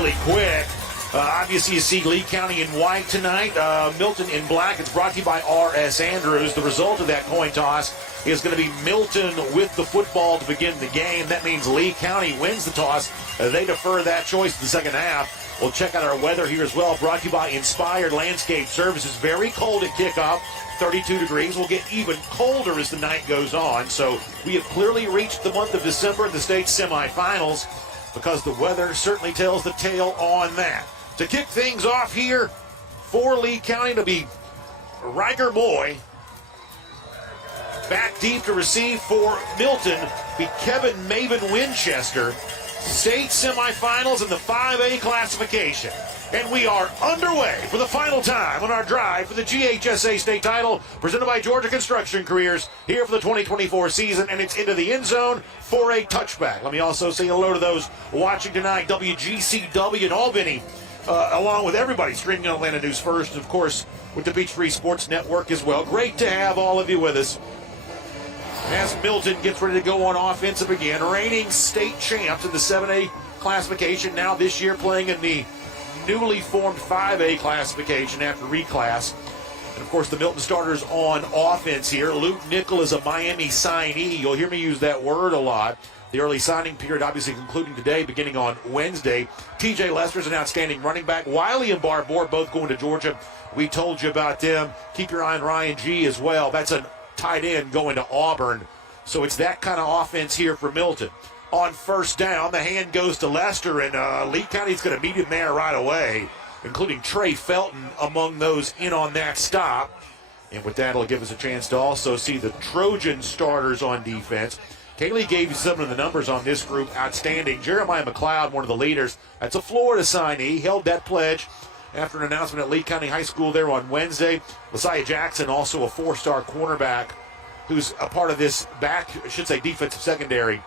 really quick. Obviously, you see Lee County in white tonight, Milton in black. It's brought to you by R.S. Andrews. The result of that coin toss is going to be Milton with the football to begin the game. That means Lee County wins the toss. They defer that choice to the second half. We'll check out our weather here as well, brought to you by Inspired Landscape Services. Very cold at kickoff, 32 degrees. We'll get even colder as the night goes on. So we have clearly reached the month of December in the state semifinals because the weather certainly tells the tale on that. To kick things off here for Lee County to be Riker Boy. Back deep to receive for Milton be Kevin Maven Winchester. State semifinals in the 5A classification. And we are underway for the final time on our drive for the GHSA state title presented by Georgia Construction Careers here for the 2024 season. And it's into the end zone for a touchback. Let me also say hello to those watching tonight, WGCW in Albany. Along with everybody streaming on Atlanta News First, and of course with the Beach Free Sports Network as well. Great to have all of you with us as Milton gets ready to go on offensive again. Reigning state champs in the 7A classification, now this year playing in the newly formed 5A classification after reclass. And of course the Milton starters on offense here. Luke Nickel is a Miami signee. You'll hear me use that word a lot. The early signing period obviously concluding today, beginning on Wednesday. TJ Lester's an outstanding running back. Wiley and Barbour both going to Georgia. We told you about them. Keep your eye on Ryan G as well. That's a tight end going to Auburn. So it's that kind of offense here for Milton. On first down, the hand goes to Lester, and Lee County's going to meet him there right away, including Trey Felton among those in on that stop. And with that, it'll give us a chance to also see the Trojan starters on defense. Kaylee gave you some of the numbers on this group. Outstanding. Jeremiah McLeod, one of the leaders. That's a Florida signee. Held that pledge after an announcement at Lee County High School there on Wednesday. Messiah Jackson, also a four-star cornerback, who's a part of this defensive secondary.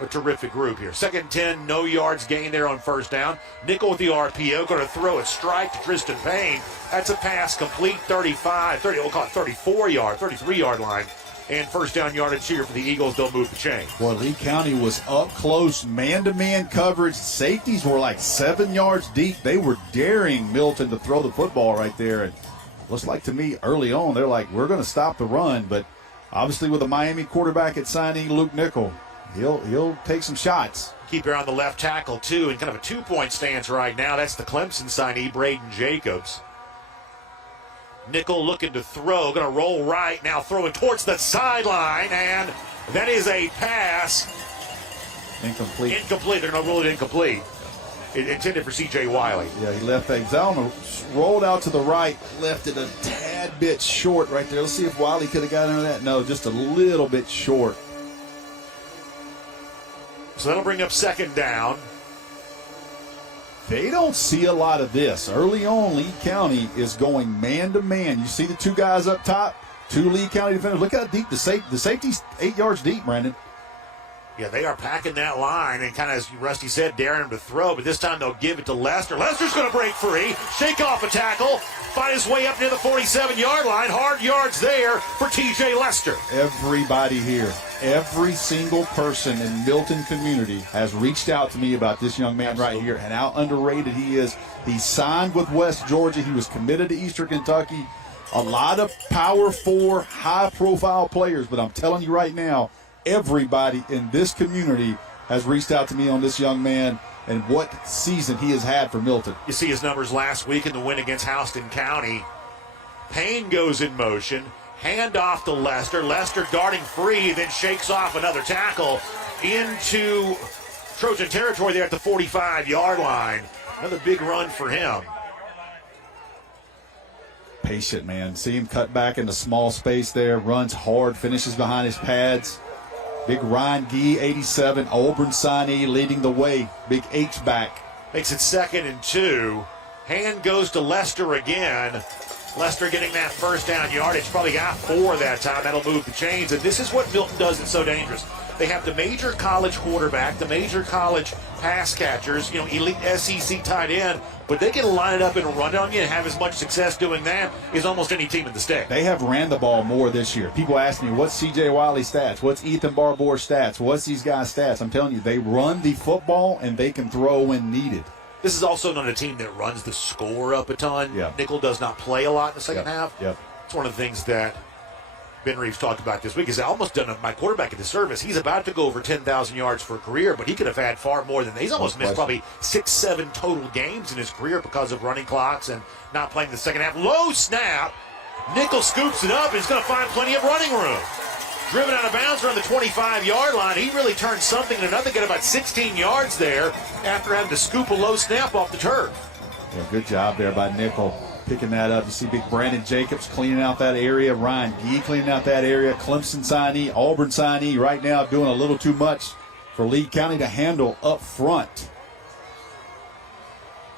A terrific group here. Second 10, no yards gained there on first down. Nickel with the RPO, going to throw a strike to Tristan Payne. That's a pass complete, 33-yard line. And first down yardage here for the Eagles. They'll move the chain. Well, Lee County was up close, man-to-man coverage. Safeties were like 7 yards deep. They were daring Milton to throw the football right there. And looks like to me early on, they're like, we're going to stop the run. But obviously with a Miami quarterback at signing, Luke Nickel, he'll take some shots. Keep her on the left tackle, too, in kind of a two-point stance right now. That's the Clemson signee, Braden Jacobs. Nickel looking to throw, going to roll right, now throwing towards the sideline, and that is a pass. Incomplete. They're going to rule it incomplete. It intended for C.J. Wiley. Yeah, he left that. Rolled out to the right, left it a tad bit short right there. Let's see if Wiley could have got under that. No, just a little bit short. So that'll bring up second down. They don't see a lot of this. Early on, Lee County is going man-to-man. You see the two guys up top, two Lee County defenders. Look how deep the safety's 8 yards deep, Brandon. Yeah, they are packing that line and kind of, as Rusty said, daring him to throw. But this time they'll give it to Lester. Lester's going to break free, shake off a tackle, find his way up near the 47-yard line. Hard yards there for TJ Lester. Everybody here, every single person in Milton community has reached out to me about this young man right here and how underrated he is. He signed with West Georgia. He was committed to Eastern Kentucky. A lot of Power 4, high-profile players, but I'm telling you right now, everybody in this community has reached out to me on this young man and what season he has had for Milton. You see his numbers last week in the win against Houston County. Payne goes in motion. Hand off to Lester. Lester darting free, then shakes off another tackle into Trojan territory there at the 45-yard line. Another big run for him. Patient, man. See him cut back in the small space there. Runs hard, finishes behind his pads. Big Ryan Gee, 87, Auburn signee, leading the way. Big H-back. Makes it 2nd and 2. Hand goes to Lester again. Lester getting that first down yardage. Probably got 4 that time. That'll move the chains. And this is what Milton does that's so dangerous. They have the major college quarterback, the major college pass catchers, elite SEC tight end, but they can line it up and run it on you and have as much success doing that as almost any team in the state. They have ran the ball more this year. People ask me, what's C.J. Wiley's stats? What's Ethan Barbour's stats? What's these guys' stats? I'm telling you, they run the football and they can throw when needed. This is also not a team that runs the score up a ton. Yeah. Nickel does not play a lot in the second half. Yep. It's one of the things that Ben Reeves talked about this week. He's almost done my quarterback a disservice. He's about to go over 10,000 yards for a career, but he could have had far more than that. He's almost missed probably 6-7 total games in his career because of running clocks and not playing the second half. Low snap. Nickel scoops it up, and he's going to find plenty of running room. Driven out of bounds around the 25-yard line. He really turned something into nothing. Got about 16 yards there after having to scoop a low snap off the turf. Yeah, good job there by Nickel picking that up. You see big Brandon Jacobs cleaning out that area. Ryan Gee cleaning out that area. Clemson signee, Auburn signee right now doing a little too much for Lee County to handle up front.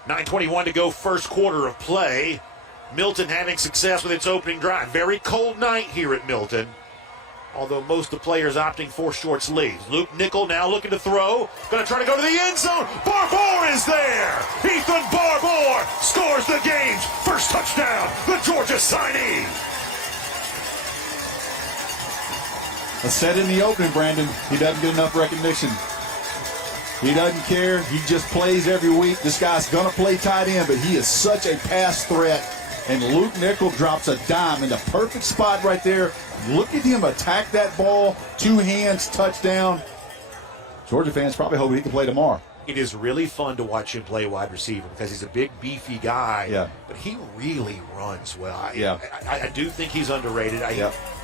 9:21 to go, first quarter of play. Milton having success with its opening drive. Very cold night here at Milton, although most of the players opting for short sleeves. Luke Nickel now looking to throw. Going to try to go to the end zone. Barbour is there. Ethan Barbour scores the game's first touchdown. The Georgia signee. I said in the opening, Brandon, he doesn't get enough recognition. He doesn't care. He just plays every week. This guy's going to play tight end, but he is such a pass threat. And Luke Nickel drops a dime in the perfect spot right there. Look at him attack that ball. 2 hands, touchdown. Georgia fans probably hoping he can play tomorrow. It is really fun to watch him play wide receiver because he's a big, beefy guy. Yeah. But he really runs well. I do think he's underrated.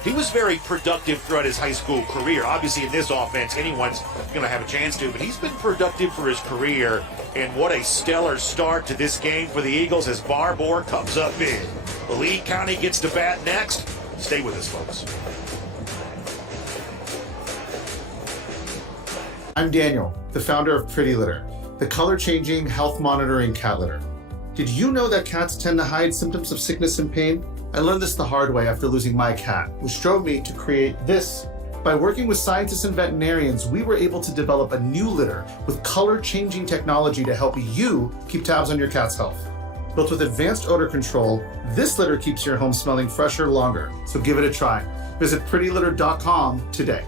He was very productive throughout his high school career. Obviously, in this offense, anyone's going to have a chance to, but he's been productive for his career. And what a stellar start to this game for the Eagles as Barbour comes up big. Lee County gets to bat next. Stay with us, folks. I'm Daniel, the founder of Pretty Litter, the color-changing, health-monitoring cat litter. Did you know that cats tend to hide symptoms of sickness and pain? I learned this the hard way after losing my cat, which drove me to create this. By working with scientists and veterinarians, we were able to develop a new litter with color-changing technology to help you keep tabs on your cat's health. Built with advanced odor control, this litter keeps your home smelling fresher longer, so give it a try. Visit prettylitter.com today.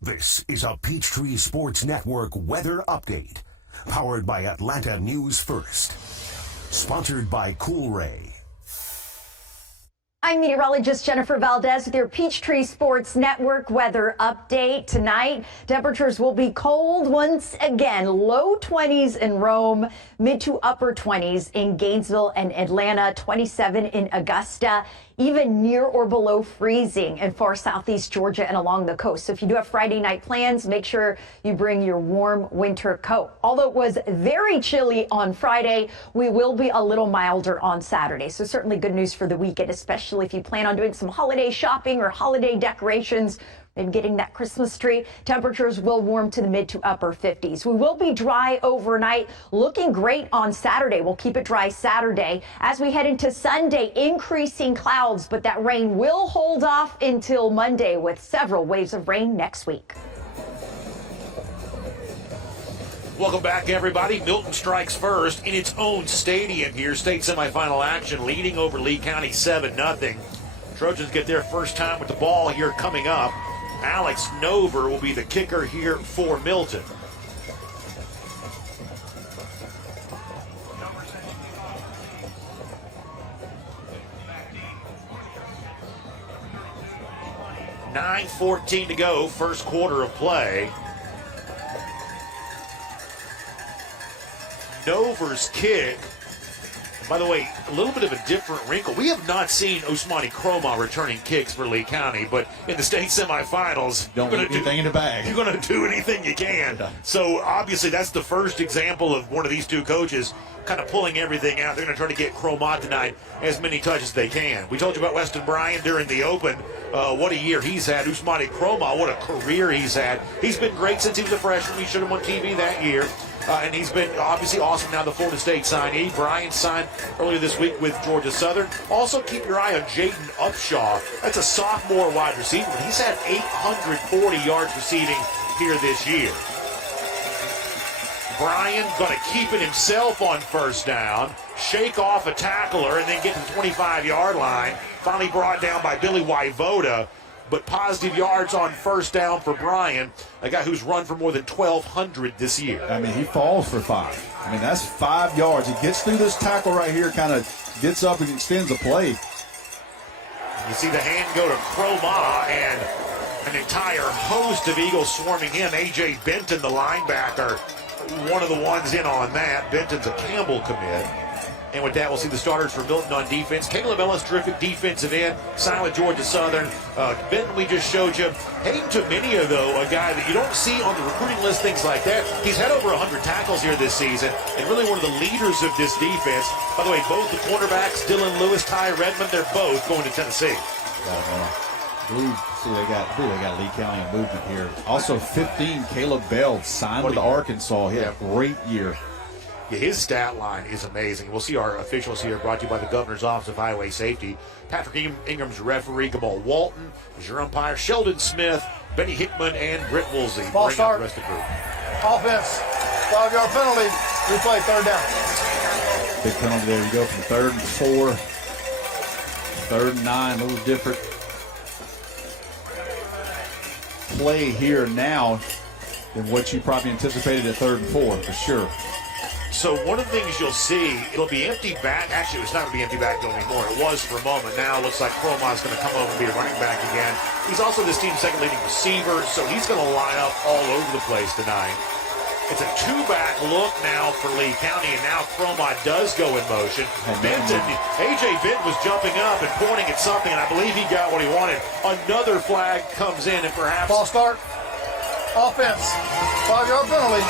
This is a Peachtree Sports Network weather update, powered by Atlanta News First. Sponsored by Coolray. I'm meteorologist Jennifer Valdez with your Peachtree Sports Network weather update. Tonight, temperatures will be cold once again. Low 20s in Rome, mid to upper 20s in Gainesville and Atlanta, 27 in Augusta, even near or below freezing in far southeast Georgia and along the coast. So if you do have Friday night plans, make sure you bring your warm winter coat. Although it was very chilly on Friday, we will be a little milder on Saturday. So certainly good news for the weekend, especially if you plan on doing some holiday shopping or holiday decorations. Maybe getting that Christmas tree. Temperatures will warm to the mid to upper 50s. We will be dry overnight, looking great on Saturday. We'll keep it dry Saturday. As we head into Sunday, increasing clouds, but that rain will hold off until Monday with several waves of rain next week. Welcome back, everybody. Milton strikes first in its own stadium here. State semifinal action, leading over Lee County 7-0. Trojans get their first time with the ball here coming up. Alex Nover will be the kicker here for Milton. $9:14 to go, first quarter of play. Nover's kick. By the way, a little bit of a different wrinkle. We have not seen Ousmane Kroma returning kicks for Lee County, but in the state semifinals, Don't leave anything in the bag. You're going to do anything you can. So obviously that's the first example of one of these two coaches kind of pulling everything out. They're going to try to get Kroma tonight as many touches as they can. We told you about Weston Bryan during the Open. What a year he's had. Ousmane Kroma, what a career he's had. He's been great since he was a freshman. We showed him on TV that year. And he's been obviously awesome now, the Florida State signee. Bryan signed earlier this week with Georgia Southern. Also keep your eye on Jaden Upshaw. That's a sophomore wide receiver. He's had 840 yards receiving here this year. Bryan going to keep it himself on first down, shake off a tackler, and then get to the 25-yard line. Finally brought down by Billy Waivoda. but positive yards on first down for Brian, a guy who's run for more than 1,200 this year. I mean, he falls for 5. I mean, that's 5 yards. He gets through this tackle right here, kind of gets up and extends the play. You see the hand go to Croma, and an entire host of Eagles swarming in. A.J. Benton, the linebacker, one of the ones in on that. Benton's a Campbell commit. And with that, we'll see the starters for Milton on defense. Caleb Ellis, terrific defensive end. Signed with Georgia Southern. Benton, we just showed you. Hayden Tominia, though, a guy that you don't see on the recruiting list, things like that. He's had over 100 tackles here this season, and really one of the leaders of this defense. By the way, both the quarterbacks, Dylan Lewis, Ty Redmond, they're both going to Tennessee. They got Lee County in movement here. Also 15, Caleb Bell, signed with Arkansas. He had a great year. Yeah, his stat line is amazing. We'll see our officials here, brought to you by the Governor's Office of Highway Safety. Patrick Ingram's referee, Gamal Walton is your umpire, Sheldon Smith, Benny Hickman, and Britt Woolsey. Ball bring start. out the rest of the group. Offense, 5-yard penalty, replay, third down. Big penalty there. You go from 3rd and 4, 3rd and 9, a little different play here now than what you probably anticipated at 3rd and 4, for sure. So one of the things you'll see, it'll be empty back. Actually, it's not going to be empty back anymore. It was for a moment. Now it looks like Cromar's going to come over and be a running back again. He's also this team's second leading receiver, so he's going to line up all over the place tonight. It's a 2-back look now for Lee County, and now Cromot does go in motion. Benton, A.J. Benton was jumping up and pointing at something, and I believe he got what he wanted. Another flag comes in, and perhaps... Ball start. Offense, 5-yard penalty,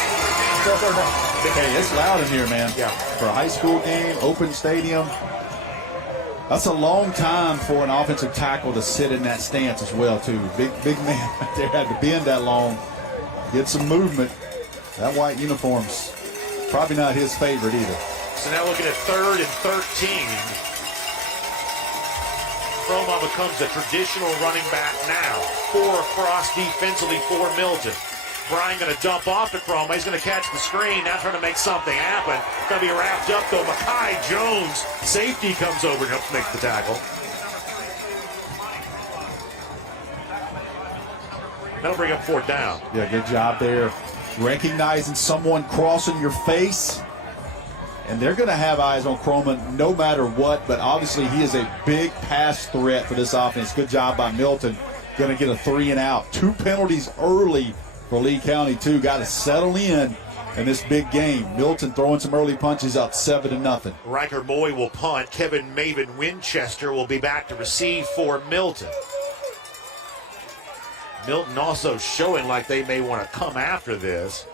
still third down. Hey, it's loud in here, man. Yeah. For a high school game, open stadium. That's a long time for an offensive tackle to sit in that stance as well, too. Big man right there had to bend that long, get some movement. That white uniform's probably not his favorite either. So now looking at 3rd and 13. Croma becomes a traditional running back now. 4 across defensively for Milton. Brian going to dump off to Croma. He's going to catch the screen. Now trying to make something happen. Going to be wrapped up, though. Mekhi Jones, safety, comes over and helps make the tackle. That'll bring up 4th down. Yeah, good job there. Recognizing someone crossing your face. And they're going to have eyes on Croma no matter what, but obviously he is a big pass threat for this offense. Good job by Milton. Going to get a 3 and out. 2 penalties early for Lee County, too. Got to settle in this big game. Milton throwing some early punches up 7-0. Riker Moy will punt. Kevin Maven Winchester will be back to receive for Milton. Milton also showing like they may want to come after this.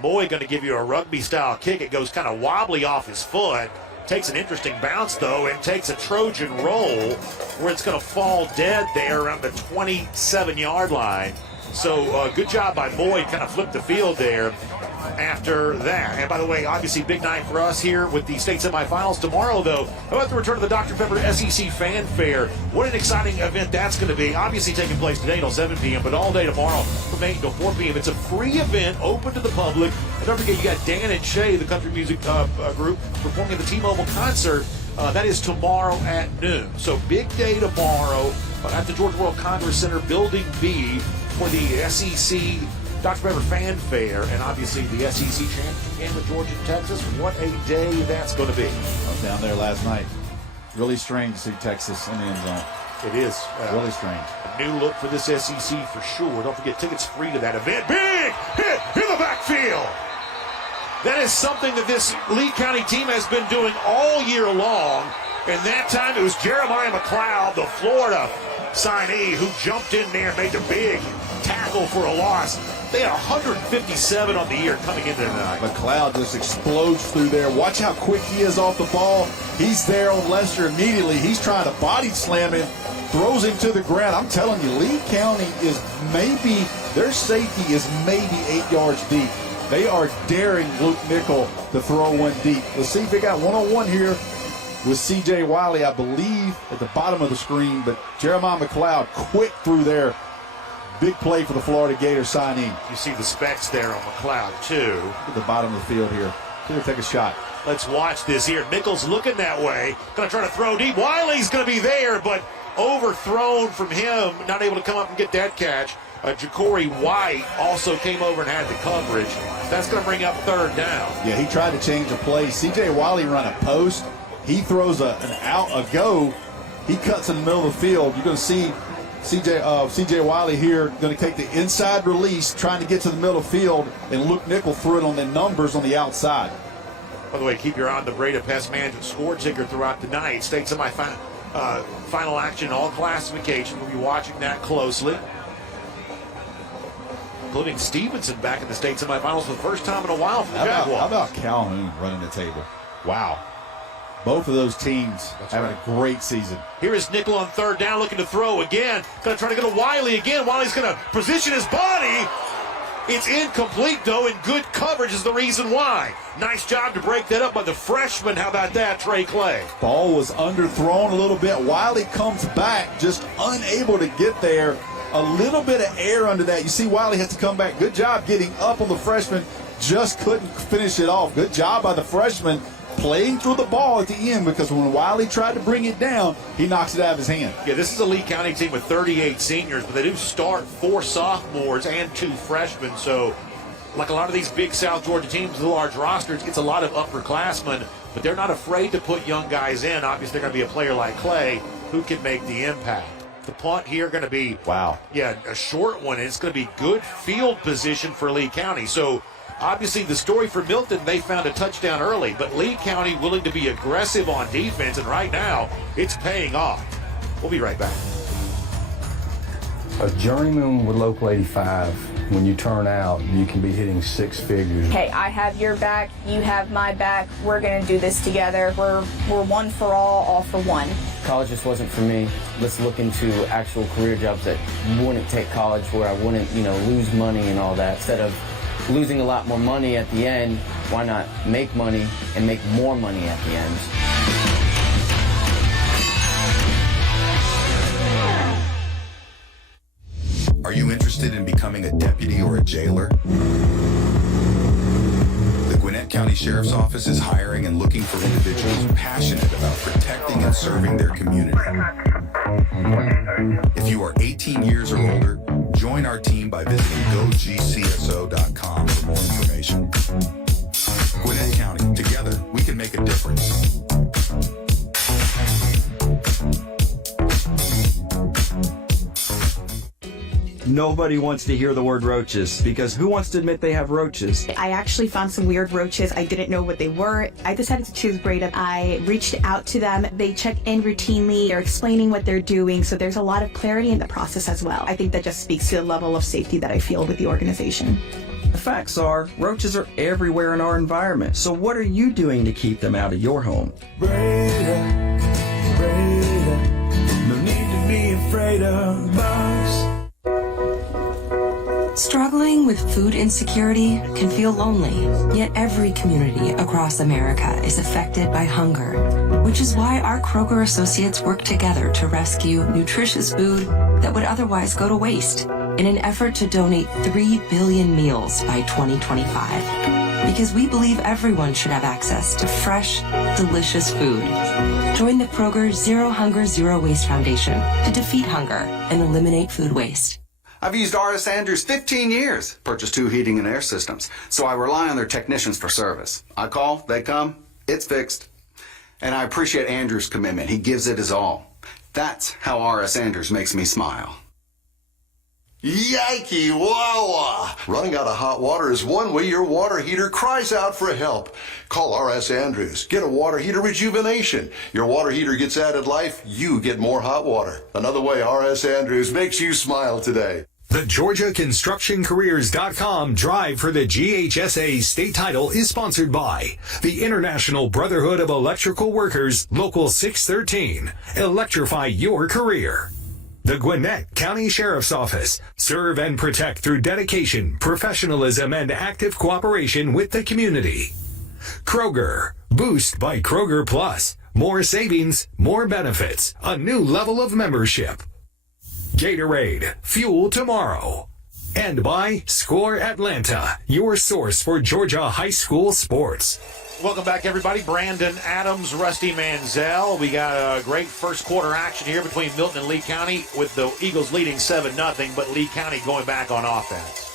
Moy going to give you a rugby-style kick. It goes kind of wobbly off his foot. Takes an interesting bounce, though, and takes a Trojan roll where it's going to fall dead there around the 27-yard line. So good job by Boyd, kind of flipped the field there after that. And by the way, obviously big night for us here with the state semifinals. Tomorrow, though, about the return of the Dr. Pepper SEC Fan Fair. What an exciting event that's going to be. Obviously taking place today until 7 p.m., but all day tomorrow from 8 until 4 p.m. It's a free event open to the public. And don't forget, you got Dan and Shay, the country music group, performing at the T-Mobile concert. That is tomorrow at noon. So big day tomorrow at the Georgia World Congress Center, Building B, for the SEC Dr. Pepper Fan Fair, and obviously the SEC championship game with Georgia and Texas. What a day that's going to be. I was down there last night. Really strange to see Texas in the end zone. It is. Really strange. A new look for this SEC for sure. Don't forget, tickets free to that event. Big hit in the backfield. That is something that this Lee County team has been doing all year long. And that time it was Jeremiah McLeod, the Florida signee, who jumped in there and made the big tackle for a loss. They had 157 on the year coming in there tonight. McLeod just explodes through there. Watch how quick he is off the ball. He's there on Lester immediately. He's trying to body slam him, throws him to the ground. I'm telling you, Lee County is maybe, their safety is maybe 8 yards deep. They are daring Luke Nickel to throw one deep. Let's see if they got one-on-one here with C.J. Wiley, I believe, at the bottom of the screen. But Jeremiah McLeod quick through there. Big play for the Florida Gator signee. You see the specs there on McLeod, too. At the bottom of the field here. Going to take a shot. Let's watch this here. Nichols looking that way. Going to try to throw deep. Wiley's going to be there, but overthrown from him, not able to come up and get that catch. Ja'Cory White also came over and had the coverage. That's going to bring up third down. Yeah, he tried to change the play. C.J. Wiley run a post. He throws a go. He cuts in the middle of the field. You're going to see C.J. Wiley here going to take the inside release, trying to get to the middle of the field, and Luke Nickel threw it on the numbers on the outside. By the way, keep your eye on the Breda Pest Management score ticker throughout the night. State semifinal final action, all classification. We'll be watching that closely. Including Stevenson back in the state semifinals for the first time in a while for the Jaguars. How about Calhoun running the table? Wow. Both of those teams having a great season. Here is Nickel on third down, looking to throw again. Going to try to go to Wiley again. Wiley's going to position his body. It's incomplete, though, and good coverage is the reason why. Nice job to break that up by the freshman. How about that, Trey Clay? Ball was underthrown a little bit. Wiley comes back, just unable to get there. A little bit of air under that. You see Wiley has to come back. Good job getting up on the freshman. Just couldn't finish it off. Good job by the freshman playing through the ball at the end, because when Wiley tried to bring it down, he knocks it out of his hand. Yeah, this is a Lee County team with 38 seniors, but they do start 4 sophomores and 2 freshmen. So, like a lot of these big South Georgia teams with large rosters, it's a lot of upperclassmen, but they're not afraid to put young guys in. Obviously, they're going to be a player like Clay who can make the impact. The punt here going to be, a short one. And it's going to be good field position for Lee County. So, obviously, the story for Milton, they found a touchdown early, but Lee County willing to be aggressive on defense, and right now, it's paying off. We'll be right back. A journeyman with Local 85, when you turn out, you can be hitting 6 figures. Hey, I have your back, you have my back, we're gonna do this together. We're one for all for one. College just wasn't for me. Let's look into actual career jobs that wouldn't take college, where I wouldn't, lose money and all that. Instead of losing a lot more money at the end, why not make money and make more money at the end? Are you interested in becoming a deputy or a jailer? The Gwinnett County Sheriff's Office is hiring and looking for individuals passionate about protecting and serving their community. If you are 18 years or older, join our team by visiting GoGCSO.com for more information. Gwinnett County, together we can make a difference. Nobody wants to hear the word roaches, because who wants to admit they have roaches? I actually found some weird roaches. I didn't know what they were. I decided to choose Breda. I reached out to them. They check in routinely. They're explaining what they're doing, so there's a lot of clarity in the process as well. I think that just speaks to the level of safety that I feel with the organization. The facts are, roaches are everywhere in our environment, so what are you doing to keep them out of your home? Breda, Breda, no need to be afraid of bugs. Struggling with food insecurity can feel lonely, yet every community across America is affected by hunger, which is why our Kroger associates work together to rescue nutritious food that would otherwise go to waste in an effort to donate 3 billion meals by 2025. Because we believe everyone should have access to fresh, delicious food. Join the Kroger Zero Hunger, Zero Waste Foundation to defeat hunger and eliminate food waste. I've used R.S. Andrews 15 years, purchased 2 heating and air systems, so I rely on their technicians for service. I call, they come, it's fixed. And I appreciate Andrews' commitment. He gives it his all. That's how R.S. Andrews makes me smile. Yikey wawa! Running out of hot water is one way your water heater cries out for help. Call R.S. Andrews. Get a water heater rejuvenation. Your water heater gets added life, you get more hot water. Another way R.S. Andrews makes you smile today. The GeorgiaConstructionCareers.com drive for the GHSA state title is sponsored by the International Brotherhood of Electrical Workers, Local 613. Electrify your career. The Gwinnett County Sheriff's Office. Serve and protect through dedication, professionalism, and active cooperation with the community. Kroger. Boost by Kroger Plus. More savings, more benefits, a new level of membership. Gatorade. Fuel tomorrow. And by Score Atlanta, your source for Georgia high school sports. Welcome back, everybody. Brandon Adams, Rusty Manziel. We got a great first quarter action here between Milton and Lee County with the Eagles leading 7-0, but Lee County going back on offense.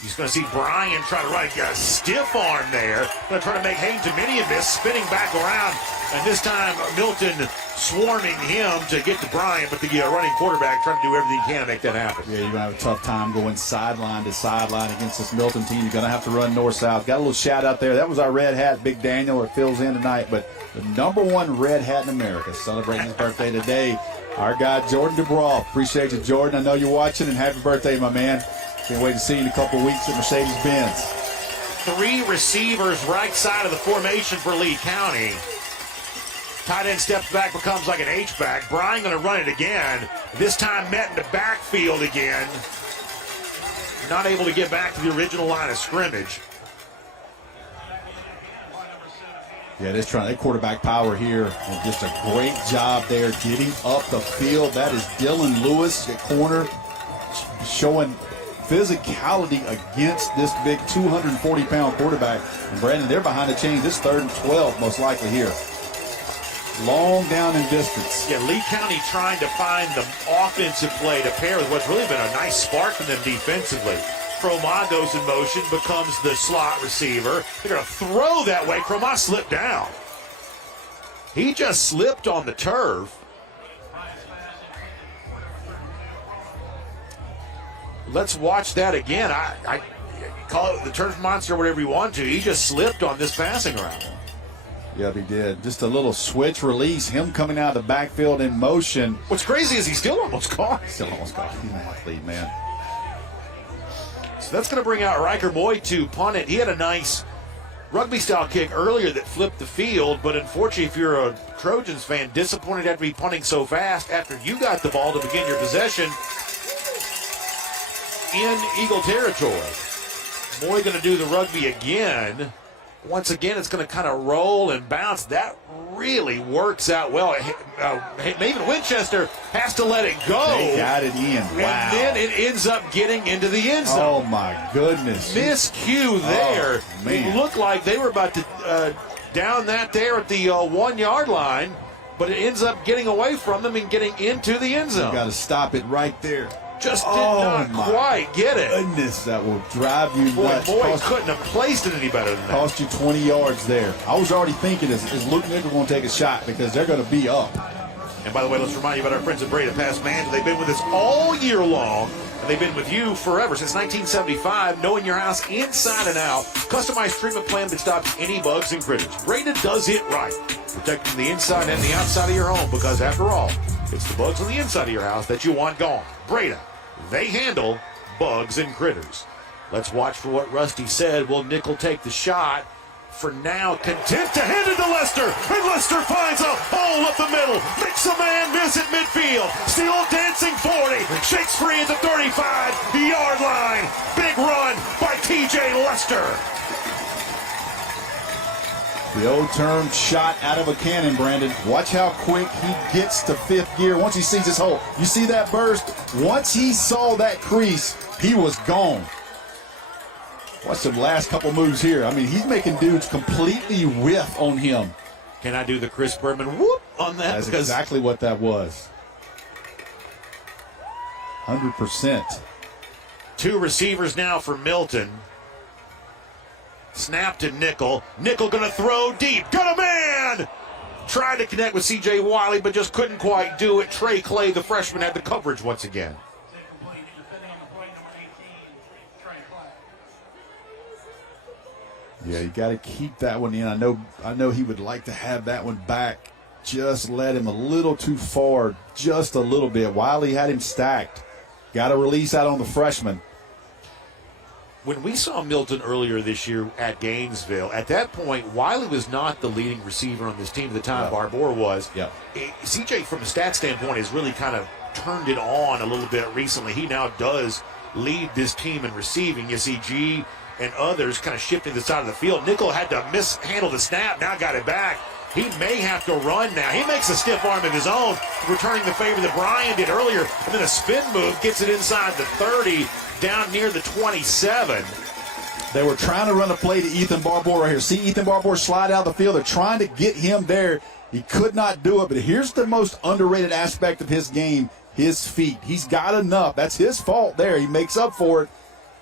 He's going to see Brian try to run a stiff arm there. Going to try to make Hayden Dominion miss, spinning back around. And this time, Milton swarming him to get to Brian, but the running quarterback trying to do everything he can to make that happen. Yeah, you're going to have a tough time going sideline to sideline against this Milton team. You're going to have to run north-south. Got a little shout out there. That was our red hat, Big Daniel, that fills in tonight. But the #1 red hat in America celebrating his birthday today. Our guy, Jordan DeBraw. Appreciate you, Jordan. I know you're watching, and happy birthday, my man. Can't wait to see you in a couple of weeks at Mercedes-Benz. 3 receivers right side of the formation for Lee County. Tight end steps back, becomes like an H-back. Brian going to run it again. This time met in the backfield again. Not able to get back to the original line of scrimmage. Yeah, they're trying their quarterback power here. And just a great job there getting up the field. That is Dylan Lewis at corner, showing physicality against this big 240-pound quarterback. And Brandon, they're behind the chains. It's 3rd and 12 most likely here. Long down in distance. Yeah, Lee County trying to find the offensive play to pair with what's really been a nice spark from them defensively. Cromagh goes in motion, becomes the slot receiver. They're going to throw that way. Cromagh slipped down. He just slipped on the turf. Let's watch that again. I call it the turf monster, whatever you want to. He just slipped on this passing route. Yeah, he did. Just a little switch release. Him coming out of the backfield in motion. What's crazy is he still almost caught. Still almost caught. He's an athlete, man. So that's going to bring out Riker Boyd to punt it. He had a nice rugby-style kick earlier that flipped the field, but unfortunately, if you're a Trojans fan, disappointed after be punting so fast after you got the ball to begin your possession in Eagle territory. Boyd going to do the rugby again. Once again, it's going to kind of roll and bounce. That really works out well. Maven Winchester has to let it go. They got it in. Wow. And then it ends up getting into the end zone. Oh, my goodness. Miscue there. Oh, man. It looked like they were about to down that there at the 1-yard line, but it ends up getting away from them and getting into the end zone. You got to stop it right there. Just did not quite get it. Goodness, that will drive you nuts. Boy, couldn't have placed it any better than that. Cost you 20 yards there. I was already thinking, is Luke Nickel going to take a shot because they're going to be up. And by the way, let's remind you about our friends at Breda Pest Management. They've been with us all year long, and they've been with you forever, since 1975, knowing your house inside and out. Customized treatment plan that stops any bugs and critters. Breda does it right, protecting the inside and the outside of your home, because after all, it's the bugs on the inside of your house that you want gone. Breda, they handle bugs and critters. Let's watch for what Rusty said. Will Nickel take the shot? For now, content to hand it to Lester. And Lester finds a hole up the middle. Makes a man miss at midfield. Still dancing 40. Shakes free at the 35-yard line. Big run by TJ Lester. The old term shot out of a cannon, Brandon. Watch how quick he gets to 5th gear once he sees his hole. You see that burst? Once he saw that crease, he was gone. Watch the last couple moves here. I mean, he's making dudes completely whiff on him. Can I do the Chris Berman whoop on that? That's exactly what that was. 100%. 2 receivers now for Milton. Snap to Nickel. Nickel going to throw deep. Got a man! Tried to connect with C.J. Wiley, but just couldn't quite do it. Trey Clay, the freshman, had the coverage once again. Yeah, you got to keep that one in. I know he would like to have that one back. Just let him a little too far, just a little bit. Wiley had him stacked. Got to release out on the freshman. When we saw Milton earlier this year at Gainesville, at that point, Wiley was not the leading receiver on this team at the time. Barbour was. Yeah. CJ, from a stat standpoint, has really kind of turned it on a little bit recently. He now does lead this team in receiving. You see G and others kind of shifting to the side of the field. Nickel had to mishandle the snap, now got it back. He may have to run now. He makes a stiff arm of his own, returning the favor that Brian did earlier, and then a spin move gets it inside the 30, down near the 27. They were trying to run a play to Ethan Barbour right here. See Ethan Barbour slide out of the field. They're trying to get him there. He could not do it, but here's the most underrated aspect of his game, his feet. He's got enough. That's his fault there. He makes up for it,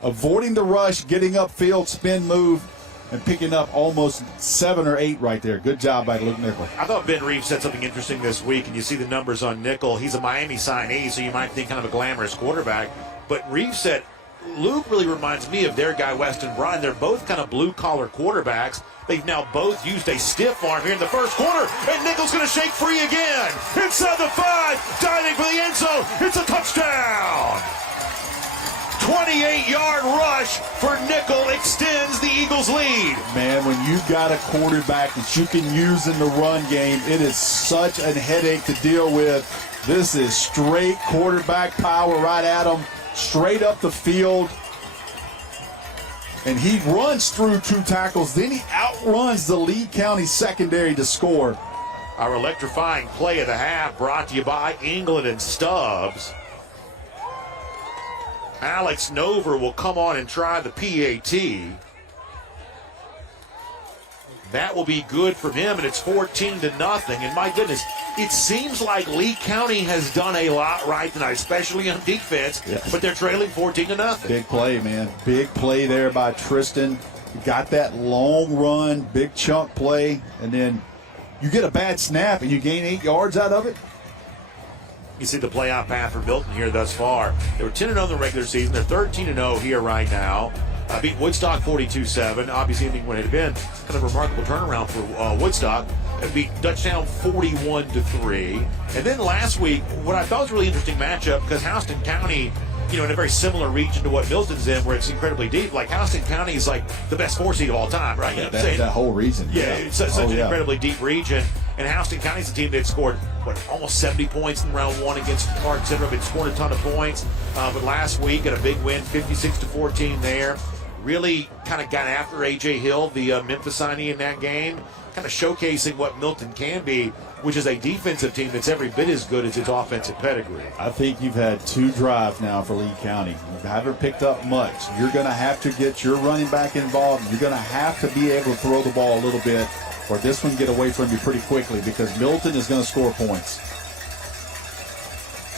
avoiding the rush, getting upfield, spin move, and picking up almost 7 or 8 right there. Good job by Luke Nickel. I thought Ben Reeves said something interesting this week, and you see the numbers on Nickel. He's a Miami signee, so you might think kind of a glamorous quarterback. But Reeves said, Luke really reminds me of their guy, Weston Bryan. They're both kind of blue-collar quarterbacks. They've now both used a stiff arm here in the first quarter, and Nickel's going to shake free again. Inside the 5, diving for the end zone. It's a touchdown. 28-yard rush for Nickel extends the Eagles' lead. Man, when you've got a quarterback that you can use in the run game, it is such a headache to deal with. This is straight quarterback power right at him, straight up the field. And he runs through 2 tackles. Then he outruns the Lee County secondary to score. Our electrifying play of the half brought to you by England and Stubbs. Alex Nover will come on and try the PAT. That will be good for him, and it's 14-0. And my goodness, it seems like Lee County has done a lot right tonight, especially on defense, but they're trailing 14-0. Big play, man. Big play there by Tristan. Got that long run, big chunk play, and then you get a bad snap and you gain 8 yards out of it. You see the playoff path for Milton here thus far. They were 10-0 in the regular season. They're 13-0 here right now. Beat Woodstock 42-7. Obviously, I think what had been kind of a remarkable turnaround for Woodstock. Beat Dutchtown 41-3. And then last week, what I thought was a really interesting matchup, because Houston County, in a very similar region to what Milton's in, where it's incredibly deep. Like, Houston County is like the best 4 seed of all time, right? You know what I'm saying? That whole region. Yeah, it's such an incredibly deep region. And Houston County's a team that scored, almost 70 points in round 1 against Clark Central. They've scored a ton of points. But last week, got a big win, 56-14 there. Really kind of got after A.J. Hill, the Memphis signee in that game, kind of showcasing what Milton can be, which is a defensive team that's every bit as good as its offensive pedigree. I think you've had 2 drives now for Lee County. You haven't picked up much. You're going to have to get your running back involved. You're going to have to be able to throw the ball a little bit, or this one get away from you pretty quickly, because Milton is going to score points.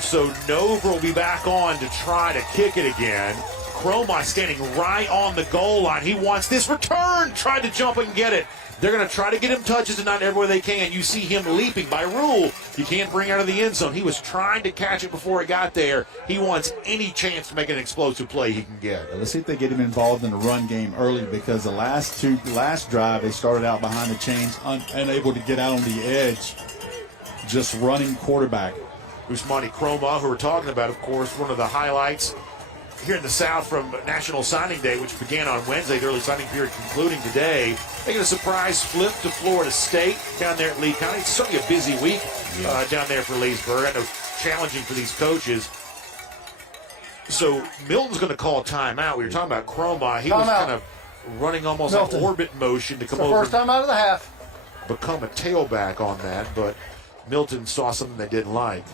So Nover will be back on to try to kick it again. Croma standing right on the goal line. He wants this return. Tried to jump and get it. They're going to try to get him touches tonight everywhere they can. You see him leaping. By rule, you can't bring out of the end zone. He was trying to catch it before it got there. He wants any chance to make an explosive play he can get. Let's see if they get him involved in the run game early, because the last drive, they started out behind the chains, unable to get out on the edge, just running quarterback. Usmani Croma, who we're talking about, of course, one of the highlights here in the South from National Signing Day, which began on Wednesday, the early signing period concluding today. Making a surprise flip to Florida State down there at Lee County. It's certainly a busy week down there for Leesburg. I know challenging for these coaches. So Milton's going to call a timeout. We were talking about Croma. He was kind of running almost Milton. an orbit motion to come It's the over. first time out of the half. Become a tailback on that, but Milton saw something they didn't like.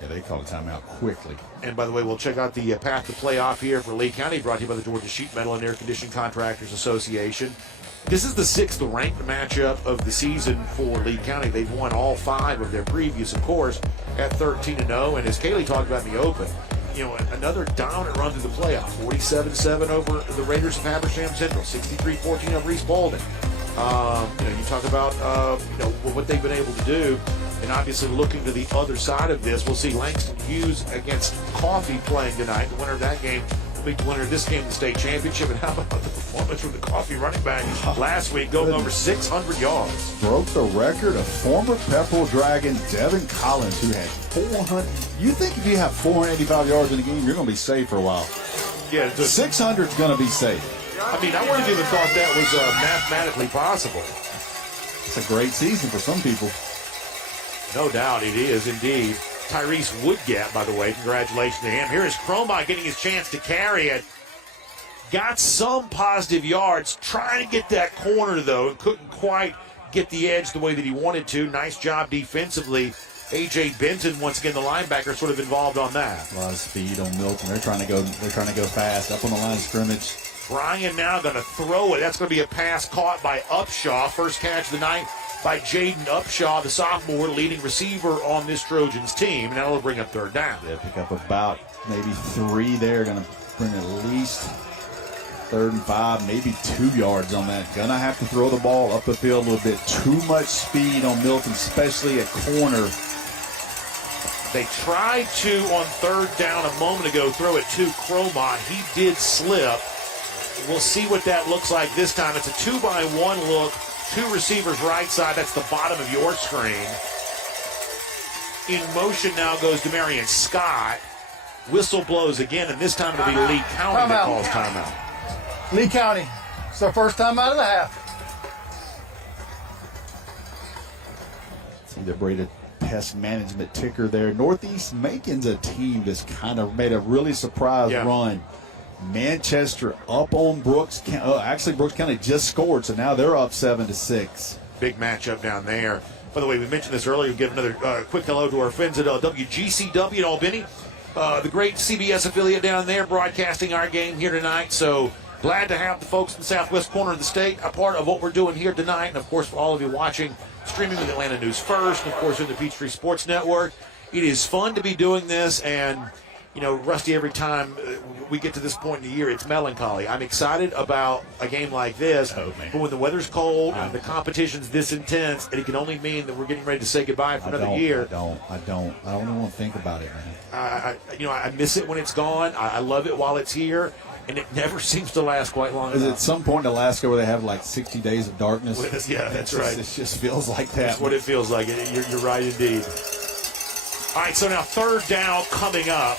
Yeah, they called a timeout quickly. And by the way, we'll check out the path to playoff here for Lee County, brought to you by the Georgia Sheet Metal and Air Conditioning Contractors Association. This is the 6th ranked matchup of the season for Lee County. They've won all 5 of their previous, of course, at 13-0. And as Kaylee talked about in the open, another dominant run through the playoff. 47-7 over the Raiders of Habersham Central, 63-14 over East Baldwin. You talk about what they've been able to do. And obviously looking to the other side of this, we'll see Langston Hughes against Coffee playing tonight. The winner of that game will be the winner of this game in the state championship. And how about the performance from the Coffee running back last week, going over 600 yards? Broke the record of former Pepperell Dragon Devin Collins, who had 400. You think if you have 485 yards in a game, you're going to be safe for a while. Yeah, 600 is going to be safe. I mean, I wouldn't have even thought that was mathematically possible. It's a great season for some people. No doubt it is indeed. Tyrese Woodgap, by the way, congratulations to him. Here is Croma getting his chance to carry it. Got some positive yards. Trying to get that corner, though. Couldn't quite get the edge the way that he wanted to. Nice job defensively. A.J. Benton, once again, the linebacker, sort of involved on that. A lot of speed on Milton. They're trying to go fast up on the line of scrimmage. Bryan now going to throw it. That's going to be a pass caught by Upshaw. First catch of the night by Jaden Upshaw, the sophomore leading receiver on this Trojans team. Now they'll bring up third down. They'll pick up about maybe 3 there. Going to bring at least 3rd and 5, maybe 2 yards on that. Going to have to throw the ball up the field a little bit. Too much speed on Milton, especially at corner. They tried to, on third down a moment ago, throw it to Cromot. He did slip. We'll see what that looks like this time. It's a 2-by-1 look. 2 receivers right side. That's the bottom of your screen. In motion now goes Demarion Scott. Whistle blows again, and this time it'll be Lee County that calls timeout. Lee County. It's their first time out of the half. See the braided pest management ticker there. Northeast Macon's a team that's kind of made a really surprise run. Manchester up on Brooks. Actually, Brooks County just scored, so now they're up 7-6. Big matchup down there. By the way, we mentioned this earlier. Give another quick hello to our friends at WGCW in Albany. The great CBS affiliate down there broadcasting our game here tonight. So glad to have the folks in the southwest corner of the state a part of what we're doing here tonight. And, of course, for all of you watching, streaming with Atlanta News First, and, of course, with the Peachtree Sports Network. It is fun to be doing this, and, you know, Rusty, every time we get to this point in the year, it's melancholy. I'm excited about a game like this, but when the weather's cold and the competition's this intense, it can only mean that we're getting ready to say goodbye for another year. I don't even want to think about it, man. I miss it when it's gone. I love it while it's here, and it never seems to last quite long enough. Is it some point in Alaska where they have like 60 days of darkness? Yeah, that's right. It just feels like that. That's what it feels like. You're right indeed. All right, so now third down coming up.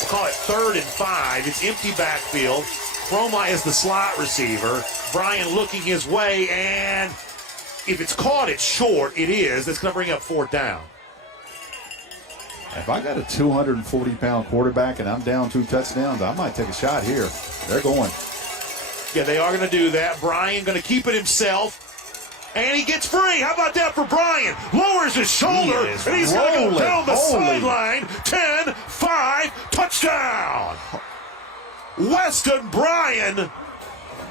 We'll call it 3rd and 5. It's empty backfield. Cromot is the slot receiver. Bryan looking his way, and if it's caught, it's short. It is. That's going to bring up 4th down. If I got a 240-pound quarterback and I'm down 2 touchdowns, I might take a shot here. They're going. Yeah, they are going to do that. Bryan going to keep it himself. And he gets free. How about that for Bryan? Lowers his shoulder, and he's going to go down the sideline. 10-5, touchdown. Weston Bryan,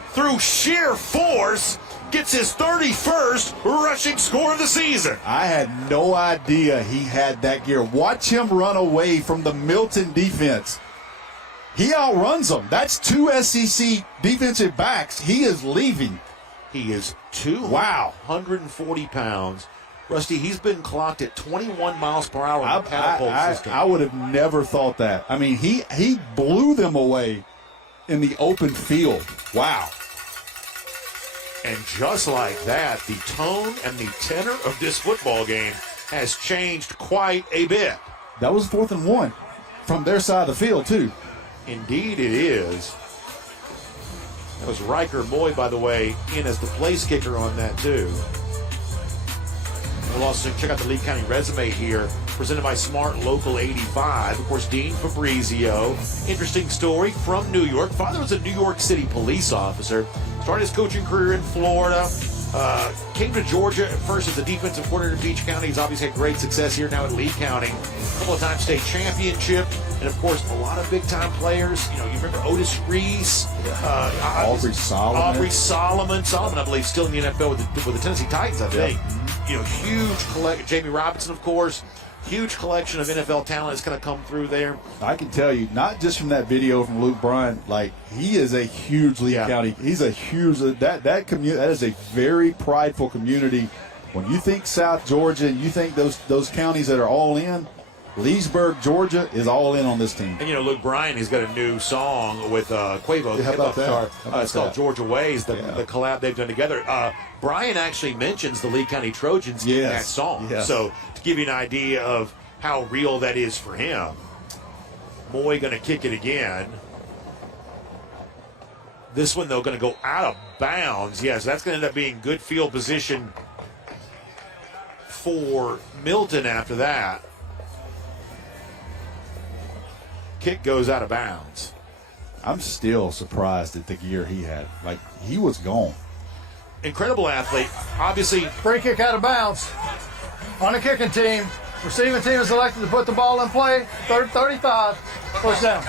through sheer force, gets his 31st rushing score of the season. I had no idea he had that gear. Watch him run away from the Milton defense. He outruns them. That's 2 SEC defensive backs. He is leaving. He is 240 pounds. Rusty, he's been clocked at 21 miles per hour in the catapult system. I would have never thought that. I mean, he blew them away in the open field. Wow. And just like that, the tone and the tenor of this football game has changed quite a bit. That was 4th and 1 from their side of the field, too. Indeed it is. That was Riker Moy, by the way, in as the place kicker on that, too. We'll also check out the Lee County resume here, presented by Smart Local 85. Of course, Dean Fabrizio. Interesting story from New York. Father was a New York City police officer. Started his coaching career in Florida. Came to Georgia at first as a defensive coordinator in Beach County. He's obviously had great success here now at Lee County. A couple of times state championship. And, of course, a lot of big-time players. You know, you remember Otis Reese. Aubrey Solomon. Solomon, I believe, still in the NFL with the Tennessee Titans, I think. You know, huge collection. Jamie Robinson, of course. Huge collection of NFL talent is going to come through there. I can tell you, not just from that video from Luke Bryan, like, he is a huge Lee County. He's a huge, that community, that is a very prideful community. When you think South Georgia and you think those counties that are all in, Leesburg, Georgia is all in on this team. And, you know, Luke Bryan, he's got a new song with Quavo, the hip-hop star. It's called Georgia Ways, the collab they've done together. Bryan actually mentions the Lee County Trojans in that song. Yes. So to give you an idea of how real that is for him, Moy going to kick it again. This one, though, going to go out of bounds. Yes, that's going to end up being good field position for Milton after that. Kick goes out of bounds. I'm still surprised at the gear he had. Like, he was gone. Incredible athlete. Obviously. Free kick out of bounds. On the kicking team. Receiving team is elected to put the ball in play. 35. First down.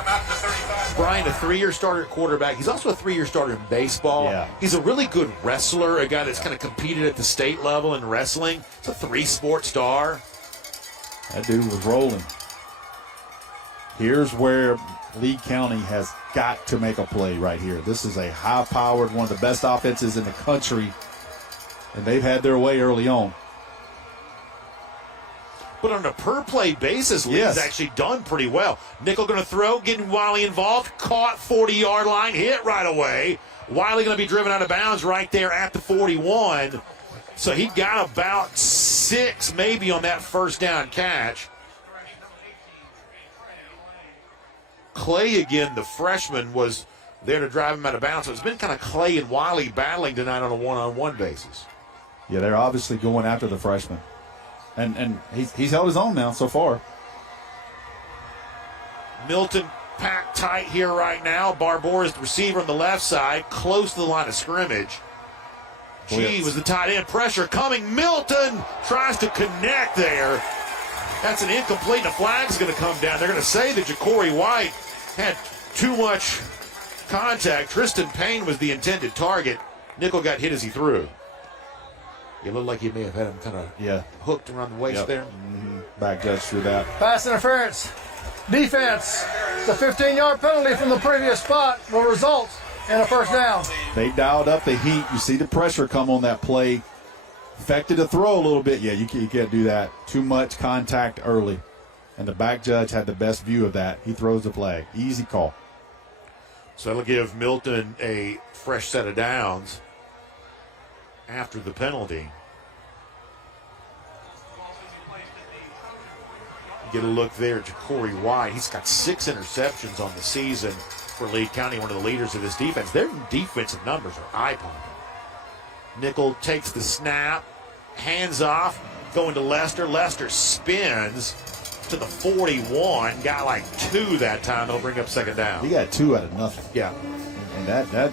Brian, a 3-year starter at quarterback. He's also a 3-year starter in baseball. Yeah. He's a really good wrestler, a guy that's kind of competed at the state level in wrestling. He's a 3-sport star. That dude was rolling. Here's where Lee County has got to make a play right here. This is a high-powered, one of the best offenses in the country, and they've had their way early on. But on a per-play basis, Lee's actually done pretty well. Nickel going to throw, getting Wiley involved. Caught 40-yard line, hit right away. Wiley going to be driven out of bounds right there at the 41. So he got about 6 maybe on that first down catch. Clay again, the freshman, was there to drive him out of bounds. So it's been kind of Clay and Wiley battling tonight on a one-on-one basis. Yeah, they're obviously going after the freshman. And he's held his own now so far. Milton packed tight here right now. Barbour is the receiver on the left side, close to the line of scrimmage. G was the tight end. Pressure coming. Milton tries to connect there. That's an incomplete, and a flag's going to come down. They're going to say that Ja'Cory White had too much contact. Tristan Payne was the intended target. Nickel got hit as he threw. It looked like he may have had him kind of hooked around the waist there. Back judge threw that. Pass interference. Defense. The 15-yard penalty from the previous spot will result in a first down. They dialed up the heat. You see the pressure come on that play. Affected the throw a little bit. Yeah, you can't do that. Too much contact early. And the back judge had the best view of that. He throws the flag. Easy call. So that'll give Milton a fresh set of downs after the penalty. Get a look there at Ja'Cory White. He's got 6 interceptions on the season for Lee County, one of the leaders of this defense. Their defensive numbers are eye-popping. Nickel takes the snap, hands off, going to Lester. Lester spins to the 41. Got like 2 that time. They'll bring up second down. He got 2 out of nothing. Yeah. And that.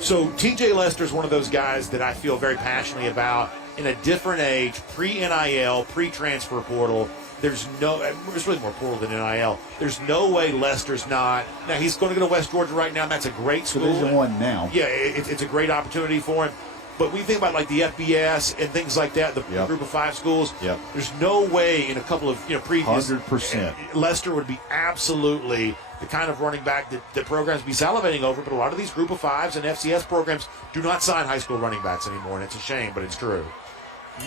So TJ Lester's one of those guys that I feel very passionately about. In a different age, pre-NIL, pre-transfer portal, there's really more portal than NIL. There's no way Lester's not. Now, he's going to go to West Georgia right now, and that's a great school. Division I now. Yeah, it's a great opportunity for him. But we think about like the FBS and things like that, the group of 5 schools. Yep. There's no way in a couple of previous 100%. Lester would be absolutely the kind of running back that programs be salivating over. But a lot of these group of 5s and FCS programs do not sign high school running backs anymore, and it's a shame, but it's true.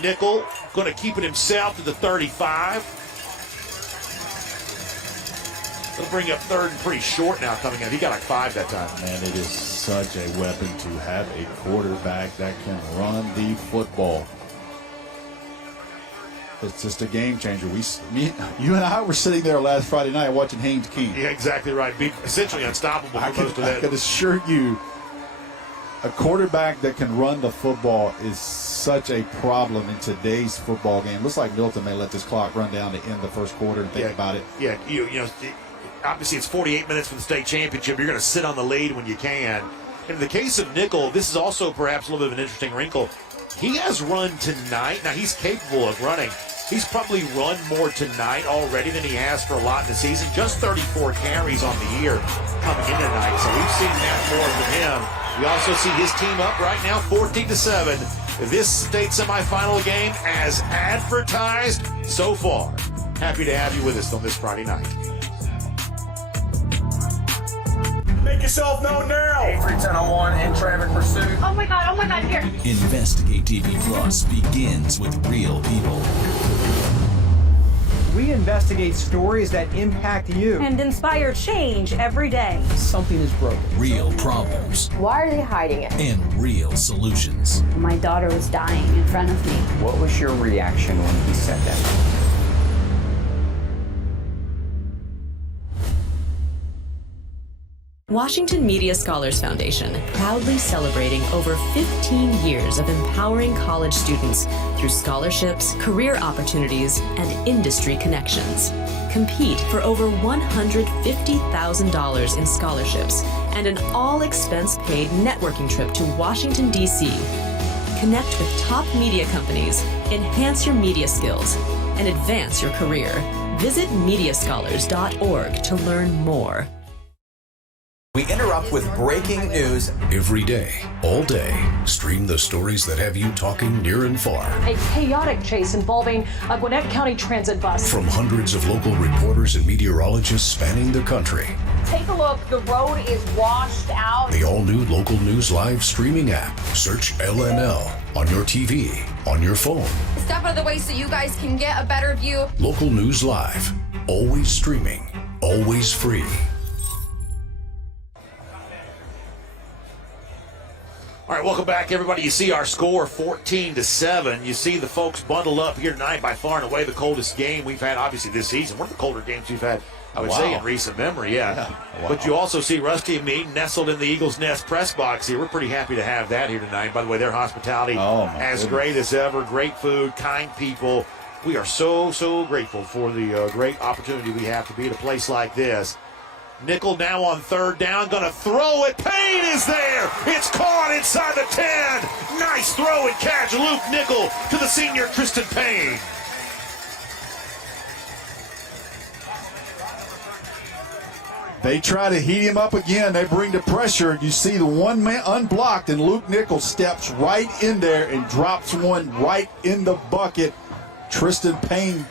Nickel going to keep it himself to the 35. They'll bring up third and pretty short now coming in. He got like 5 that time. Man, it is such a weapon to have a quarterback that can run the football. It's just a game changer. You and I were sitting there last Friday night watching Haynes King. Yeah, exactly right. Be essentially unstoppable for most of that. I can assure you, a quarterback that can run the football is such a problem in today's football game. Looks like Milton may let this clock run down to end the first quarter and think about it. Yeah, you know, obviously it's 48 minutes for the state championship. You're going to sit on the lead when you can. And in the case of Nickel, this is also perhaps a little bit of an interesting wrinkle. He has run tonight. Now, he's capable of running. He's probably run more tonight already than he has for a lot in the season. Just 34 carries on the year coming in tonight. So we've seen that more from him. We also see his team up right now, 14-7. This state semifinal game as advertised so far. Happy to have you with us on this Friday night. Make yourself known now. 8-3-10-1 in traffic pursuit. Oh my God, here. Investigate TV Plus begins with real people. We investigate stories that impact you. And inspire change every day. Something is broken. Real problems. Why are they hiding it? And real solutions. My daughter was dying in front of me. What was your reaction when he said that? Washington Media Scholars Foundation, proudly celebrating over 15 years of empowering college students through scholarships, career opportunities, and industry connections. Compete for over $150,000 in scholarships and an all-expense-paid networking trip to Washington, D.C. Connect with top media companies, enhance your media skills, and advance your career. Visit mediascholars.org to learn more. We interrupt with breaking news. Every day, all day, stream the stories that have you talking near and far. A chaotic chase involving a Gwinnett County transit bus. From hundreds of local reporters and meteorologists spanning the country. Take a look. The road is washed out. The all-new Local News Live streaming app. Search LNL on your TV, on your phone. Step out of the way so you guys can get a better view. Local News Live. Always streaming. Always free. All right, welcome back, everybody. You see our score, 14-7. You see the folks bundled up here tonight, by far and away the coldest game we've had, obviously, this season. One of the colder games we've had, I would say, in recent memory, yeah. Wow. But you also see Rusty and me nestled in the Eagles Nest press box here. We're pretty happy to have that here tonight. By the way, their hospitality as great as ever. Great food, kind people. We are so, so grateful for the great opportunity we have to be at a place like this. Nickel now on third down, going to throw it. Payne is there. It's caught inside the 10. Nice throw and catch. Luke Nickel to the senior Tristan Payne. They try to heat him up again. They bring the pressure. You see the one man unblocked, and Luke Nickel steps right in there and drops one right in the bucket. Tristan Payne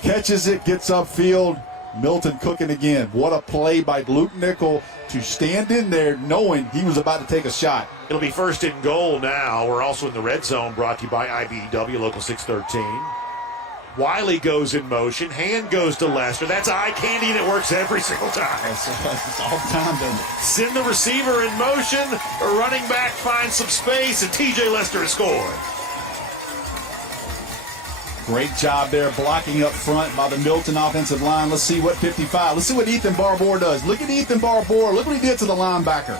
catches it, gets upfield. Milton cooking again. What a play by Luke Nickel to stand in there knowing he was about to take a shot. It'll be first and goal now. We're also in the red zone, brought to you by IBEW, Local 613. Wiley goes in motion. Hand goes to Lester. That's eye candy, and it works every single time. It's all the time, doesn't it? Send the receiver in motion. A running back finds some space, and TJ Lester has scored. Great job there blocking up front by the Milton offensive line. Let's see what 55. Let's see what Ethan Barbour does. Look at Ethan Barbour. Look what he did to the linebacker.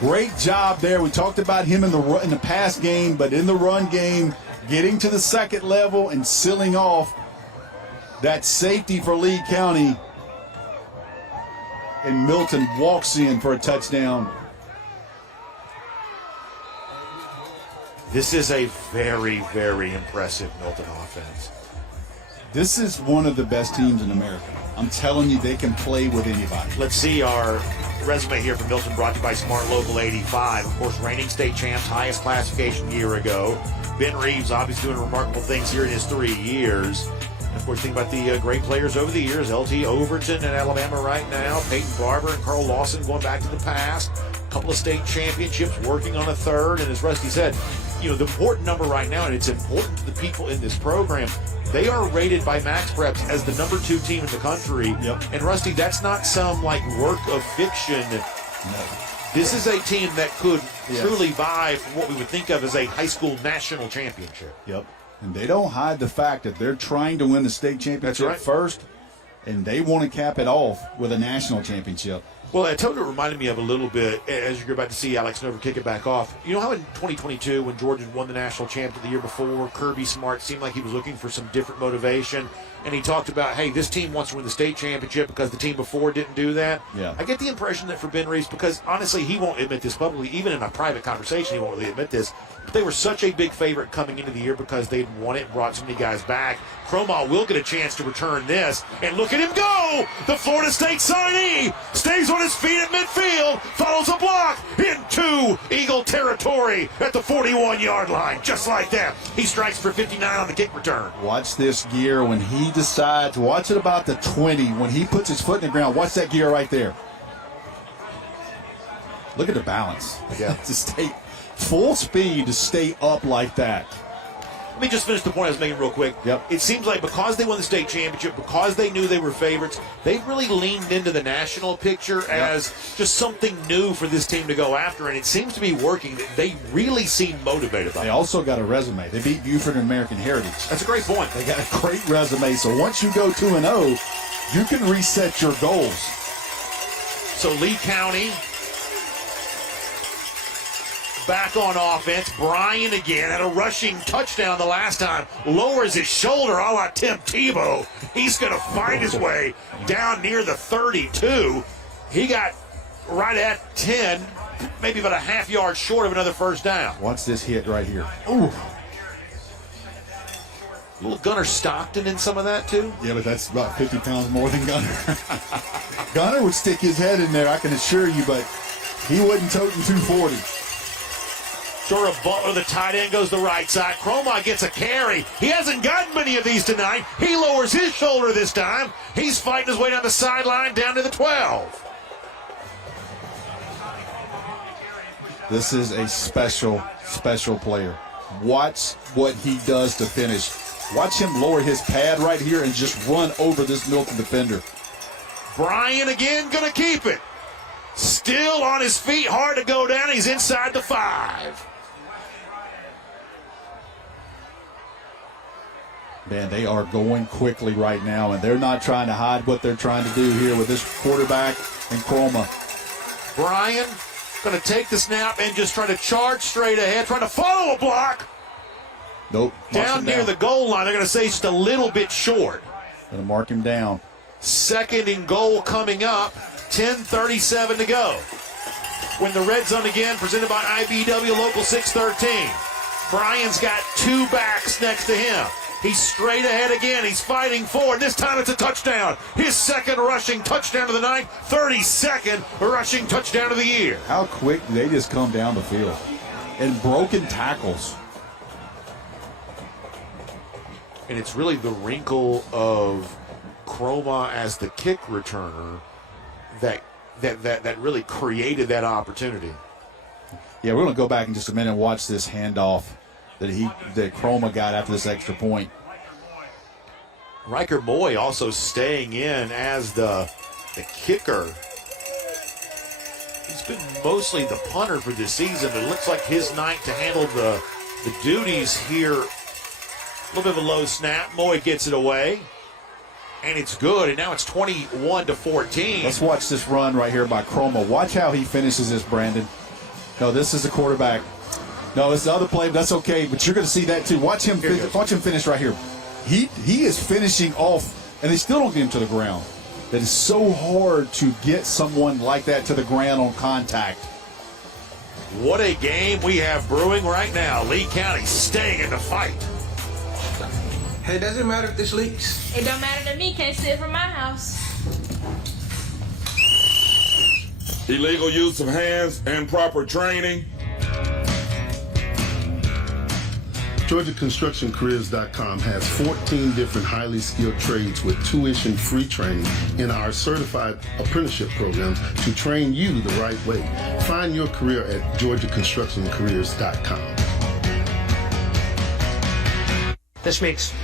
Great job there. We talked about him in the pass game, but in the run game, getting to the second level and sealing off that safety for Lee County. And Milton walks in for a touchdown. This is a very, very impressive Milton offense. This is one of the best teams in America. I'm telling you, they can play with anybody. Let's see our resume here from Milton, brought to you by Smart Local 85. Of course, reigning state champs, highest classification year ago. Ben Reeves obviously doing remarkable things here in his 3 years. And of course, think about the great players over the years. LT Overton in Alabama right now. Peyton Barber and Carl Lawson going back to the past. A couple of state championships, working on a third. And as Rusty said, you know, the important number right now, and it's important to the people in this program, they are rated by Max Preps as the number 2 team in the country. Yep. And Rusty, that's not some like work of fiction. No. This is a team that could truly vie for what we would think of as a high school national championship. Yep. And they don't hide the fact that they're trying to win the state championship first, and they want to cap it off with a national championship. Well, I told you it reminded me of a little bit, as you're about to see Alex Nova kick it back off. You know how in 2022, when Georgia won the national championship the year before, Kirby Smart seemed like he was looking for some different motivation, and he talked about, hey, this team wants to win the state championship because the team before didn't do that. Yeah. I get the impression that for Ben Reeves, because honestly, he won't admit this publicly, even in a private conversation, he won't really admit this, but they were such a big favorite coming into the year because they'd won it and brought so many guys back. Cromall will get a chance to return this, and look at him go! The Florida State signee stays on his feet at midfield, follows a block into Eagle territory at the 41-yard line, just like that. He strikes for 59 on the kick return. Watch this gear when he decides, watch it about the 20, when he puts his foot in the ground. Watch that gear right there. Look at the balance. Yeah. To stay full speed, to stay up like that. Let me just finish the point I was making real quick. Yep. It seems like because they won the state championship, because they knew they were favorites, they've really leaned into the national picture as just something new for this team to go after, and it seems to be working. They really seem motivated by it. They also got a resume. They beat Buford and American Heritage. That's a great point. They got a great resume, so once you go 2-0, you can reset your goals. So Lee County back on offense. Brian again had a rushing touchdown the last time. Lowers his shoulder a la Tim Tebow. He's going to find his way down near the 32. He got right at 10, maybe about a half yard short of another first down. Watch this hit right here. Ooh. A little Gunnar Stockton in some of that, too? Yeah, but that's about 50 pounds more than Gunnar. Gunnar would stick his head in there, I can assure you, but he wasn't toting 240. Dora Butler, the tight end, goes the right side. Croma gets a carry. He hasn't gotten many of these tonight. He lowers his shoulder this time. He's fighting his way down the sideline, down to the 12. This is a special, special player. Watch what he does to finish. Watch him lower his pad right here and just run over this Milton defender. Bryan again gonna keep it. Still on his feet, hard to go down. He's inside the 5. Man, they are going quickly right now, and they're not trying to hide what they're trying to do here with this quarterback and Croma. Bryan going to take the snap and just try to charge straight ahead, trying to follow a block. Nope. Down near the goal line. They're going to say just a little bit short. Going to mark him down. 2nd and goal coming up. 10:37 to go. When the red zone again, presented by IBW Local 613. Bryan's got 2 backs next to him. He's straight ahead again. He's fighting forward. This time it's a touchdown. His 2nd rushing touchdown of the night. 32nd rushing touchdown of the year. How quick do they just come down the field? And broken tackles. And it's really the wrinkle of Croma as the kick returner that really created that opportunity. Yeah, we're going to go back in just a minute and watch this handoff that Croma got after this extra point. Riker Moy also staying in as the kicker. He's been mostly the punter for this season, but it looks like his night to handle the duties here. A little bit of a low snap. Moy gets it away. And it's good, and now it's 21-14. Let's watch this run right here by Croma. Watch how he finishes this, Brandon. No, this is the quarterback. No, it's the other play, but that's okay. But you're going to see that too. Watch him finish right here. He is finishing off, and they still don't get him to the ground. That is so hard to get someone like that to the ground on contact. What a game we have brewing right now. Lee County staying in the fight. Hey, it doesn't matter if this leaks. It don't matter to me. Can't see it from my house. Illegal use of hands and proper training. GeorgiaConstructionCareers.com has 14 different highly skilled trades with tuition-free training in our certified apprenticeship programs to train you the right way. Find your career at GeorgiaConstructionCareers.com. This makes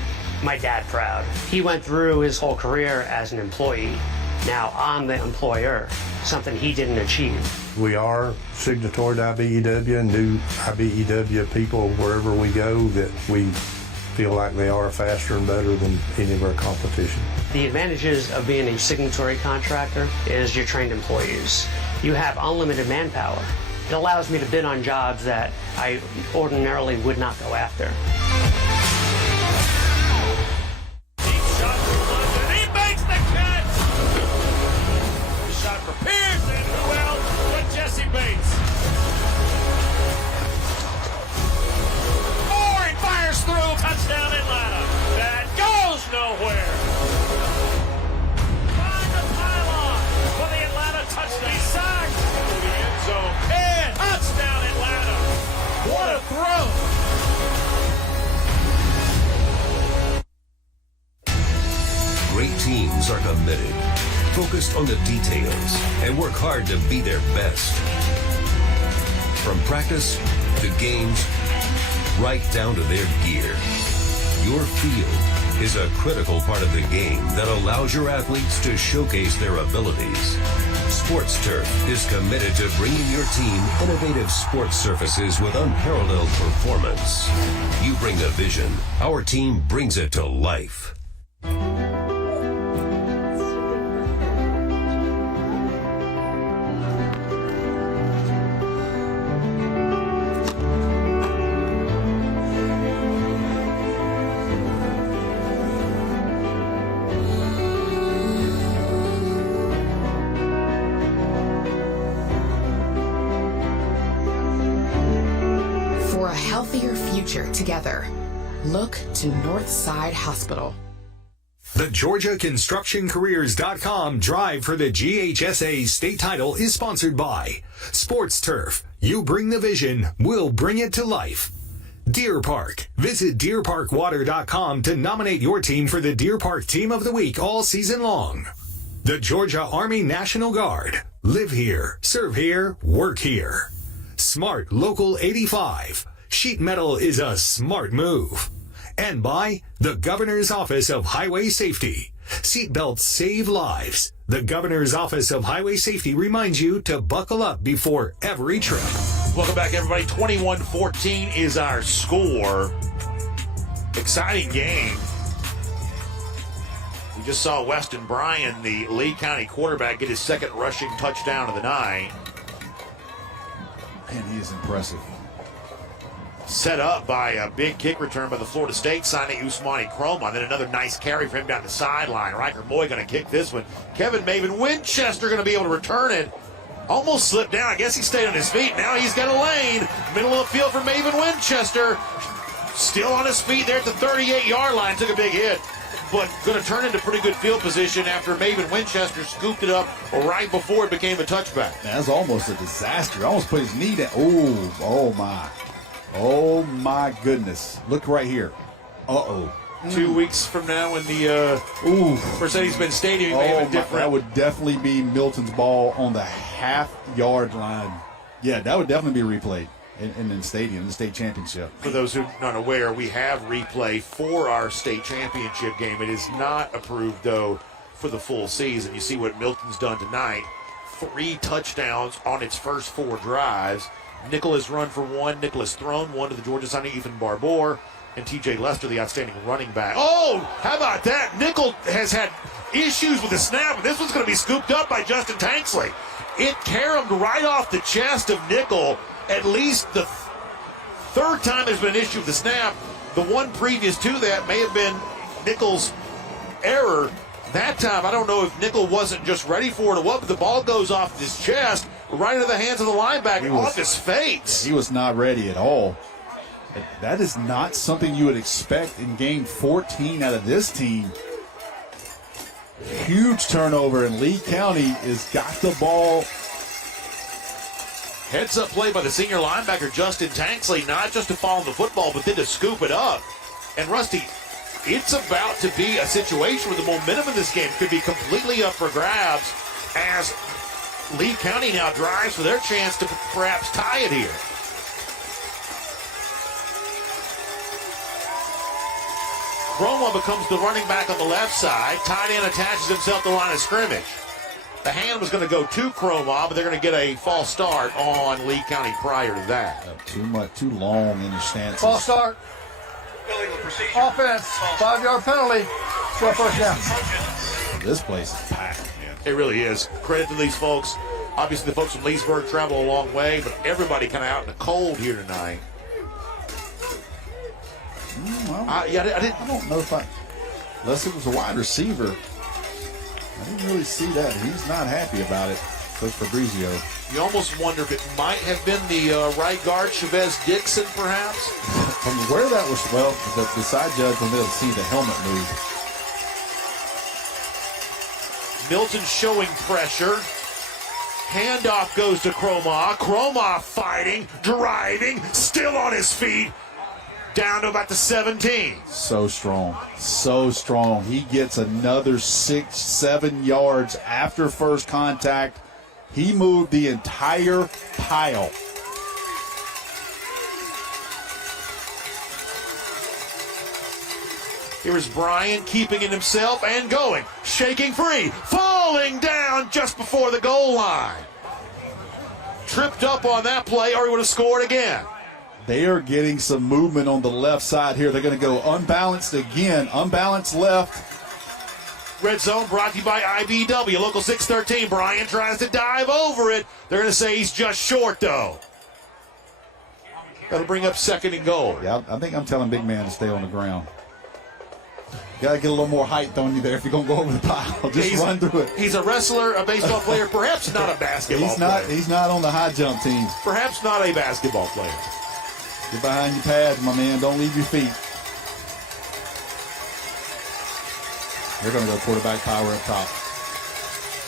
my dad proud. He went through his whole career as an employee. Now I'm the employer, something he didn't achieve. We are signatory to IBEW and do IBEW people wherever we go that we feel like they are faster and better than any of our competition. The advantages of being a signatory contractor is you're trained employees. You have unlimited manpower. It allows me to bid on jobs that I ordinarily would not go after. Touchdown Atlanta. That goes nowhere. Find the pylon for the Atlanta touchdown. He's sacked to the end zone. And touchdown Atlanta. What a throw. Great teams are committed, focused on the details, and work hard to be their best. From practice to games, right down to their gear. Your field is a critical part of the game that allows your athletes to showcase their abilities. Sports Turf is committed to bringing your team innovative sports surfaces with unparalleled performance. You bring the vision, our team brings it to life. Together. Look to Northside Hospital. The GeorgiaConstructionCareers.com drive for the GHSA state title is sponsored by Sports Turf. You bring the vision, we'll bring it to life. Deer Park. Visit DeerParkWater.com to nominate your team for the Deer Park Team of the Week all season long. The Georgia Army National Guard. Live here, serve here, work here. Smart Local 85. Sheet metal is a smart move. And by the Governor's Office of Highway Safety. Seatbelts save lives. The Governor's Office of Highway Safety reminds you to buckle up before every trip. Welcome back, everybody. 21-14 is our score. Exciting game. We just saw Weston Bryan, the Lee County quarterback, get his second rushing touchdown of the night. Man, he is impressive. Set up by a big kick return by the Florida State signing Usmani Chroma. Then another nice carry for him down the sideline. Riker Boy going to kick this one. Kevin Maven Winchester going to be able to return it. Almost slipped down. I guess he stayed on his feet. Now he's got a lane. Middle of the field for Maven Winchester. Still on his feet there at the 38-yard line. Took a big hit, but going to turn into pretty good field position after Maven Winchester scooped it up right before it became a touchback. That's almost a disaster. Almost put his knee down. Oh my. Oh my goodness. Look right here. Uh-oh. 2 weeks from now in the Mercedes-Benz Stadium, he may have been different. That would definitely be Milton's ball on the half-yard line. Yeah, that would definitely be replayed in the stadium, in the state championship. For those who are not aware, we have replay for our state championship game. It is not approved, though, for the full season. You see what Milton's done tonight. 3 touchdowns on its first 4 drives. Nickel has run for 1. Nickel has thrown 1 to the Georgia signing Ethan Barbour. And T.J. Lester, the outstanding running back. Oh, how about that? Nickel has had issues with the snap, and this one's going to be scooped up by Justin Tanksley. It caromed right off the chest of Nickel. At least the third time there's been an issue with the snap. The one previous to that may have been Nickel's error. That time, I don't know if Nickel wasn't just ready for it or what, but the ball goes off his chest, right into the hands of the linebacker, off his face. He was not ready at all. That is not something you would expect in game 14 out of this team. Huge turnover, and Lee County has got the ball. Heads-up play by the senior linebacker, Justin Tanksley, not just to follow the football, but then to scoop it up. And, Rusty, it's about to be a situation where the momentum in this game could be completely up for grabs as Lee County now drives for their chance to perhaps tie it here. Chroma becomes the running back on the left side. Tight end attaches himself to the line of scrimmage. The hand was going to go to Chroma, but they're going to get a false start on Lee County prior to that. Too long in the stances. False start. Offense. 5-yard penalty. Score first down. This place is packed. It really is. Credit to these folks. Obviously, the folks from Leesburg travel a long way, but everybody kind of out in the cold here tonight. I don't know if unless it was a wide receiver. I didn't really see that. He's not happy about it, Coach Fabrizio. You almost wonder if it might have been the right guard, Chavez Dixon, perhaps? From where that was, well, the side judge will be able to see the helmet move. Milton showing pressure. Handoff goes to Chroma. Chroma fighting, driving, still on his feet. Down to about the 17. So strong. So strong. He gets another 6-7 yards after first contact. He moved the entire pile. Here's Bryan keeping it himself and going. Shaking free. Falling down just before the goal line. Tripped up on that play or he would have scored again. They are getting some movement on the left side here. They're going to go unbalanced again. Unbalanced left. Red zone brought to you by IBW. Local 613. Bryan tries to dive over it. They're going to say he's just short, though. That'll bring up 2nd and goal. Yeah, I think I'm telling big man to stay on the ground. Got to get a little more height on you there if you're going to go over the pile. Just run through it. He's a wrestler, a baseball player, perhaps not a basketball player. He's not on the high jump team. Perhaps not a basketball player. Get behind your pads, my man. Don't leave your feet. They're going to go quarterback power up top.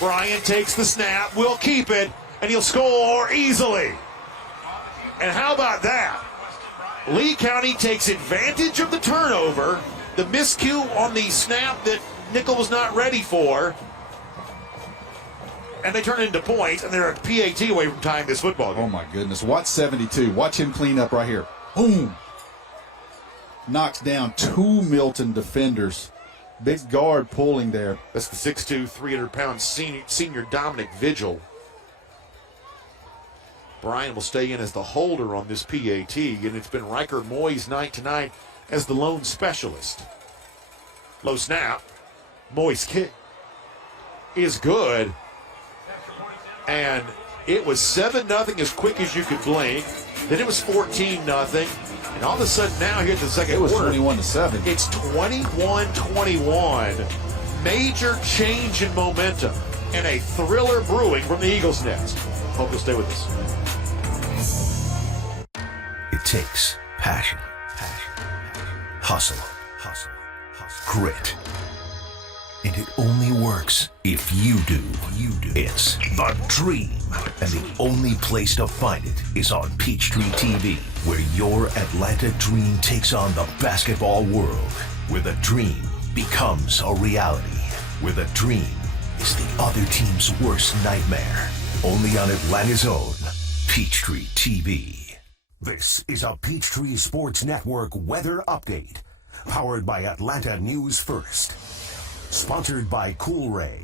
Bryant takes the snap, will keep it, and he'll score easily. And how about that? Lee County takes advantage of the turnover, the miscue on the snap that Nickel was not ready for, and they turn it into points, and they're a PAT away from tying this football game. Oh, my goodness. Watch 72. Watch him clean up right here. Boom. Knocks down 2 Milton defenders. Big guard pulling there. That's the 6'2", 300-pound senior Dominic Vigil. Brian will stay in as the holder on this PAT, and it's been Riker Moy's night tonight as the lone specialist. Low snap. Moy's kick is good. And it was 7-0 as quick as you could blink. Then it was 14-0. And all of a sudden now here at the second quarter. It was 21-7. It's 21-21. Major change in momentum. And a thriller brewing from the Eagles' nest. Hope you'll stay with us. It takes passion, hustle, grit. And it only works if you do. It's the dream. And the only place to find it is on Peachtree TV, where your Atlanta dream takes on the basketball world, where the dream becomes a reality, where the dream is the other team's worst nightmare. Only on Atlanta's own Peachtree TV. This is a Peachtree Sports Network weather update, powered by Atlanta News First. Sponsored by Cool Ray.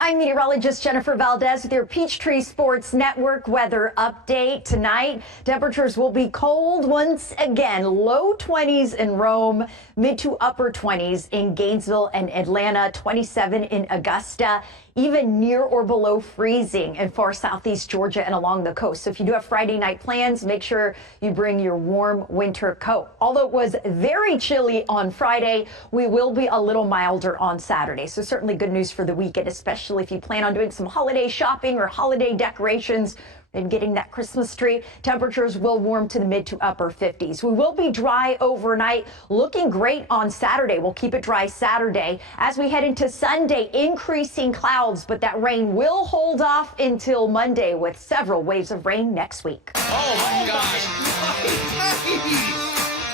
I'm meteorologist Jennifer Valdez with your Peachtree Sports Network weather update. Tonight, temperatures will be cold once again. Low 20s in Rome, mid to upper 20s in Gainesville and Atlanta, 27 in Augusta, even near or below freezing in far southeast Georgia and along the coast. So if you do have Friday night plans, make sure you bring your warm winter coat. Although it was very chilly on Friday, we will be a little milder on Saturday. So certainly good news for the weekend, especially if you plan on doing some holiday shopping or holiday decorations and getting that Christmas tree. Temperatures will warm to the mid to upper 50s. We will be dry overnight, looking great on Saturday. We'll keep it dry Saturday. As we head into Sunday, increasing clouds, but that rain will hold off until Monday with several waves of rain next week. Oh my gosh.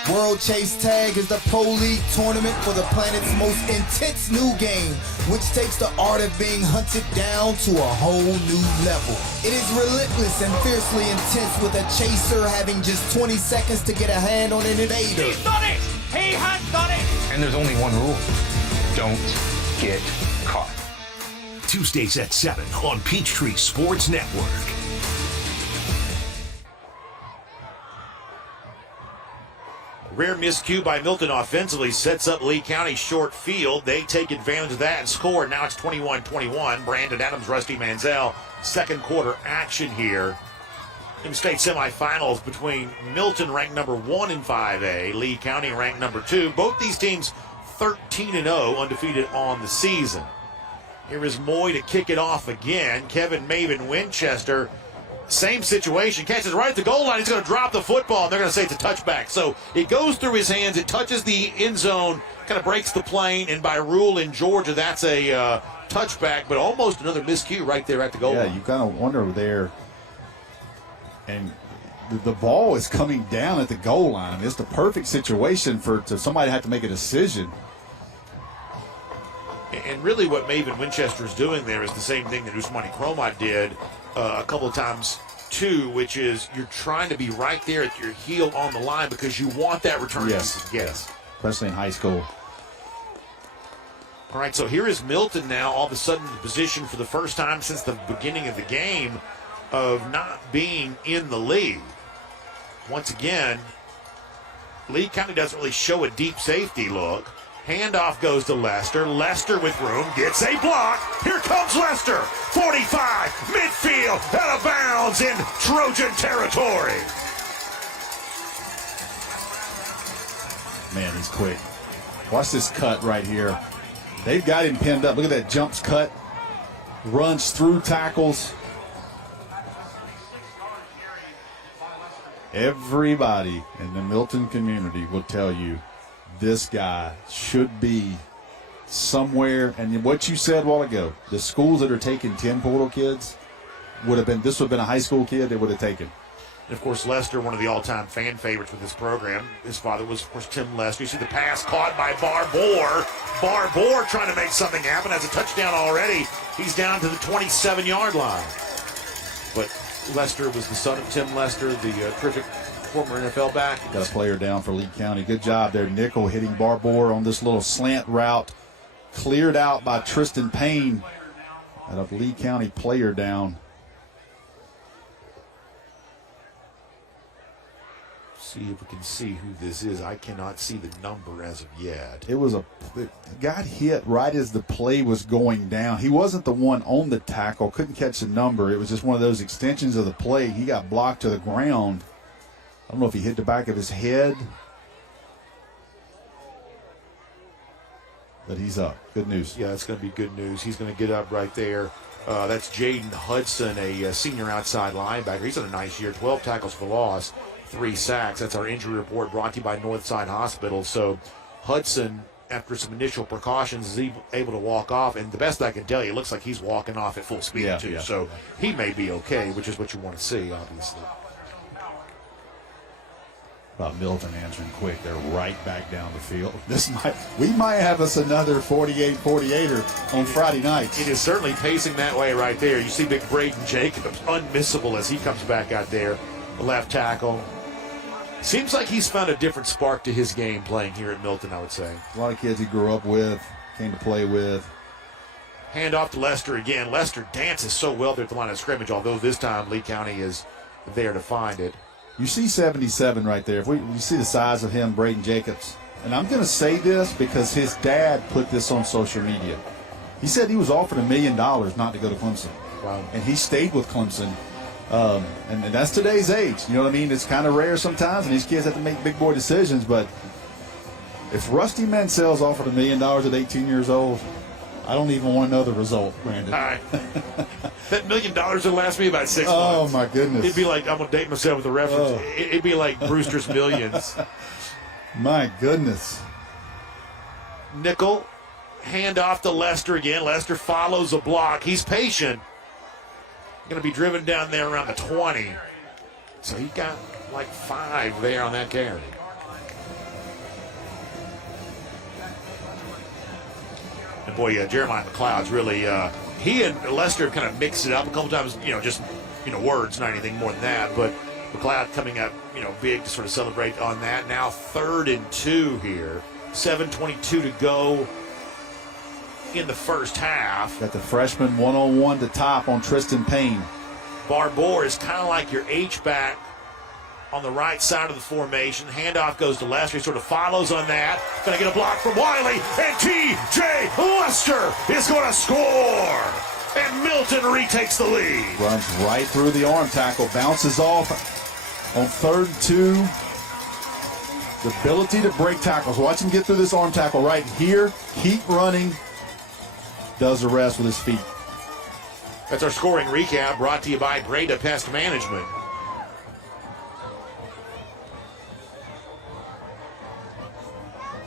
World Chase Tag is the Pro League tournament for the planet's most intense new game, which takes the art of being hunted down to a whole new level. It is relentless and fiercely intense, with a chaser having just 20 seconds to get a hand on an invader. He's done it! He has done it! And there's only one rule. Don't get caught. Tuesdays at 7 on Peachtree Sports Network. Rare miscue by Milton offensively sets up Lee County short field. They take advantage of that and score. Now it's 21-21. Brandon Adams, Rusty Manziel, second quarter action here in state semifinals between Milton, ranked number 1 in 5A, Lee County, ranked number 2. Both these teams 13-0, undefeated on the season. Here is Moy to kick it off again. Kevin Maven Winchester, same situation, catches right at the goal line. He's going to drop the football, and they're going to say it's a touchback. So it goes through his hands, it touches the end zone, kind of breaks the plane, and by rule in Georgia, that's a touchback, but almost another miscue right there at the goal line. Yeah, you kind of wonder there. And the ball is coming down at the goal line. I mean, it's the perfect situation for somebody to have to make a decision. And really what Maven Winchester is doing there is the same thing that Usmani Cromot did a couple of times too, which is you're trying to be right there at your heel on the line because you want that return. Yes, especially in high school. All right, so here is Milton now all of a sudden in the position for the first time since the beginning of the game of not being in the lead. Once again, Lee County doesn't really show a deep safety look. Handoff goes to Lester. Lester with room, gets a block. Here comes Lester. 45, midfield, out of bounds in Trojan territory. Man, he's quick. Watch this cut right here. They've got him pinned up. Look at that jumps cut. Runs through tackles. Everybody in the Milton community will tell you this guy should be somewhere, and what you said a while ago, the schools that are taking 10 portal kids would have been a high school kid they would have taken. And, of course, Lester, one of the all-time fan favorites with this program. His father was, of course, Tim Lester. You see the pass caught by Barbour. Barbour trying to make something happen. Has a touchdown already. He's down to the 27-yard line. But Lester was the son of Tim Lester, the terrific former NFL back. Got a player down for Lee County. Good job there. Nickel hitting Barbour on this little slant route. Cleared out by Tristan Payne out of Lee County, player down. See if we can see who this is. I cannot see the number as of yet. It got hit right as the play was going down. He wasn't the one on the tackle, couldn't catch the number. It was just one of those extensions of the play. He got blocked to the ground. I don't know if he hit the back of his head, but he's up. Good news. Yeah, it's going to be good news. He's going to get up right there. That's Jaden Hudson, a senior outside linebacker. He's had a nice year, 12 tackles for loss, 3 sacks. That's our injury report brought to you by Northside Hospital. So Hudson, after some initial precautions, is able to walk off. And the best I can tell you, it looks like he's walking off at full speed, too. Yeah. So he may be okay, which is what you want to see, obviously. About Milton answering quick. They're right back down the field. We might have us another 48-48er on Friday night. It is certainly pacing that way right there. You see big Braden Jacobs, unmissable as he comes back out there, the left tackle. Seems like he's found a different spark to his game playing here at Milton, I would say. A lot of kids he grew up with, came to play with. Hand off to Lester again. Lester dances so well there at the line of scrimmage, although this time Lee County is there to find it. You see 77 right there. You see the size of him, Braden Jacobs. And I'm going to say this because his dad put this on social media. He said he was offered $1 million not to go to Clemson. Wow. And he stayed with Clemson. And that's today's age. You know what I mean? It's kind of rare sometimes, and these kids have to make big boy decisions. But if Rusty Mansell's offered $1 million at 18 years old, I don't even want to know the result, Brandon. All right. That $1 million would last me about 6 months. Oh, my goodness. It'd be like, I'm going to date myself with a reference. Oh. It'd be like Brewster's Millions. My goodness. Nickel, hand off to Lester again. Lester follows a block. He's patient. Going to be driven down there around the 20. So he got like 5 there on that carry. And boy, Jeremiah McLeod's really, he and Lester kind of mixed it up a couple times, just words, not anything more than that. But McLeod coming up, big to sort of celebrate on that. Now 3rd and 2 here. 7:22 to go in the first half. Got the freshman one-on-one to top on Tristan Payne. Barbour is kind of like your H-back on the right side of the formation. Handoff goes to Lester. He sort of follows on that. Going to get a block from Wiley. And T.J. Lester is going to score. And Milton retakes the lead. Runs right through the arm tackle. Bounces off on 3rd and 2. The ability to break tackles. Watch him get through this arm tackle right here. Keep running. Does the rest with his feet. That's our scoring recap brought to you by Breda Pest Management.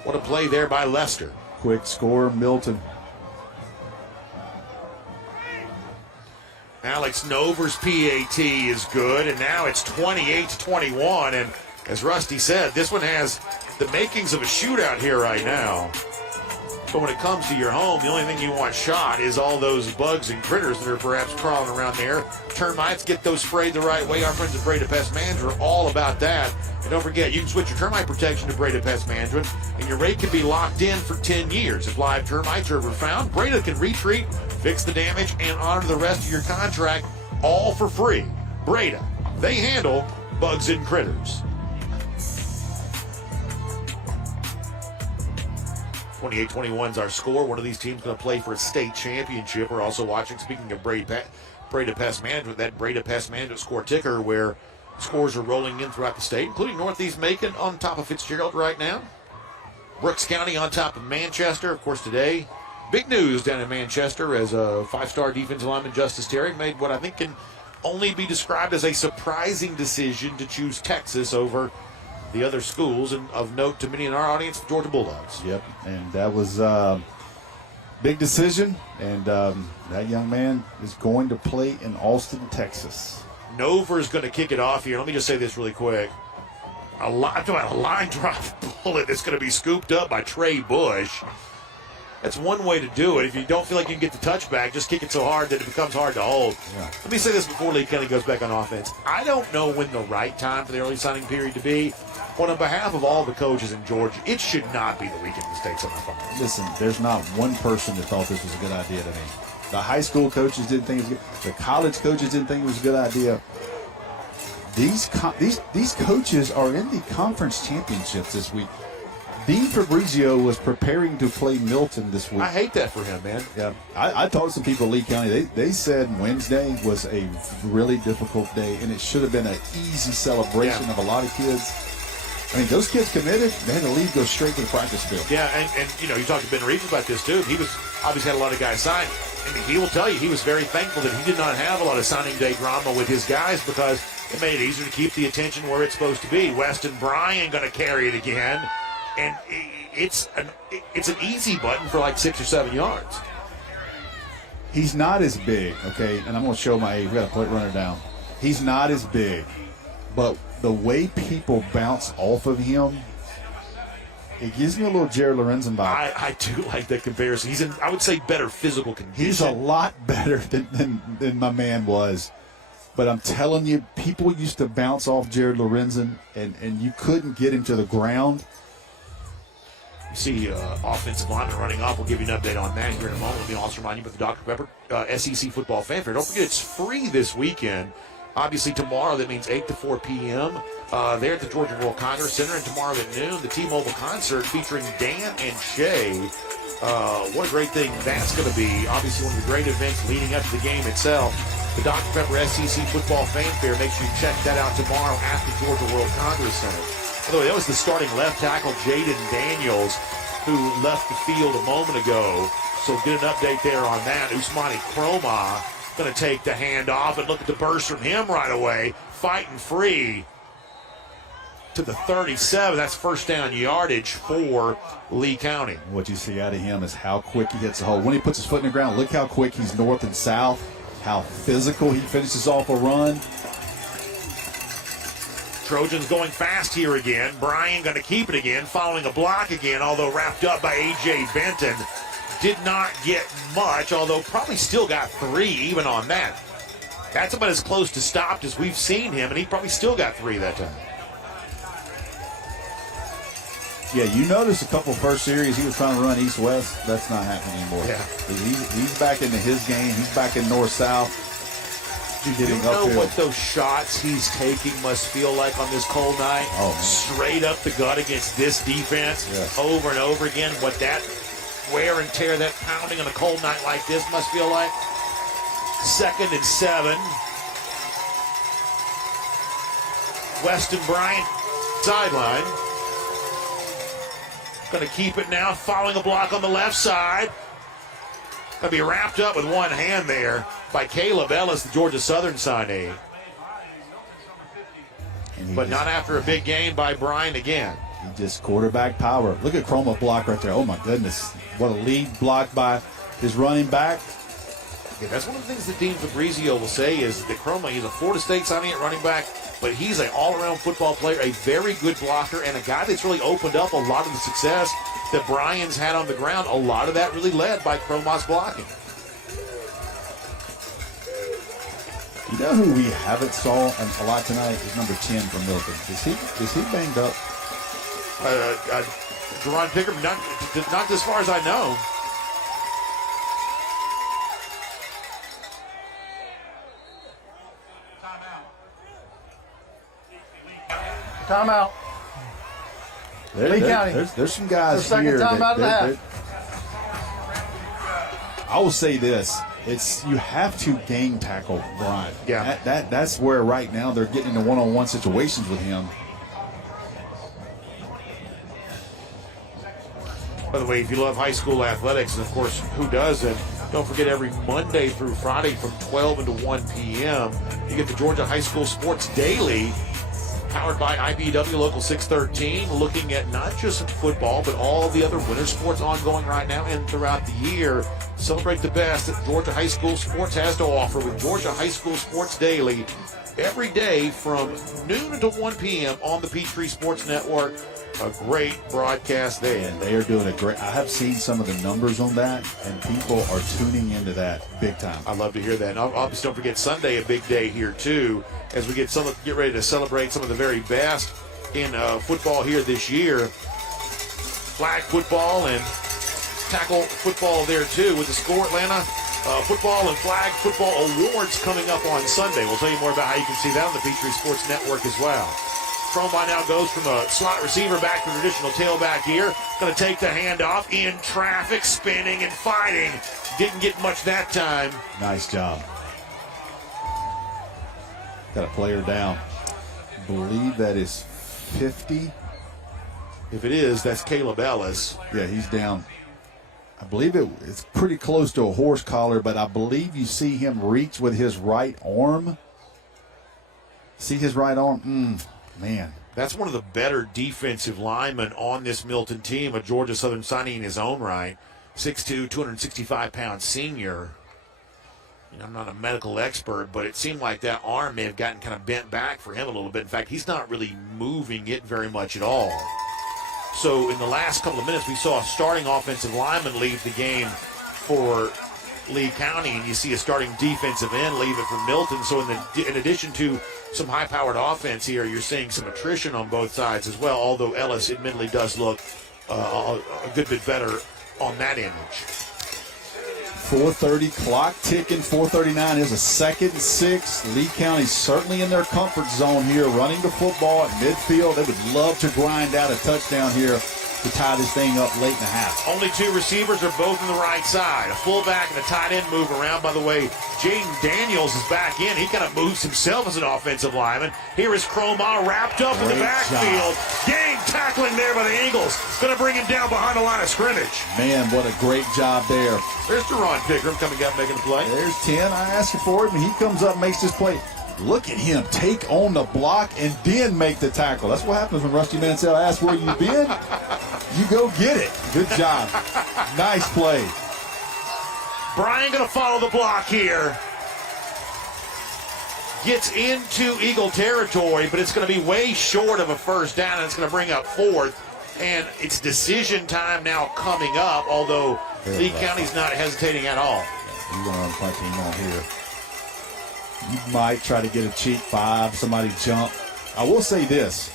What a play there by Lester. Quick score, Milton. Alex Nover's PAT is good, and now it's 28-21. And as Rusty said, this one has the makings of a shootout here right now. But when it comes to your home, the only thing you want shot is all those bugs and critters that are perhaps crawling around there. Termites, get those sprayed the right way. Our friends at Breda Pest Management are all about that. And don't forget, you can switch your termite protection to Breda Pest Management, and your rate can be locked in for 10 years. If live termites are ever found, Breda can retreat, fix the damage, and honor the rest of your contract, all for free. Breda, they handle bugs and critters. 28-21 is our score. One of these teams going to play for a state championship. We're also watching, speaking of Breda Pest Management, that Breda Pest Management score ticker where scores are rolling in throughout the state, including Northeast Macon on top of Fitzgerald right now. Brooks County on top of Manchester. Of course, today, big news down in Manchester as a 5-star defensive lineman, Justice Terry, made what I think can only be described as a surprising decision to choose Texas over the other schools, and of note to many in our audience, the Georgia Bulldogs. Yep, and that was Big decision, and that young man is going to play in Austin, Texas. Nover is going to kick it off here. Let me just say this really quick. A line drive bullet that's going to be scooped up by Trey Bush. That's one way to do it. If you don't feel like you can get the touchback, just kick it so hard that it becomes hard to hold. Yeah. Let me say this before Lee County goes back on offense. I don't know when the right time for the early signing period to be. But on behalf of all the coaches in Georgia, it should not be the week in the state semifinals. Listen, there's not one person that thought this was a good idea to me. The high school coaches didn't think it was good. The college coaches didn't think it was a good idea. These coaches are in the conference championships this week. Dean Fabrizio was preparing to play Milton this week. I hate that for him, man. Yeah, I talked to some people in Lee County. They said Wednesday was a really difficult day, and it should have been an easy celebration of a lot of kids. I mean, those kids committed. They had to leave, go straight to the practice field. Yeah, and you know, you talked to Ben Reeves about this, too. He was obviously had a lot of guys signed. I mean, he will tell you he was very thankful that he did not have a lot of signing day drama with his guys because it made it easier to keep the attention where it's supposed to be. Weston Bryan going to carry it again. And it's an easy button for like 6 or 7 yards. He's not as big, okay? And I'm going to show my age. We got to put runner down. He's not as big, but the way people bounce off of him, it gives me a little Jared Lorenzen vibe. I do like that comparison. He's in, I would say, better physical condition. He's a lot better than my man was. But I'm telling you, people used to bounce off Jared Lorenzen, and you couldn't get him to the ground. You see offensive lineman running off. We'll give you an update on that here in a moment. Let me also remind you about the Dr. Pepper SEC Football Fanfare. Don't forget, it's free this weekend. Obviously, tomorrow, that means 8 to 4 p.m. There at the Georgia World Congress Center. And tomorrow at noon, the T-Mobile concert featuring Dan and Shay. What a great thing that's going to be. Obviously, one of the great events leading up to the game itself. The Dr. Pepper SEC Football Fanfare. Make sure you check that out tomorrow at the Georgia World Congress Center. By the way, that was the starting left tackle, Jaden Daniels, who left the field a moment ago. So get an update there on that. Usmani Chroma going to take the handoff, and look at the burst from him right away. Fighting free to the 37. That's first down yardage for Lee County. What you see out of him is how quick he hits the hole. When he puts his foot in the ground, look how quick he's north and south, how physical he finishes off a run. Trojans going fast here again. Bryan going to keep it again, following a block again, although wrapped up by A.J. Benton. Did not get much, although probably still got 3 even on that. That's about as close to stopped as we've seen him, and he probably still got 3 that time. Yeah, you notice a couple first series he was trying to run east-west. That's not happening anymore. Yeah. He's back into his game. He's back in north-south. You know what those shots he's taking must feel like on this cold night? Oh, man. Straight up the gut against this defense, over and over again. What that wear and tear, that pounding on a cold night like this must feel like. 2nd and 7. Weston Bryant, sideline. Going to keep it now, following a block on the left side. Going to be wrapped up with one hand there by Caleb Ellis, the Georgia Southern signee. But not after a big game by Bryan again. He just quarterback power. Look at Chroma block right there. Oh, my goodness. What a lead block by his running back. Yeah, that's one of the things that Dean Fabrizio will say is that Chroma, he's a Florida State signing at running back, but he's an all-around football player, a very good blocker, and a guy that's really opened up a lot of the success that Bryan's had on the ground. A lot of that really led by Chroma's blocking. You know who we haven't saw a lot tonight is number 10 from Milton. Is he banged up? Jerron Pickard, not as far as I know. Timeout. Lee County. There's some guys here. Second timeout and a half. I will say this. You have to game tackle Bryan. Yeah. That's where right now they're getting into one-on-one situations with him. By the way, if you love high school athletics, and of course, who doesn't, don't forget every Monday through Friday from 12 to 1 p.m., you get the Georgia High School Sports Daily powered by IBEW Local 613, looking at not just football, but all the other winter sports ongoing right now and throughout the year. Celebrate the best that Georgia High School Sports has to offer with Georgia High School Sports Daily every day from noon until 1 p.m. on the Peachtree Sports Network. A great broadcast there. And they are doing a great. I have seen some of the numbers on that, and people are tuning into that big time. I love to hear that. And obviously, don't forget Sunday, a big day here too, as we get ready to celebrate some of the very best in football here this year. Flag football and tackle football there too, with the Score Atlanta football and flag football awards coming up on Sunday. We'll tell you more about how you can see that on the Peachtree Sports Network as well. Chrome by now goes from a slot receiver back to traditional tailback here. Going to take the handoff in traffic, spinning and fighting. Didn't get much that time. Nice job. Got a player down. I believe that is 50. If it is, that's Caleb Ellis. Yeah, he's down. I believe it's pretty close to a horse collar, but I believe you see him reach with his right arm. See his right arm? Man. That's one of the better defensive linemen on this Milton team, a Georgia Southern signing in his own right. 6'2", 265-pound senior. I'm not a medical expert, but it seemed like that arm may have gotten kind of bent back for him a little bit. In fact, he's not really moving it very much at all. So in the last couple of minutes, we saw a starting offensive lineman leave the game for Lee County, and you see a starting defensive end leave it for Milton. So in addition to some high-powered offense here, you're seeing some attrition on both sides as well, although Ellis admittedly does look a good bit better on that image. 4:30 clock ticking. 4:39 is a 2nd and 6. Lee County certainly in their comfort zone here, running the football at midfield. They would love to grind out a touchdown here to tie this thing up late in the half. Only 2 receivers are both on the right side. A fullback and a tight end move around. By the way, Jaden Daniels is back in. He kind of moves himself as an offensive lineman. Here is Cromar wrapped up in the backfield. Gang tackling there by the Eagles. Going to bring him down behind the line of scrimmage. Man, what a great job there. There's Deron Pickram coming up making a play. There's 10. I asked for him, and he comes up, makes this play. Look at him take on the block and then make the tackle. That's what happens when Rusty Mansell asks where you've been. You go get it. Good job. Nice play. Brian going to follow the block here. Gets into Eagle territory, but it's going to be way short of a first down, and it's going to bring up 4th. And it's decision time now coming up, although Lee County's not hesitating at all. You're going to run punting on here. You might try to get a cheap 5, somebody jump. I will say this.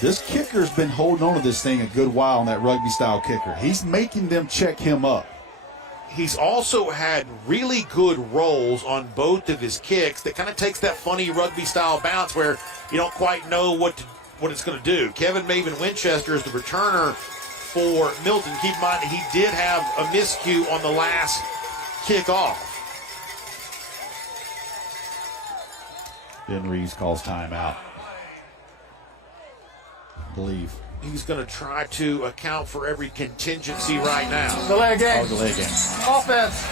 This kicker's been holding on to this thing a good while on that rugby-style kicker. He's making them check him up. He's also had really good rolls on both of his kicks that kind of takes that funny rugby-style bounce where you don't quite know what it's going to do. Kevin Maven Winchester is the returner for Milton. Keep in mind, he did have a miscue on the last kickoff. Ben Reeves calls timeout. I believe. He's going to try to account for every contingency right now. Delay game. Oh, delay game. Offense.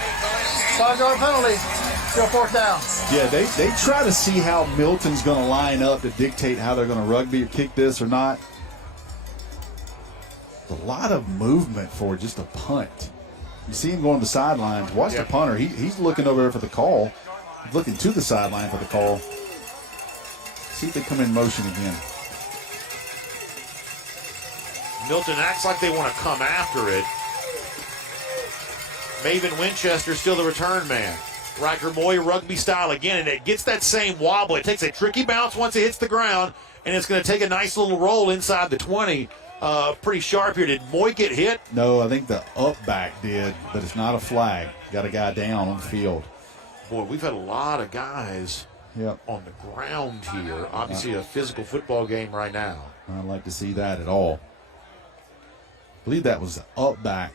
5-yard penalty. Go 4th down. Yeah, they try to see how Milton's going to line up to dictate how they're going to rugby or kick this or not. A lot of movement for just a punt. You see him going to the sidelines. Watch the punter. He's looking over there for the call. He's looking to the sideline for the call. See if they come in motion again. Milton acts like they want to come after it. Maven Winchester still the return man. Riker Moy rugby style again, and it gets that same wobble. It takes a tricky bounce once it hits the ground, and it's going to take a nice little roll inside the 20. Pretty sharp here. Did Moy get hit? No, I think the up back did, but it's not a flag. Got a guy down on the field. Boy, we've had a lot of guys on the ground here. Obviously a physical football game right now. I'd like to see that at all. I believe that was the up back.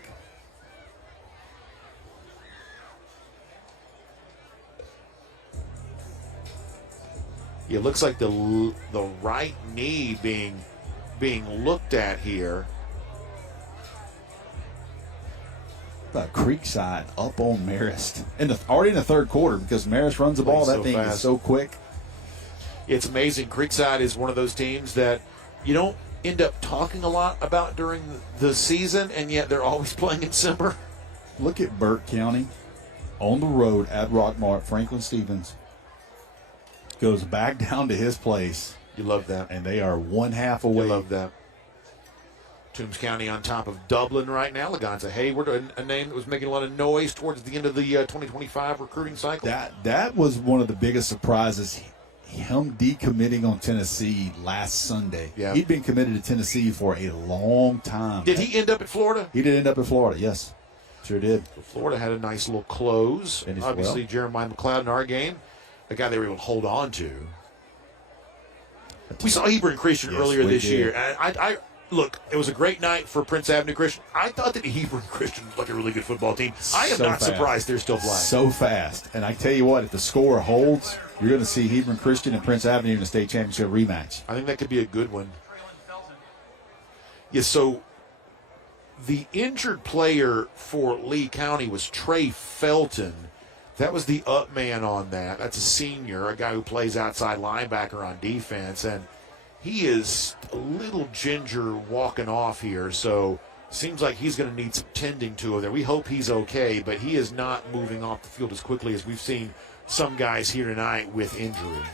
It looks like the right knee being looked at here. Creekside up on Marist already in the 3rd quarter because Marist runs the ball. That thing is so quick. It's amazing. Creekside is one of those teams that you don't end up talking a lot about during the season, and yet they're always playing in December. Look at Burke County on the road at Rockmart. Franklin Stevens goes back down to his place. You love that. And they are 1/2 away. You love that. Toombs County on top of Dublin right now. Laganza Hayward, a name that was making a lot of noise towards the end of the 2025 recruiting cycle. That was one of the biggest surprises, him decommitting on Tennessee last Sunday. Yeah. He'd been committed to Tennessee for a long time. Did he end up at Florida? He did end up at Florida, yes. Sure did. Florida had a nice little close. Obviously, Jeremiah McLeod in our game, a guy they were able to hold on to. We saw Hebron Christian earlier this year. And I look, it was a great night for Prince Avenue Christian. I thought that Hebron Christian looked like a really good football team. I am not surprised they're still flying. So fast. And I tell you what, if the score holds, you're going to see Hebron Christian and Prince Avenue in the state championship rematch. I think that could be a good one. Yeah, so the injured player for Lee County was Trey Felton. That was the up man on that. That's a senior, a guy who plays outside linebacker on defense. And he is a little ginger walking off here, so seems like he's going to need some tending to over there. We hope he's okay, but he is not moving off the field as quickly as we've seen some guys here tonight with injury.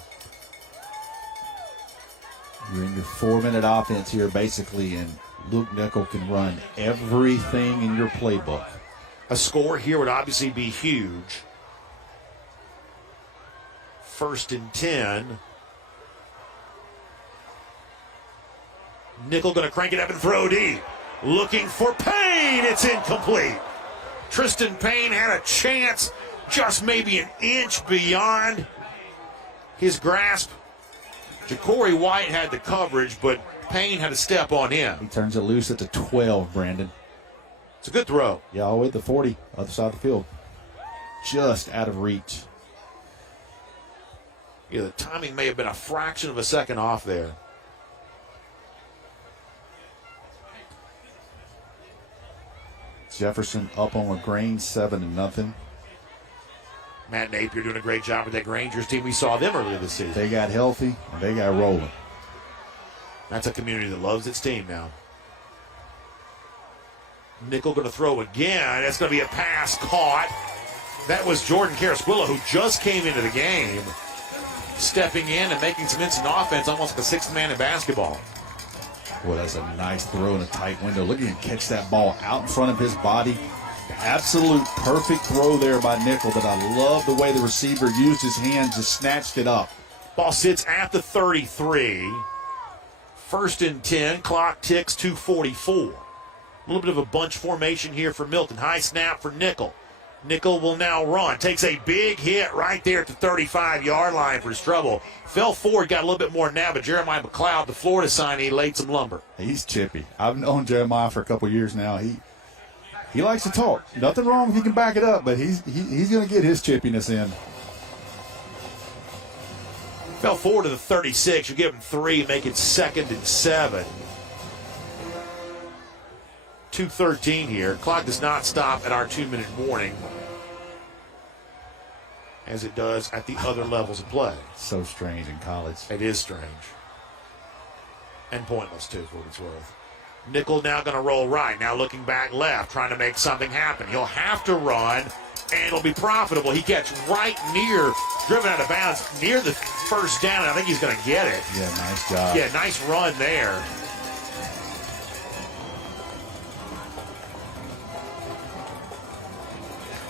You're in your 4-minute offense here, basically, and Luke Nickel can run everything in your playbook. A score here would obviously be huge. 1st and 10. Nickel going to crank it up and throw deep. Looking for Payne. It's incomplete. Tristan Payne had a chance, just maybe an inch beyond his grasp. Ja'Cory White had the coverage, but Payne had a step on him. He turns it loose at the 12, Brandon. It's a good throw. Yeah, all the way to the 40, other side of the field. Just out of reach. Yeah, the timing may have been a fraction of a second off there. Jefferson up on LaGrange, 7-0. Matt Napier doing a great job with that Rangers team. We saw them earlier this season. They got healthy, and they got rolling. That's a community that loves its team now. Nickel going to throw again. That's going to be a pass caught. That was Jordan Carasquilla, who just came into the game, stepping in and making some instant offense, almost like a sixth man in basketball. Boy, that's a nice throw in a tight window. Look at him catch that ball out in front of his body. Absolute perfect throw there by Nickel, but I love the way the receiver used his hands, just snatched it up. Ball sits at the 33. 1st and 10. Clock ticks 2:44. A little bit of a bunch formation here for Milton. High snap for Nickel. Nickel will now run. Takes a big hit right there at the 35-yard line for his trouble. Fell forward, got a little bit more now, but Jeremiah McLeod, the Florida signee, laid some lumber. He's chippy. I've known Jeremiah for a couple years now. He likes to talk. Nothing wrong if he can back it up, but he's going to get his chippiness in. Fell forward to the 36. You give him 3, make it 2nd and 7. 2:13 here. Clock does not stop at our 2-minute warning, as it does at the other levels of play. So strange in college. It is strange. And pointless, too, for what it's worth. Nickel now going to roll right. Now looking back left, trying to make something happen. He'll have to run, and it'll be profitable. He gets right near, driven out of bounds, near the first down, and I think he's going to get it. Yeah, nice job. Yeah, nice run there.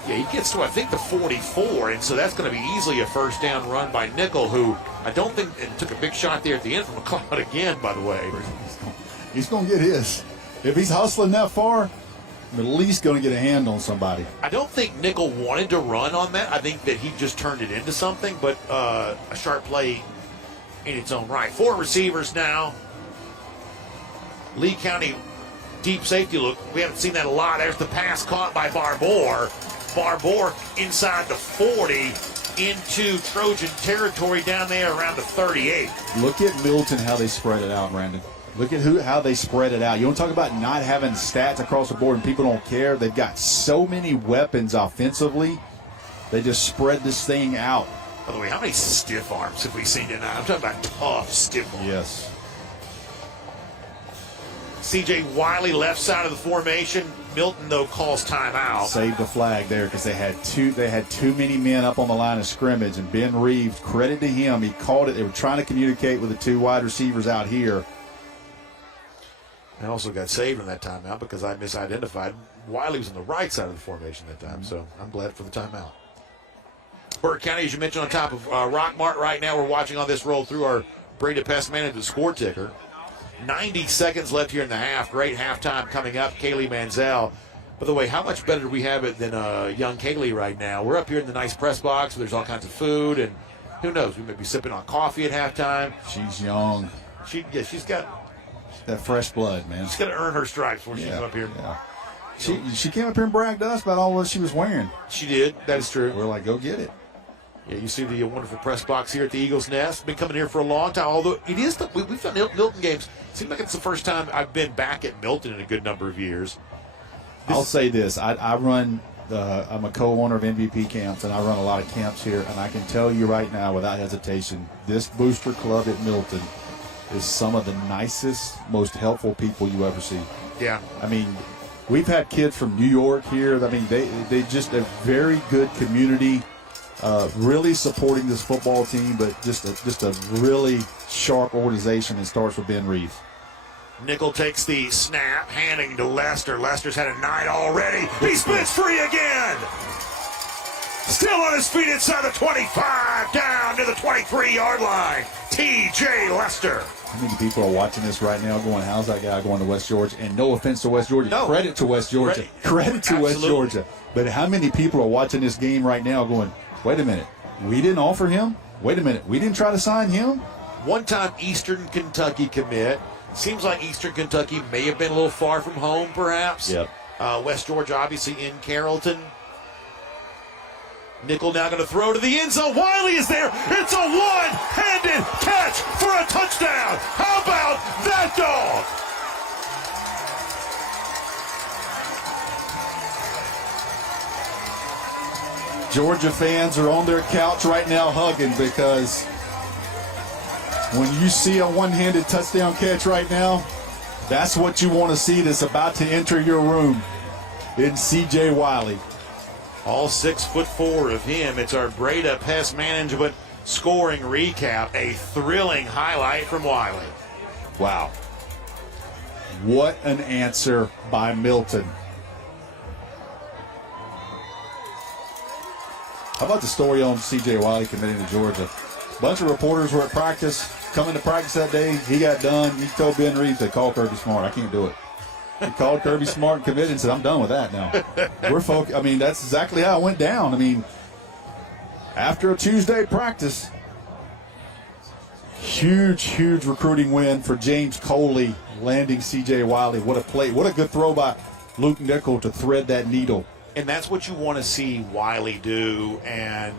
Yeah, he gets to, I think, the 44, and so that's going to be easily a first down run by Nickel, who I don't think, and took a big shot there at the end from McLeod again, by the way. He's going to get his. If he's hustling that far, at least going to get a hand on somebody. I don't think Nickel wanted to run on that. I think that he just turned it into something, but a sharp play in its own right. 4 receivers now. Lee County deep safety look. We haven't seen that a lot. There's the pass caught by Barbour. Barbour inside the 40 into Trojan territory down there around the 38. Look at Milton, how they spread it out, Brandon. Look at how they spread it out. You want to talk about not having stats across the board and people don't care? They've got so many weapons offensively. They just spread this thing out. By the way, how many stiff arms have we seen tonight? I'm talking about tough, stiff arms. Yes. C.J. Wiley, left side of the formation. Milton, though, calls timeout. Saved the flag there because they had too many men up on the line of scrimmage, and Ben Reeves, credit to him, he called it. They were trying to communicate with the two wide receivers out here. I also got saved in that timeout because I misidentified. Wiley was on the right side of the formation that time, so I'm glad for the timeout. Burke County, as you mentioned, on top of Rockmart right now. We're watching on this roll through our Brady Pest Management score ticker. 90 seconds left here in the half. Great halftime coming up. Kaylee Manziel. By the way, how much better do we have it than young Kaylee right now? We're up here in the nice press box where there's all kinds of food, and who knows, we may be sipping on coffee at halftime. She's young. She's got that fresh blood, man. She's got to earn her stripes before she comes up here. Yeah. She came up here and bragged to us about all what she was wearing. She did. That is true. We're like, go get it. Yeah, you see the wonderful press box here at the Eagles Nest. Been coming here for a long time, although it is we've done Milton games. Seems like it's the first time I've been back at Milton in a good number of years. I'll say this. I run, I'm a co-owner of MVP camps, and I run a lot of camps here, and I can tell you right now without hesitation, this booster club at Milton is some of the nicest, most helpful people you ever see. Yeah. I mean, we've had kids from New York here. I mean, they just a very good community. Really supporting this football team, but just a really sharp organization. It starts with Ben Reeves. Nickel takes the snap, handing to Lester. Lester's had a night already. He splits free again. Still on his feet inside the 25, down to the 23-yard line. T.J. Lester. How many people are watching this right now going, how's that guy going to West Georgia? And no offense to West Georgia. No. Credit to West Georgia. Credit to West Georgia. But how many people are watching this game right now going, wait a minute, we didn't offer him? Wait a minute, we didn't try to sign him? One-time Eastern Kentucky commit. Seems like Eastern Kentucky may have been a little far from home, perhaps. Yep. West Georgia, obviously, in Carrollton. Nickel now going to throw to the end zone. Wiley is there. It's a one-handed catch for a touchdown. How about that dog? Georgia fans are on their couch right now hugging because when you see a one-handed touchdown catch right now, that's what you want to see that's about to enter your room in C.J. Wiley. All 6'4" of him. It's our Brady Pest Management scoring recap. A thrilling highlight from Wiley. Wow. What an answer by Milton. How about the story on C.J. Wiley committing to Georgia? A bunch of reporters were at practice, coming to practice that day. He got done. He told Ben Reeves to call Kirby Smart. I can't do it. He called Kirby Smart and committed and said, I'm done with that now. I mean, that's exactly how it went down. I mean, after a Tuesday practice, huge recruiting win for James Coley, landing C.J. Wiley. What a play. What a good throw by Luke Nickel to thread that needle. And that's what you want to see Wiley do. And,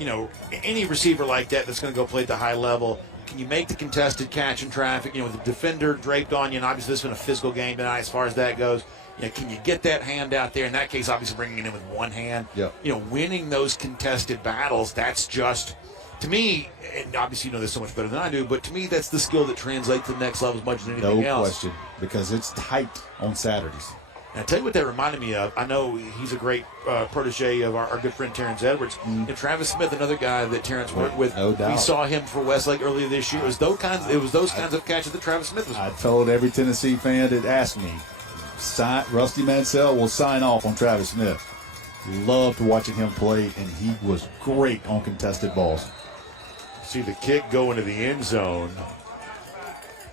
you know, any receiver like that that's going to go play at the high level, can you make the contested catch in traffic? You know, with the defender draped on you, and obviously this has been a physical game tonight as far as that goes. You know, can you get that hand out there? In that case, obviously bringing it in with one hand. Yep. You know, winning those contested battles, that's just, to me, and obviously you know this so much better than I do, but to me that's the skill that translates to the next level as much as anything else. No question, because it's tight on Saturdays. And I tell you what that reminded me of. I know he's a great protege of our good friend Terrence Edwards. And Travis Smith, another guy that Terrence worked with. No doubt. We saw him for Westlake earlier this year. It was those kinds of catches that Travis Smith was. I told every Tennessee fan that asked me, Rusty Mansell will sign off on Travis Smith. Loved watching him play, and he was great on contested balls. See the kick go into the end zone.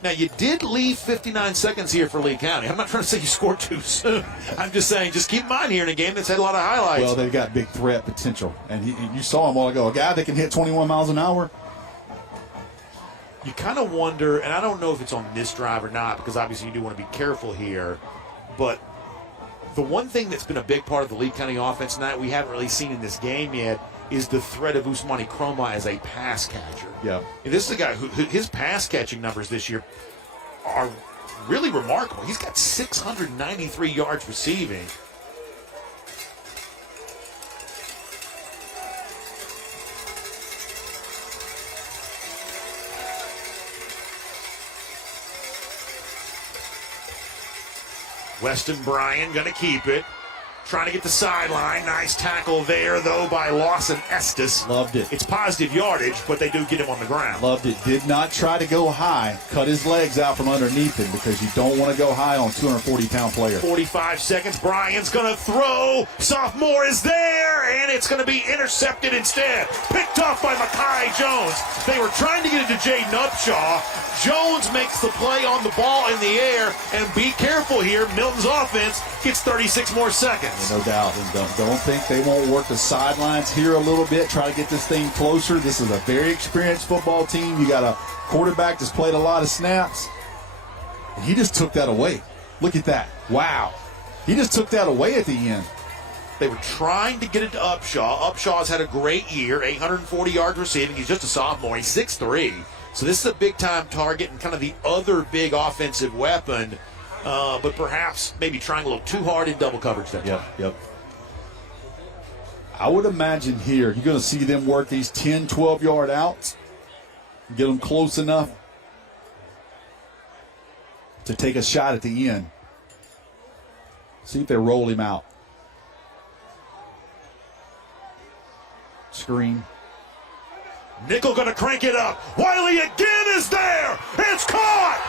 Now, you did leave 59 seconds here for Lee County. I'm not trying to say you scored too soon. I'm just saying, just keep in mind here in a game that's had a lot of highlights. Well, they've got big threat potential. And you saw him a while ago. A guy that can hit 21 miles an hour. You kind of wonder, and I don't know if it's on this drive or not, because obviously you do want to be careful here, but the one thing that's been a big part of the Lee County offense tonight we haven't really seen in this game yet is the threat of Usmani Chroma as a pass catcher. Yeah. And this is a guy who his pass catching numbers this year are really remarkable. He's got 693 yards receiving. Weston Bryan going to keep it. Trying to get the sideline. Nice tackle there, though, by Lawson Estes. Loved it. It's positive yardage, but they do get him on the ground. Loved it. Did not try to go high. Cut his legs out from underneath him because you don't want to go high on a 240-pound player. 45 seconds. Bryan's going to throw. Sophomore is there, and it's going to be intercepted instead. Picked off by Mekhi Jones. They were trying to get it to Jaden Upshaw. Jones makes the play on the ball in the air, and be careful here. Milton's offense gets 36 more seconds. No doubt. And don't think they won't work the sidelines here a little bit, try to get this thing closer. This is a very experienced football team. You got a quarterback that's played a lot of snaps. And he just took that away. Look at that. Wow. He just took that away at the end. They were trying to get it to Upshaw. Upshaw's had a great year, 840 yards receiving. He's just a sophomore. He's 6'3". So this is a big-time target and kind of the other big offensive weapon. But perhaps maybe trying a little too hard in double coverage that time. Yep. I would imagine here you're going to see them work these 10, 12-yard outs, get them close enough to take a shot at the end. See if they roll him out. Screen. Nickel going to crank it up. Wiley again is there. It's caught.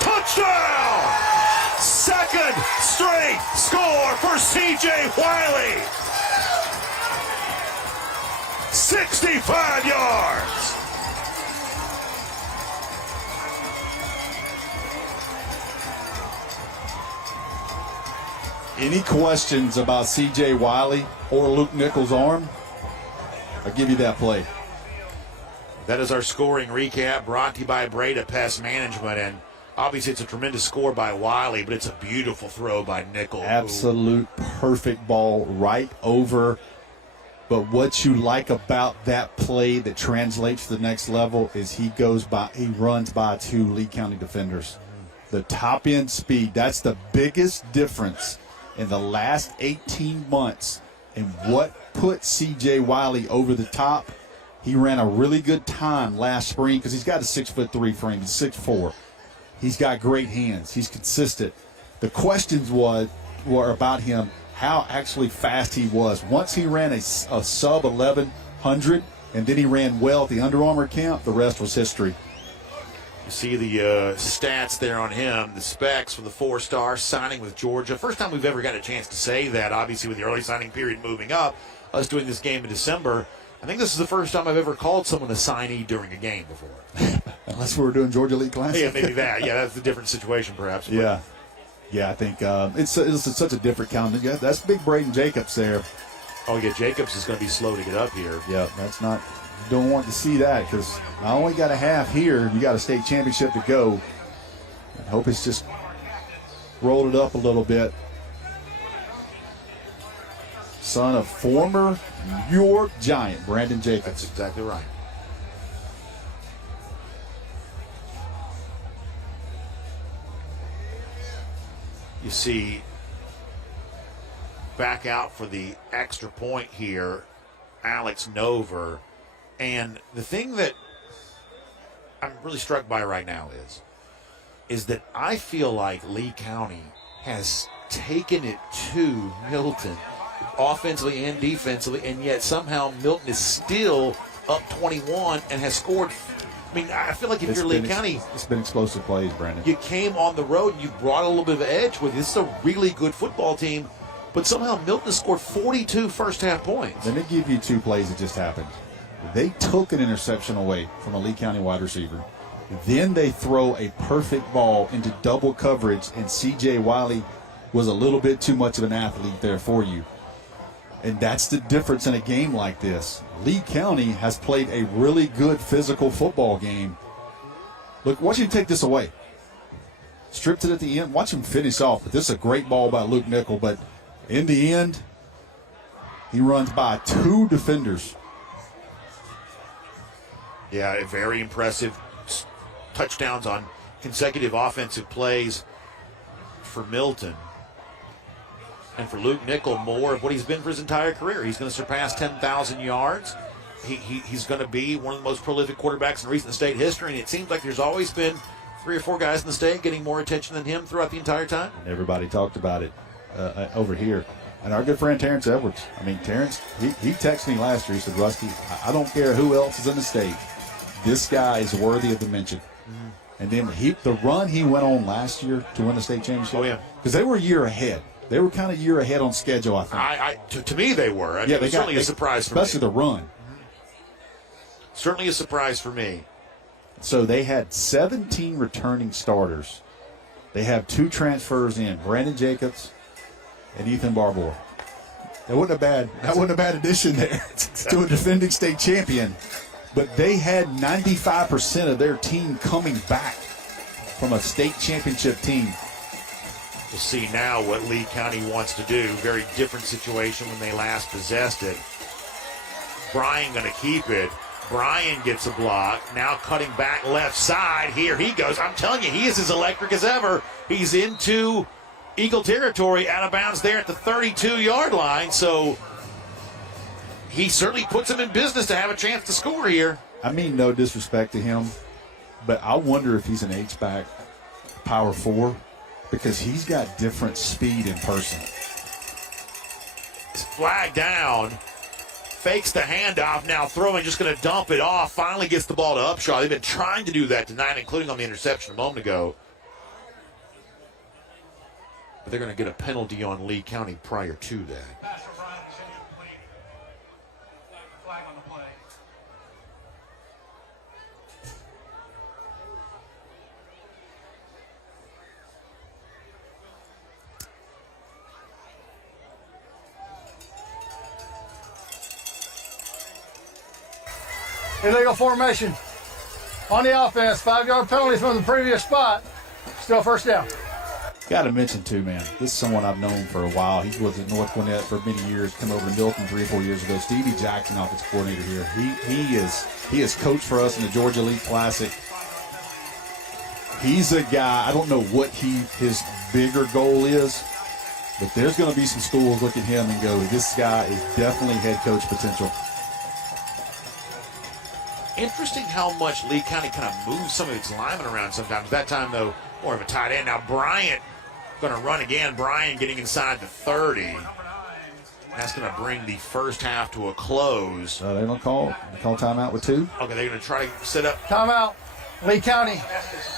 Touchdown. Second straight score for C.J. Wiley. 65 yards. Any questions about C.J. Wiley or Luke Nichols' arm? I'll give you that play. That is our scoring recap brought to you by Breda Pest Management. And obviously, it's a tremendous score by Wiley, but it's a beautiful throw by Nickel. Absolute perfect ball right over. But what you like about that play that translates to the next level is he runs by two Lee County defenders. The top end speed, that's the biggest difference in the last 18 months. And what put C.J. Wiley over the top, he ran a really good time last spring because he's got a 6'3" frame. He's 6'4". He's got great hands. He's consistent. The questions were about him, how actually fast he was. Once he ran a sub 1100, and then he ran well at the Under Armour camp, the rest was history. You see the stats there on him, the specs for the 4-star signing with Georgia. First time we've ever got a chance to say that, obviously with the early signing period moving up, us doing this game in December. I think this is the first time I've ever called someone a signee during a game before. Unless we were doing Georgia League Classic. Yeah, maybe that. Yeah, that's a different situation perhaps. Yeah, I think it's such a different count. Yeah, that's big Braden Jacobs there. Oh, yeah, Jacobs is going to be slow to get up here. Yeah, that's not – don't want to see that because I only got a half here. You got a state championship to go. I hope it's just rolled it up a little bit. Son of former New York Giant, Brandon Jacobs. That's exactly right. You see, back out for the extra point here, Alex Nover. And the thing that I'm really struck by right now is that I feel like Lee County has taken it to Milton offensively and defensively, and yet somehow Milton is still up 21 and has scored. I mean, I feel like if you're Lee County, it's been explosive plays, Brandon. You came on the road and you brought a little bit of edge with you. This is a really good football team, but somehow Milton has scored 42 first-half points. Let me give you two plays that just happened. They took an interception away from a Lee County wide receiver. Then they throw a perfect ball into double coverage, and C.J. Wiley was a little bit too much of an athlete there for you. And that's the difference in a game like this. Lee County has played a really good physical football game. Look, watch him take this away. Stripped it at the end. Watch him finish off. But this is a great ball by Luke Nickel. But in the end, he runs by two defenders. Yeah, very impressive touchdowns on consecutive offensive plays for Milton. And for Luke Nickel, more of what he's been for his entire career. He's going to surpass 10,000 yards. He's going to be one of the most prolific quarterbacks in recent state history. And it seems like there's always been 3 or 4 guys in the state getting more attention than him throughout the entire time. And everybody talked about it over here. And our good friend Terrence Edwards. I mean, Terrence, he texted me last year. He said, Rusty, I don't care who else is in the state. This guy is worthy of the mention. And then the run he went on last year to win the state championship. Oh, yeah. Because they were a year ahead. They were kind of a year ahead on schedule, I think. To me, they were. I mean, it was certainly a surprise for me. Especially the run. Certainly a surprise for me. So they had 17 returning starters. They have 2 transfers in, Brandon Jacobs and Ethan Barbour. That wasn't a bad addition there to a defending state champion. But they had 95% of their team coming back from a state championship team. We'll see now what Lee County wants to do. Very different situation when they last possessed it. Bryan going to keep it. Bryan gets a block. Now cutting back left side. Here he goes. I'm telling you, he is as electric as ever. He's into Eagle territory, out of bounds there at the 32-yard line. So he certainly puts him in business to have a chance to score here. I mean, no disrespect to him, but I wonder if he's an H-back power 4 because he's got different speed in person. Flag down. Fakes the handoff, now throwing, just going to dump it off. Finally gets the ball to Upshaw. They've been trying to do that tonight, including on the interception a moment ago. But they're going to get a penalty on Lee County prior to that. Illegal formation on the offense. 5-yard penalty from the previous spot. Still first down. Got to mention, too, man, this is someone I've known for a while. He was at North Gwinnett for many years, come over to Milton 3 or 4 years ago. Stevie Jackson, offensive coordinator here. He is coached for us in the Georgia League Classic. He's a guy, I don't know what his bigger goal is, but there's going to be some schools look at him and go, this guy is definitely head coach potential. Interesting how much Lee County kind of moves some of its linemen around sometimes. That time, though, more of a tight end. Now Bryant going to run again. Bryant getting inside the 30. That's going to bring the first half to a close. They're going to call timeout with 2. Okay, they're going to try to set up. Timeout, Lee County.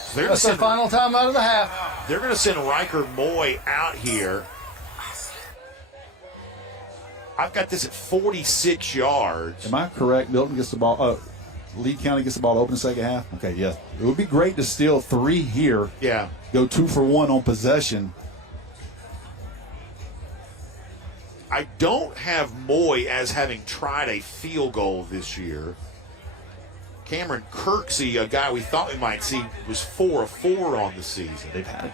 So That's the final timeout of the half. They're going to send Riker Moy out here. I've got this at 46 yards. Am I correct? Milton gets the ball. Lee County gets the ball open in the second half. Okay, yes. It would be great to steal 3 here. Yeah. Go 2 for 1 on possession. I don't have Moy as having tried a field goal this year. Cameron Kirksey, a guy we thought we might see, was 4 of 4 on the season. They've had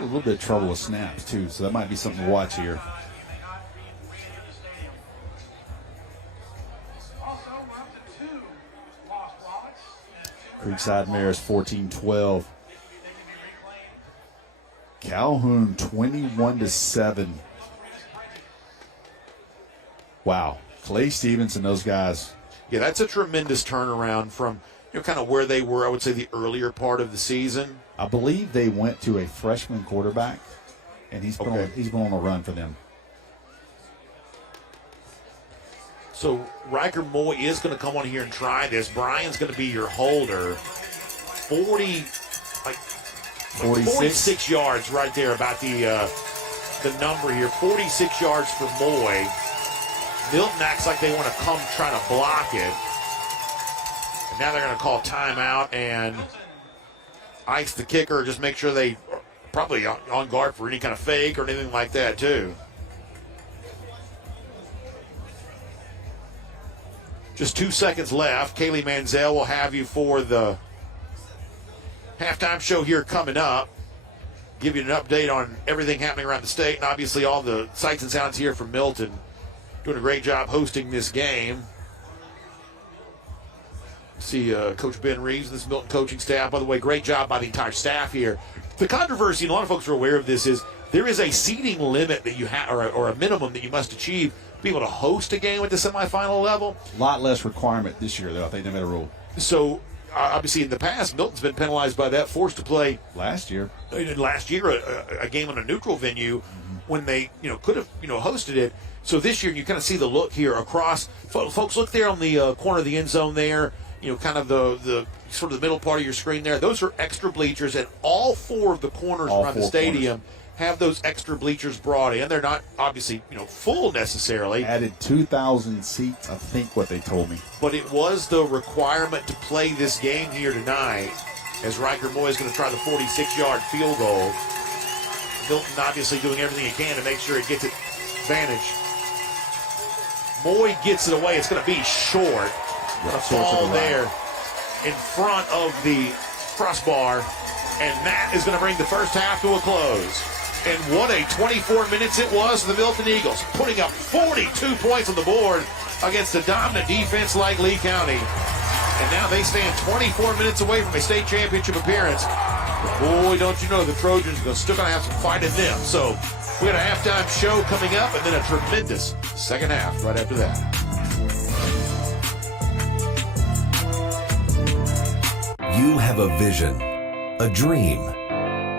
a little bit of trouble with snaps, too, so that might be something to watch here. Creekside Mariners 14-12. Calhoun 21-7. Wow. Clay Stevens and those guys. Yeah, that's a tremendous turnaround from kind of where they were, I would say, the earlier part of the season. I believe they went to a freshman quarterback, and he's been on a run for them. So Riker Moy is going to come on here and try this. Brian's going to be your holder. 46 yards right there, about the number here. 46 yards for Moy. Milton acts like they want to come try to block it. And now they're going to call timeout and ice the kicker, just make sure they are probably on guard for any kind of fake or anything like that too. Just 2 seconds left. Kaylee Manziel will have you for the halftime show here coming up. Give you an update on everything happening around the state and obviously all the sights and sounds here from Milton. Doing a great job hosting this game. See Coach Ben Reeves and this Milton coaching staff. By the way, great job by the entire staff here. The controversy, and a lot of folks are aware of this, is there is a seating limit that you have, or a minimum that you must achieve to be able to host a game at the semifinal level. A lot less requirement this year, though. I think they made a rule. So obviously in the past, Milton's been penalized by that, forced to play last year a game on a neutral venue when they could have hosted it. So this year you kind of see the look here across. Folks, look there on the corner of the end zone there. Kind of the sort of the middle part of your screen there. Those are extra bleachers, and all 4 of the corners around the stadium have those extra bleachers brought in. They're not obviously full necessarily. Added 2,000 seats, I think what they told me. But it was the requirement to play this game here tonight, as Riker Moy is going to try the 46-yard field goal. Milton obviously doing everything he can to make sure it gets it advantage. Moy gets it away. It's going to be short. A ball there in front of the crossbar, and that is going to bring the first half to a close. And what a 24 minutes it was for the Milton Eagles, putting up 42 points on the board against a dominant defense like Lee County. And now they stand 24 minutes away from a state championship appearance. But boy, don't you know, the Trojans are still going to have some fight in them. So we got a halftime show coming up, and then a tremendous second half right after that. You have a vision, a dream.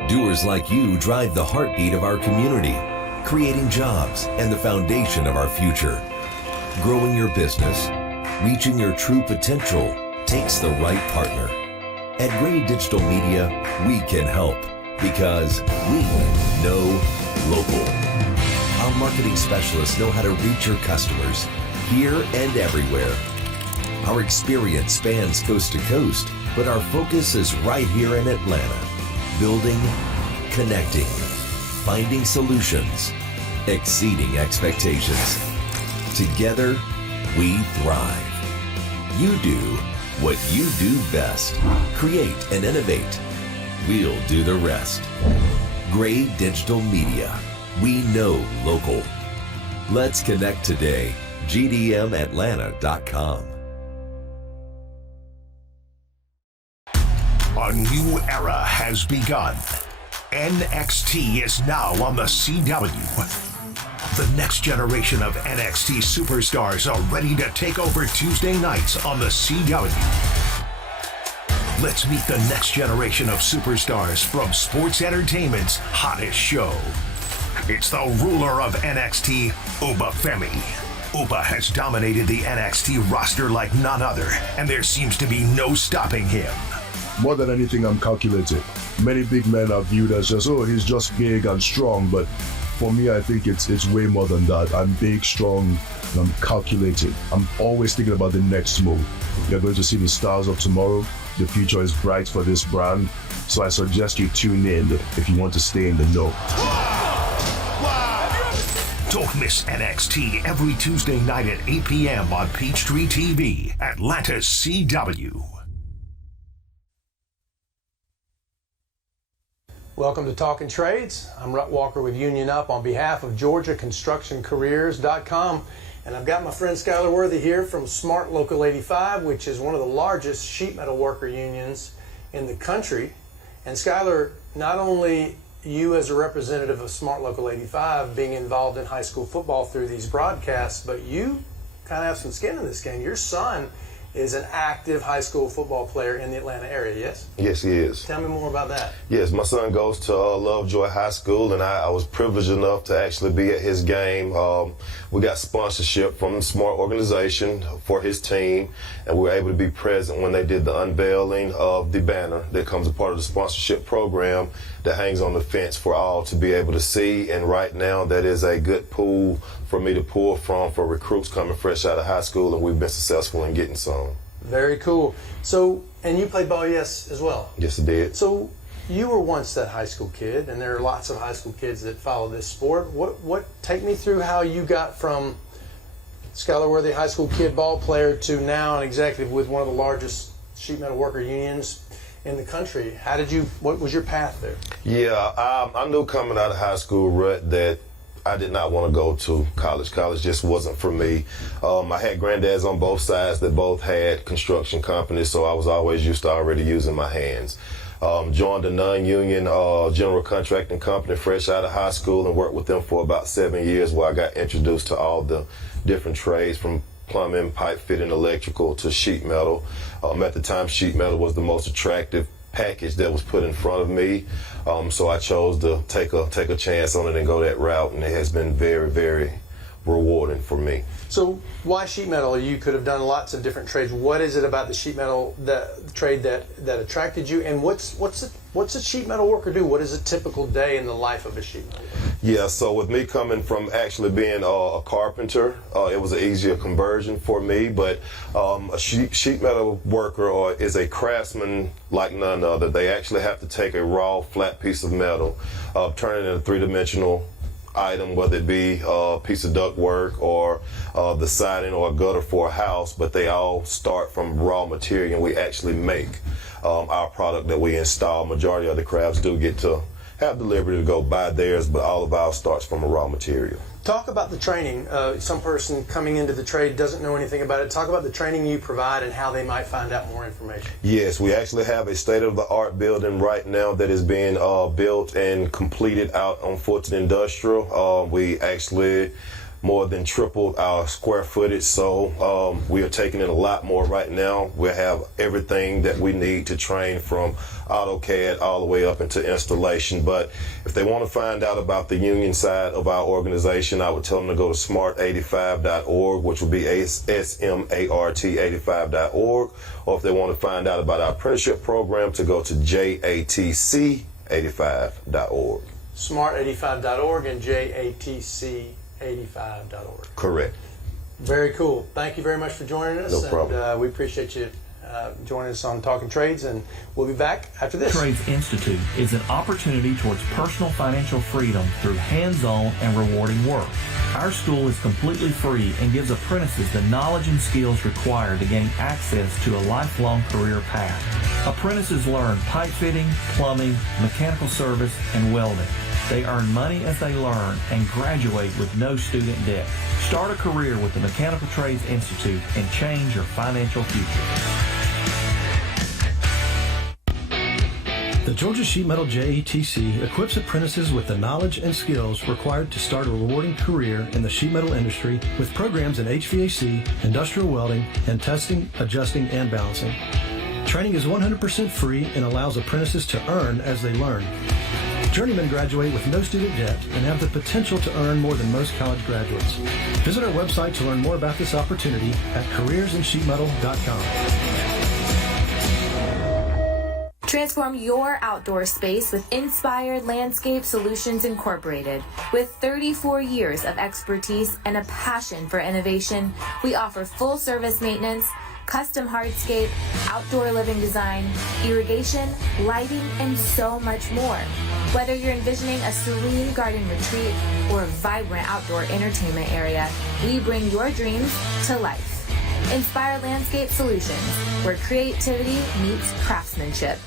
Doers like you drive the heartbeat of our community, creating jobs and the foundation of our future. Growing your business, reaching your true potential takes the right partner. At Gray Digital Media, we can help because we know local. Our marketing specialists know how to reach your customers here and everywhere. Our experience spans coast to coast, but our focus is right here in Atlanta. Building, connecting, finding solutions, exceeding expectations. Together, we thrive. You do what you do best. Create and innovate. We'll do the rest. Gray Digital Media. We know local. Let's connect today. GDMAtlanta.com. A new era has begun. NXT is now on the CW. The next generation of NXT superstars are ready to take over Tuesday nights on the CW. Let's meet the next generation of superstars from sports entertainment's hottest show. It's the ruler of NXT, Uba Femi. Uba has dominated the NXT roster like none other, and there seems to be no stopping him. More than anything, I'm calculated. Many big men are viewed as just, oh, he's just big and strong, but for me, I think it's way more than that. I'm big, strong, and I'm calculated. I'm always thinking about the next move. You're going to see the stars of tomorrow. The future is bright for this brand, so I suggest you tune in if you want to stay in the know. Don't miss NXT every Tuesday night at 8 p.m. on Peachtree TV, Atlanta's CW. Welcome to Talking Trades. I'm Rut Walker with Union Up on behalf of GeorgiaConstructionCareers.com. And I've got my friend Skylar Worthy here from Smart Local 85, which is one of the largest sheet metal worker unions in the country. And Skylar, not only you as a representative of Smart Local 85 being involved in high school football through these broadcasts, but you kind of have some skin in this game. Your son is an active high school football player in the Atlanta area, yes? Yes, he is. Tell me more about that. Yes, my son goes to Lovejoy High School, and I was privileged enough to actually be at his game. We got sponsorship from the Smart organization for his team, and we were able to be present when they did the unveiling of the banner that comes a part of the sponsorship program that hangs on the fence for all to be able to see. And right now, that is a good pool for me to pull from for recruits coming fresh out of high school, and we've been successful in getting some. Very cool. So, and you played ball, yes, as well? Yes, I did. So, you were once that high school kid, and there are lots of high school kids that follow this sport. Take me through how you got from Skylar Worthy high school kid ball player to now an executive with one of the largest sheet metal worker unions in the country. What was your path there? Yeah, I knew coming out of high school, Rut, that I did not want to go to college. College just wasn't for me. I had granddads on both sides that both had construction companies, so I was always used to already using my hands. Joined a non-union general contracting company fresh out of high school and worked with them for about 7 years, where I got introduced to all the different trades, from plumbing, pipe fitting, electrical to sheet metal. At the time, sheet metal was the most attractive package that was put in front of me, so I chose to take a chance on it and go that route, and it has been very, very rewarding for me. So why sheet metal? You could have done lots of different trades. What is it about the sheet metal trade that attracted you? And what's a sheet metal worker do? What is a typical day in the life of a sheet metal worker? Yeah, so with me coming from actually being a carpenter, it was an easier conversion for me. But a sheet metal worker is a craftsman like none other. They actually have to take a raw, flat piece of metal, turn it into a three-dimensional item, whether it be a piece of ductwork or the siding or a gutter for a house, but they all start from raw material, and we actually make our product that we install. Majority of the crafts do get to have the liberty to go buy theirs, but all of ours starts from a raw material. Talk about the training. Some person coming into the trade doesn't know anything about it. Talk about the training you provide and how they might find out more information. Yes, we actually have a state-of-the-art building right now that is being built and completed out on Fulton Industrial. We actually more than tripled our square footage, so we are taking in a lot more right now. We have everything that we need to train from AutoCAD all the way up into installation. But if they want to find out about the union side of our organization, I would tell them to go to smart85.org, which would be SMART85.org, or if they want to find out about our apprenticeship program, to go to JATC85.org. Smart85.org and JATC85.org. Correct. Very cool. Thank you very much for joining us. No problem. And we appreciate you joining us on Talking Trades, and we'll be back after this. Trades Institute is an opportunity towards personal financial freedom through hands-on and rewarding work. Our school is completely free and gives apprentices the knowledge and skills required to gain access to a lifelong career path. Apprentices learn pipe fitting, plumbing, mechanical service, and welding. They earn money as they learn and graduate with no student debt. Start a career with the Mechanical Trades Institute and change your financial future. The Georgia Sheet Metal JETC equips apprentices with the knowledge and skills required to start a rewarding career in the sheet metal industry with programs in HVAC, industrial welding, and testing, adjusting, and balancing. Training is 100% free and allows apprentices to earn as they learn. Journeymen graduate with no student debt and have the potential to earn more than most college graduates. Visit our website to learn more about this opportunity at careersinsheetmetal.com. Transform your outdoor space with Inspired Landscape Solutions Incorporated. With 34 years of expertise and a passion for innovation, we offer full-service maintenance, custom hardscape, outdoor living design, irrigation, lighting, and so much more. Whether you're envisioning a serene garden retreat or a vibrant outdoor entertainment area, we bring your dreams to life. Inspired Landscape Solutions, where creativity meets craftsmanship.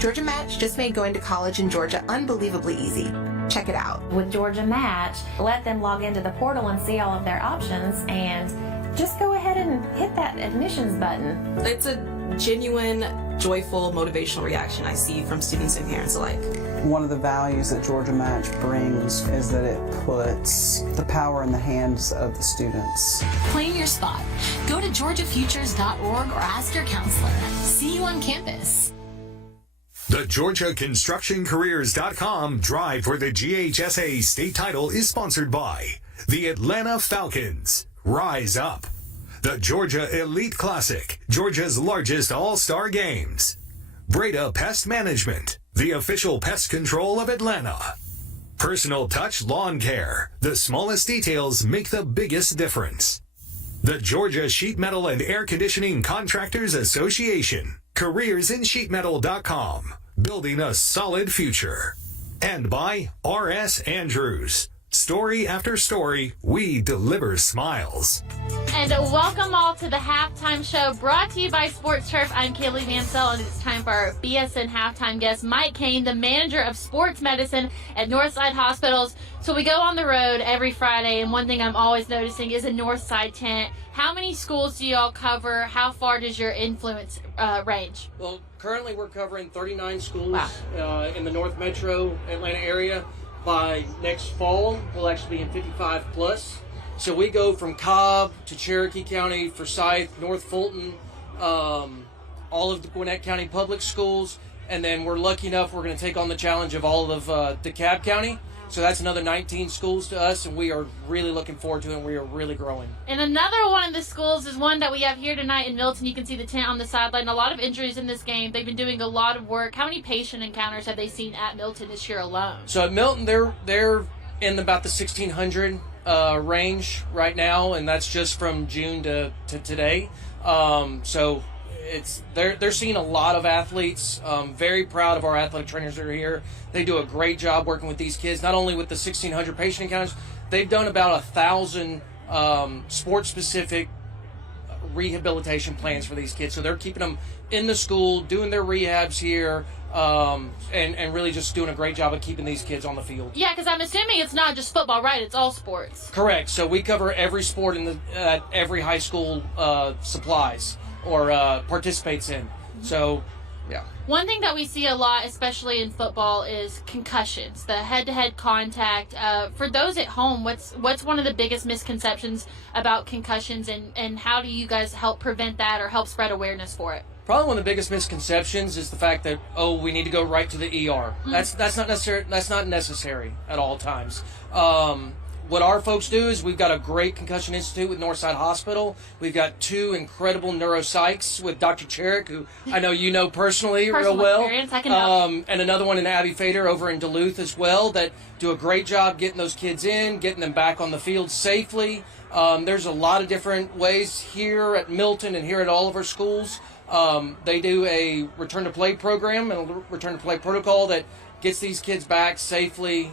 Georgia Match just made going to college in Georgia unbelievably easy. Check it out. With Georgia Match, let them log into the portal and see all of their options, and just go ahead and hit that admissions button. It's a genuine, joyful, motivational reaction I see from students and parents alike. One of the values that Georgia Match brings is that it puts the power in the hands of the students. Claim your spot. Go to georgiafutures.org or ask your counselor. See you on campus. The GeorgiaConstructionCareers.com drive for the GHSA state title is sponsored by the Atlanta Falcons. Rise up. The Georgia Elite Classic, Georgia's largest all-star games. Breda Pest Management, the official pest control of Atlanta. Personal Touch Lawn Care. The smallest details make the biggest difference. The Georgia Sheet Metal and Air Conditioning Contractors Association. CareersInSheetMetal.com. Building a solid future. And by R.S. Andrews. Story after story, we deliver smiles. And welcome all to the halftime show brought to you by Sports Turf. I'm Kaylee Mansell, and it's time for our BSN halftime guest, Mike Kane, the manager of sports medicine at Northside Hospitals. So we go on the road every Friday, and one thing I'm always noticing is a Northside tent. How many schools do you all cover? How far does your influence range? Well, currently we're covering 39 schools in the North Metro Atlanta area. By next fall, we'll actually be in 55 plus. So we go from Cobb to Cherokee County, Forsyth, North Fulton, all of the Gwinnett County public schools, and then we're lucky enough we're going to take on the challenge of all of DeKalb County. So that's another 19 schools to us, and we are really looking forward to it, and we are really growing. And another one of the schools is one that we have here tonight in Milton. You can see the tent on the sideline. A lot of injuries in this game. They've been doing a lot of work. How many patient encounters have they seen at Milton this year alone? So at Milton, they're in about the 1,600 range right now, and that's just from June to today. So they're seeing a lot of athletes. Very proud of our athletic trainers that are here. They do a great job working with these kids, not only with the 1,600 patient encounters. They've done about 1,000 sport-specific rehabilitation plans for these kids. So they're keeping them in the school, doing their rehabs here, and really just doing a great job of keeping these kids on the field. Yeah, because I'm assuming it's not just football, right? It's all sports. Correct. So we cover every sport in every high school supplies or participates in. So, yeah. One thing that we see a lot, especially in football, is concussions, the head-to-head contact. For those at home, what's one of the biggest misconceptions about concussions, and how do you guys help prevent that or help spread awareness for it? Probably one of the biggest misconceptions is the fact that, we need to go right to the ER. That's not necessary. That's not necessary at all times. What our folks do is we've got a great concussion institute with Northside Hospital. We've got 2 incredible neuropsychs with Dr. Cherrick, who I know you know personally real well. Experience, I can help. And another one in Abby Fader over in Duluth as well that do a great job getting those kids in, getting them back on the field safely. There's a lot of different ways here at Milton and here at all of our schools. They do a return to play program and a return to play protocol that gets these kids back safely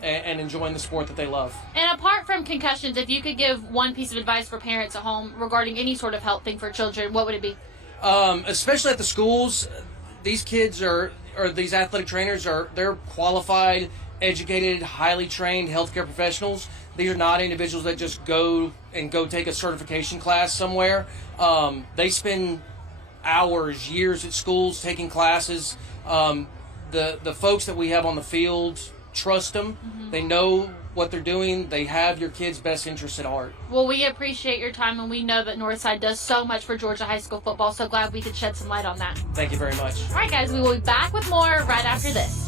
and enjoying the sport that they love. And apart from concussions, if you could give one piece of advice for parents at home regarding any sort of health thing for children, what would it be? Especially at the schools, these kids or these athletic trainers they're qualified, educated, highly trained healthcare professionals. These are not individuals that just go take a certification class somewhere. They spend hours, years at schools taking classes. The folks that we have on the field trust them. They know what they're doing. They have your kids' best interests at heart. Well, we appreciate your time, and we know that Northside does so much for Georgia high school football. So glad we could shed some light on that. Thank you very much. All right, guys, we will be back with more right after this.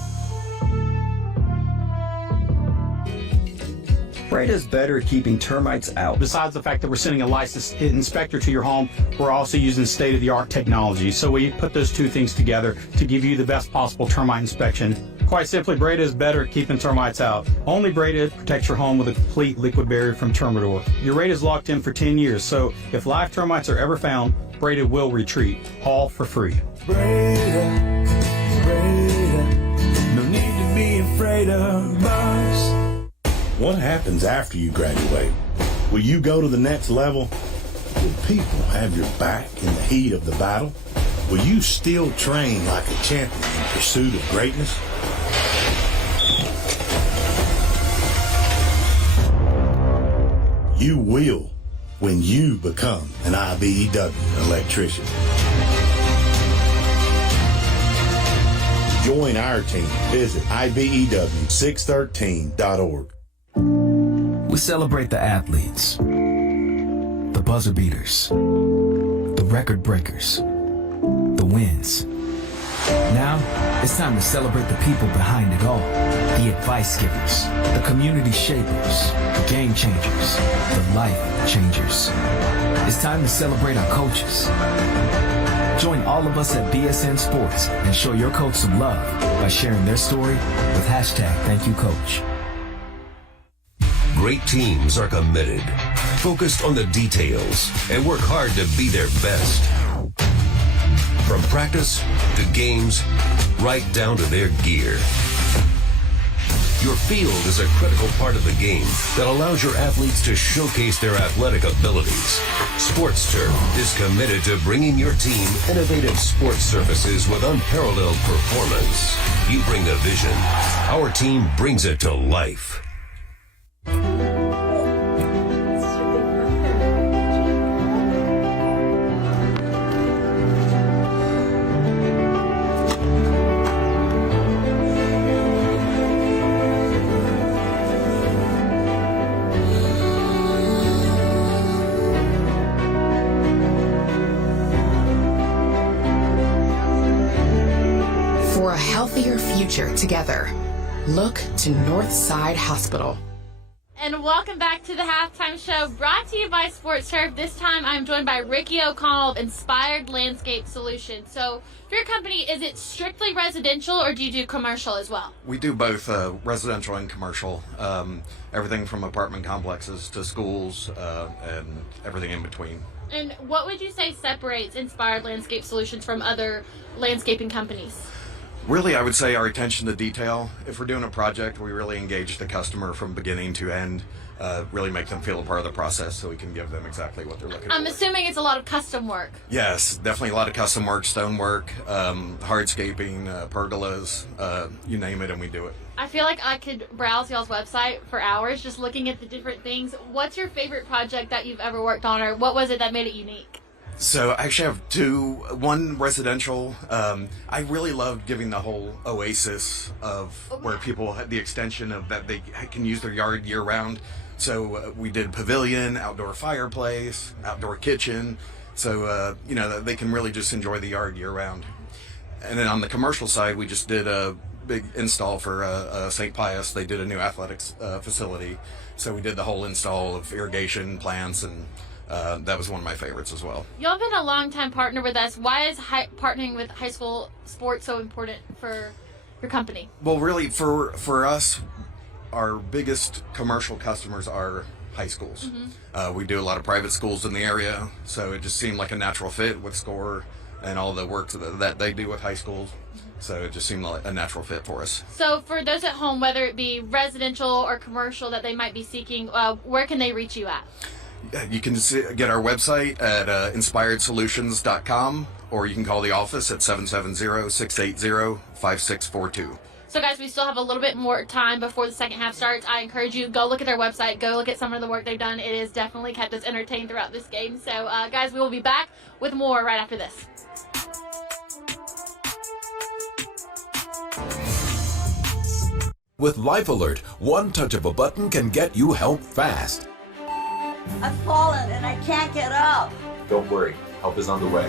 Breda's better at keeping termites out. Besides the fact that we're sending a licensed inspector to your home, we're also using state-of-the-art technology. So we put those two things together to give you the best possible termite inspection. Quite simply, Breda is better at keeping termites out. Only Breda protects your home with a complete liquid barrier from Termidor. Your rate is locked in for 10 years, so if live termites are ever found, Breda will retreat, all for free. Breda, no need to be afraid of bugs. What happens after you graduate? Will you go to the next level? Will people have your back in the heat of the battle? Will you still train like a champion in pursuit of greatness? You will when you become an IBEW electrician. Join our team. Visit IBEW613.org. We celebrate the athletes, the buzzer beaters, the record breakers, the wins. Now, it's time to celebrate the people behind it all. The advice givers, the community shapers, the game changers, the life changers. It's time to celebrate our coaches. Join all of us at BSN Sports and show your coach some love by sharing their story with #ThankYouCoach. Great teams are committed, focused on the details, and work hard to be their best. From practice to games, right down to their gear. Your field is a critical part of the game that allows your athletes to showcase their athletic abilities. Sports Turf is committed to bringing your team innovative sports surfaces with unparalleled performance. You bring the vision. Our team brings it to life. future together. Look to Northside Hospital. And welcome back to the Halftime Show, brought to you by Sports Turf. This time I'm joined by Ricky O'Connell of Inspired Landscape Solutions. So, for your company, is it strictly residential or do you do commercial as well? We do both residential and commercial. Everything from apartment complexes to schools and everything in between. And what would you say separates Inspired Landscape Solutions from other landscaping companies? Really, I would say our attention to detail. If we're doing a project, we really engage the customer from beginning to end, really make them feel a part of the process so we can give them exactly what they're looking for. I'm assuming it's a lot of custom work. Yes, definitely a lot of custom work, stonework, hardscaping, pergolas, you name it, and we do it. I feel like I could browse y'all's website for hours just looking at the different things. What's your favorite project that you've ever worked on, or what was it that made it unique? So I actually have two. One residential. I really loved giving the whole oasis of where people had the extension of that they can use their yard year round. So we did pavilion, outdoor fireplace, outdoor kitchen. So they can really just enjoy the yard year round. And then on the commercial side, we just did a big install for St. Pius. They did a new athletics facility. So we did the whole install of irrigation, plants, and that was one of my favorites as well. Y'all been a long-time partner with us. Why is partnering with high school sports so important for your company? Well, really, for us, our biggest commercial customers are high schools. Mm-hmm. We do a lot of private schools in the area, so it just seemed like a natural fit with SCORE and all the work that they do with high schools. So it just seemed like a natural fit for us. So for those at home, whether it be residential or commercial that they might be seeking, where can they reach you at? You can get our website at inspiredsolutions.com, or you can call the office at 770-680-5642. So guys, we still have a little bit more time before the second half starts. I encourage you, go look at their website, go look at some of the work they've done. It has definitely kept us entertained throughout this game. So guys, we will be back with more right after this. With Life Alert, one touch of a button can get you help fast. I've fallen and I can't get up. Don't worry, help is on the way.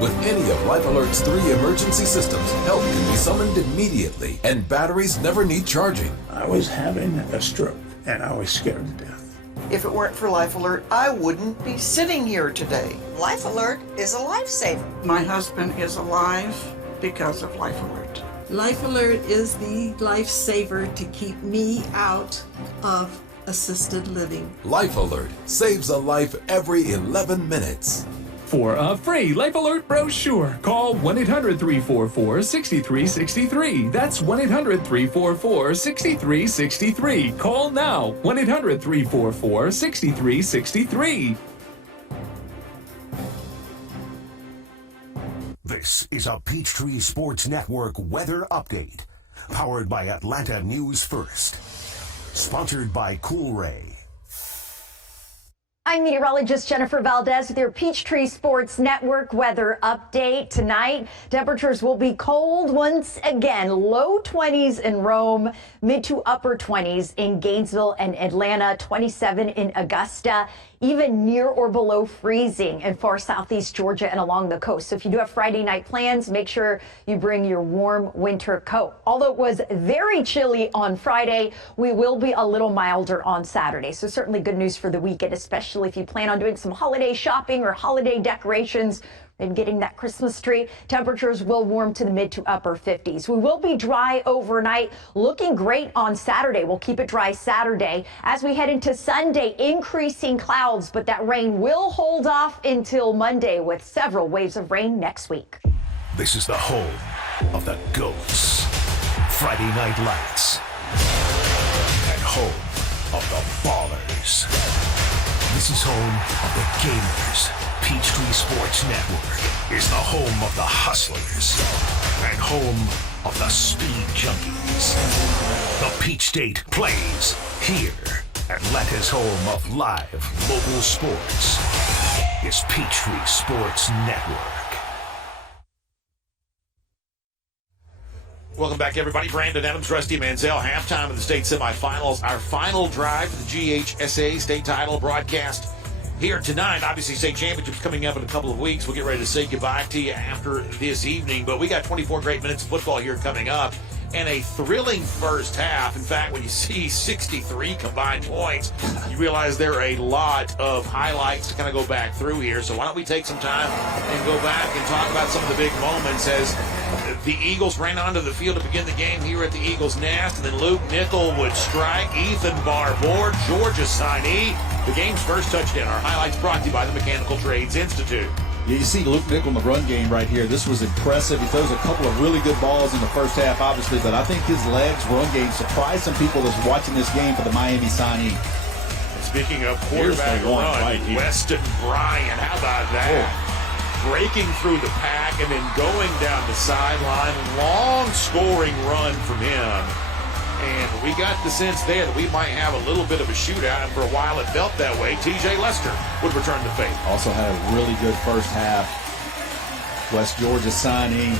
With any of Life Alert's 3 emergency systems, help can be summoned immediately, and batteries never need charging. I was having a stroke, and I was scared to death. If it weren't for Life Alert, I wouldn't be sitting here today. Life Alert is a lifesaver. My husband is alive because of Life Alert. Life Alert is the lifesaver to keep me out of assisted living. Life Alert saves a life every 11 minutes. For a free Life Alert brochure, call 1-800-344-6363. That's 1-800-344-6363. Call now, 1-800-344-6363. This is a Peachtree Sports Network weather update, powered by Atlanta News First, sponsored by Coolray. I'm meteorologist Jennifer Valdez with your Peachtree Sports Network weather update. Tonight, temperatures will be cold once again. Low 20s in Rome, mid to upper 20s in Gainesville and Atlanta, 27 in Augusta, even near or below freezing in far southeast Georgia and along the coast. So if you do have Friday night plans, make sure you bring your warm winter coat. Although it was very chilly on Friday, we will be a little milder on Saturday. So certainly good news for the weekend, especially if you plan on doing some holiday shopping or holiday decorations and getting that Christmas tree. Temperatures will warm to the mid to upper 50s. We will be dry overnight, looking great on Saturday. We'll keep it dry Saturday. As we head into Sunday, increasing clouds, but that rain will hold off until Monday with several waves of rain next week. This is the home of the GOATs, Friday Night Lights, and home of the Ballers. This is home of the Gamers. Peachtree Sports Network is the home of the Hustlers and home of the Speed Junkies. The Peach State plays here. Atlanta's home of live local sports is Peachtree Sports Network. Welcome back, everybody. Brandon Adams, Rusty Manziel, halftime of the state semifinals. Our final drive for the GHSA state title broadcast here tonight. Obviously, state championships coming up in a couple of weeks. We'll get ready to say goodbye to you after this evening. But we got 24 great minutes of football here coming up. And a thrilling first half. In fact, when you see 63 combined points, you realize there are a lot of highlights to kind of go back through here. So why don't we take some time and go back and talk about some of the big moments as the Eagles ran onto the field to begin the game here at the Eagles' Nest. And then Luke Nickel would strike. Ethan Barbour, Georgia signee, the game's first touchdown. Our highlights brought to you by the Mechanical Trades Institute. Yeah, you see Luke Nickel in the run game right here. This was impressive. He throws a couple of really good balls in the first half, obviously, but I think his legs, run game, surprised some people that's watching this game for the Miami signee. Speaking of quarterback run, right, Weston Bryant, how about that? Breaking through the pack and then going down the sideline. Long scoring run from him. And we got the sense there that we might have a little bit of a shootout, and for a while it felt that way. TJ Lester would return the favor. Also had a really good first half. West Georgia signing.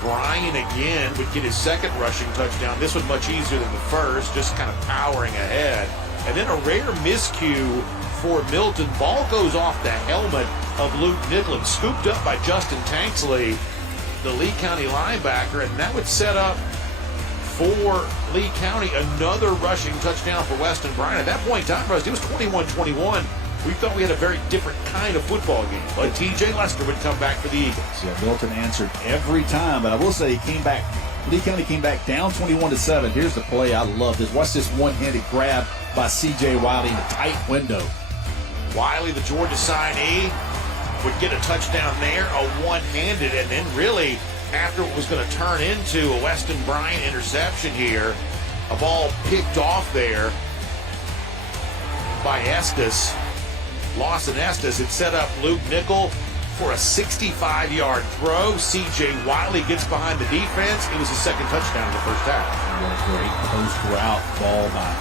Bryant again would get his second rushing touchdown. This was much easier than the first, just kind of powering ahead. And then a rare miscue for Milton. Ball goes off the helmet of Luke Nickel, scooped up by Justin Tanksley, the Lee County linebacker, and that would set up for Lee County another rushing touchdown for Weston Bryant. At that point in time, it was 21-21. We thought we had a very different kind of football game, but TJ Lester would come back for the Eagles. Yeah, Milton answered every time, but I will say he came back. Lee County came back down 21-7. Here's the play I love this. Watch this one-handed grab by C.J. Wiley in a tight window. Wiley, the Georgia signee, would get a touchdown there, a one-handed, and then really, after it was going to turn into a Weston Bryant interception here, a ball picked off there by Estes. Lawson Estes. It set up Luke Nickel for a 65-yard throw. C.J. Wiley gets behind the defense. It was his second touchdown in the first half. What a great post-route ball by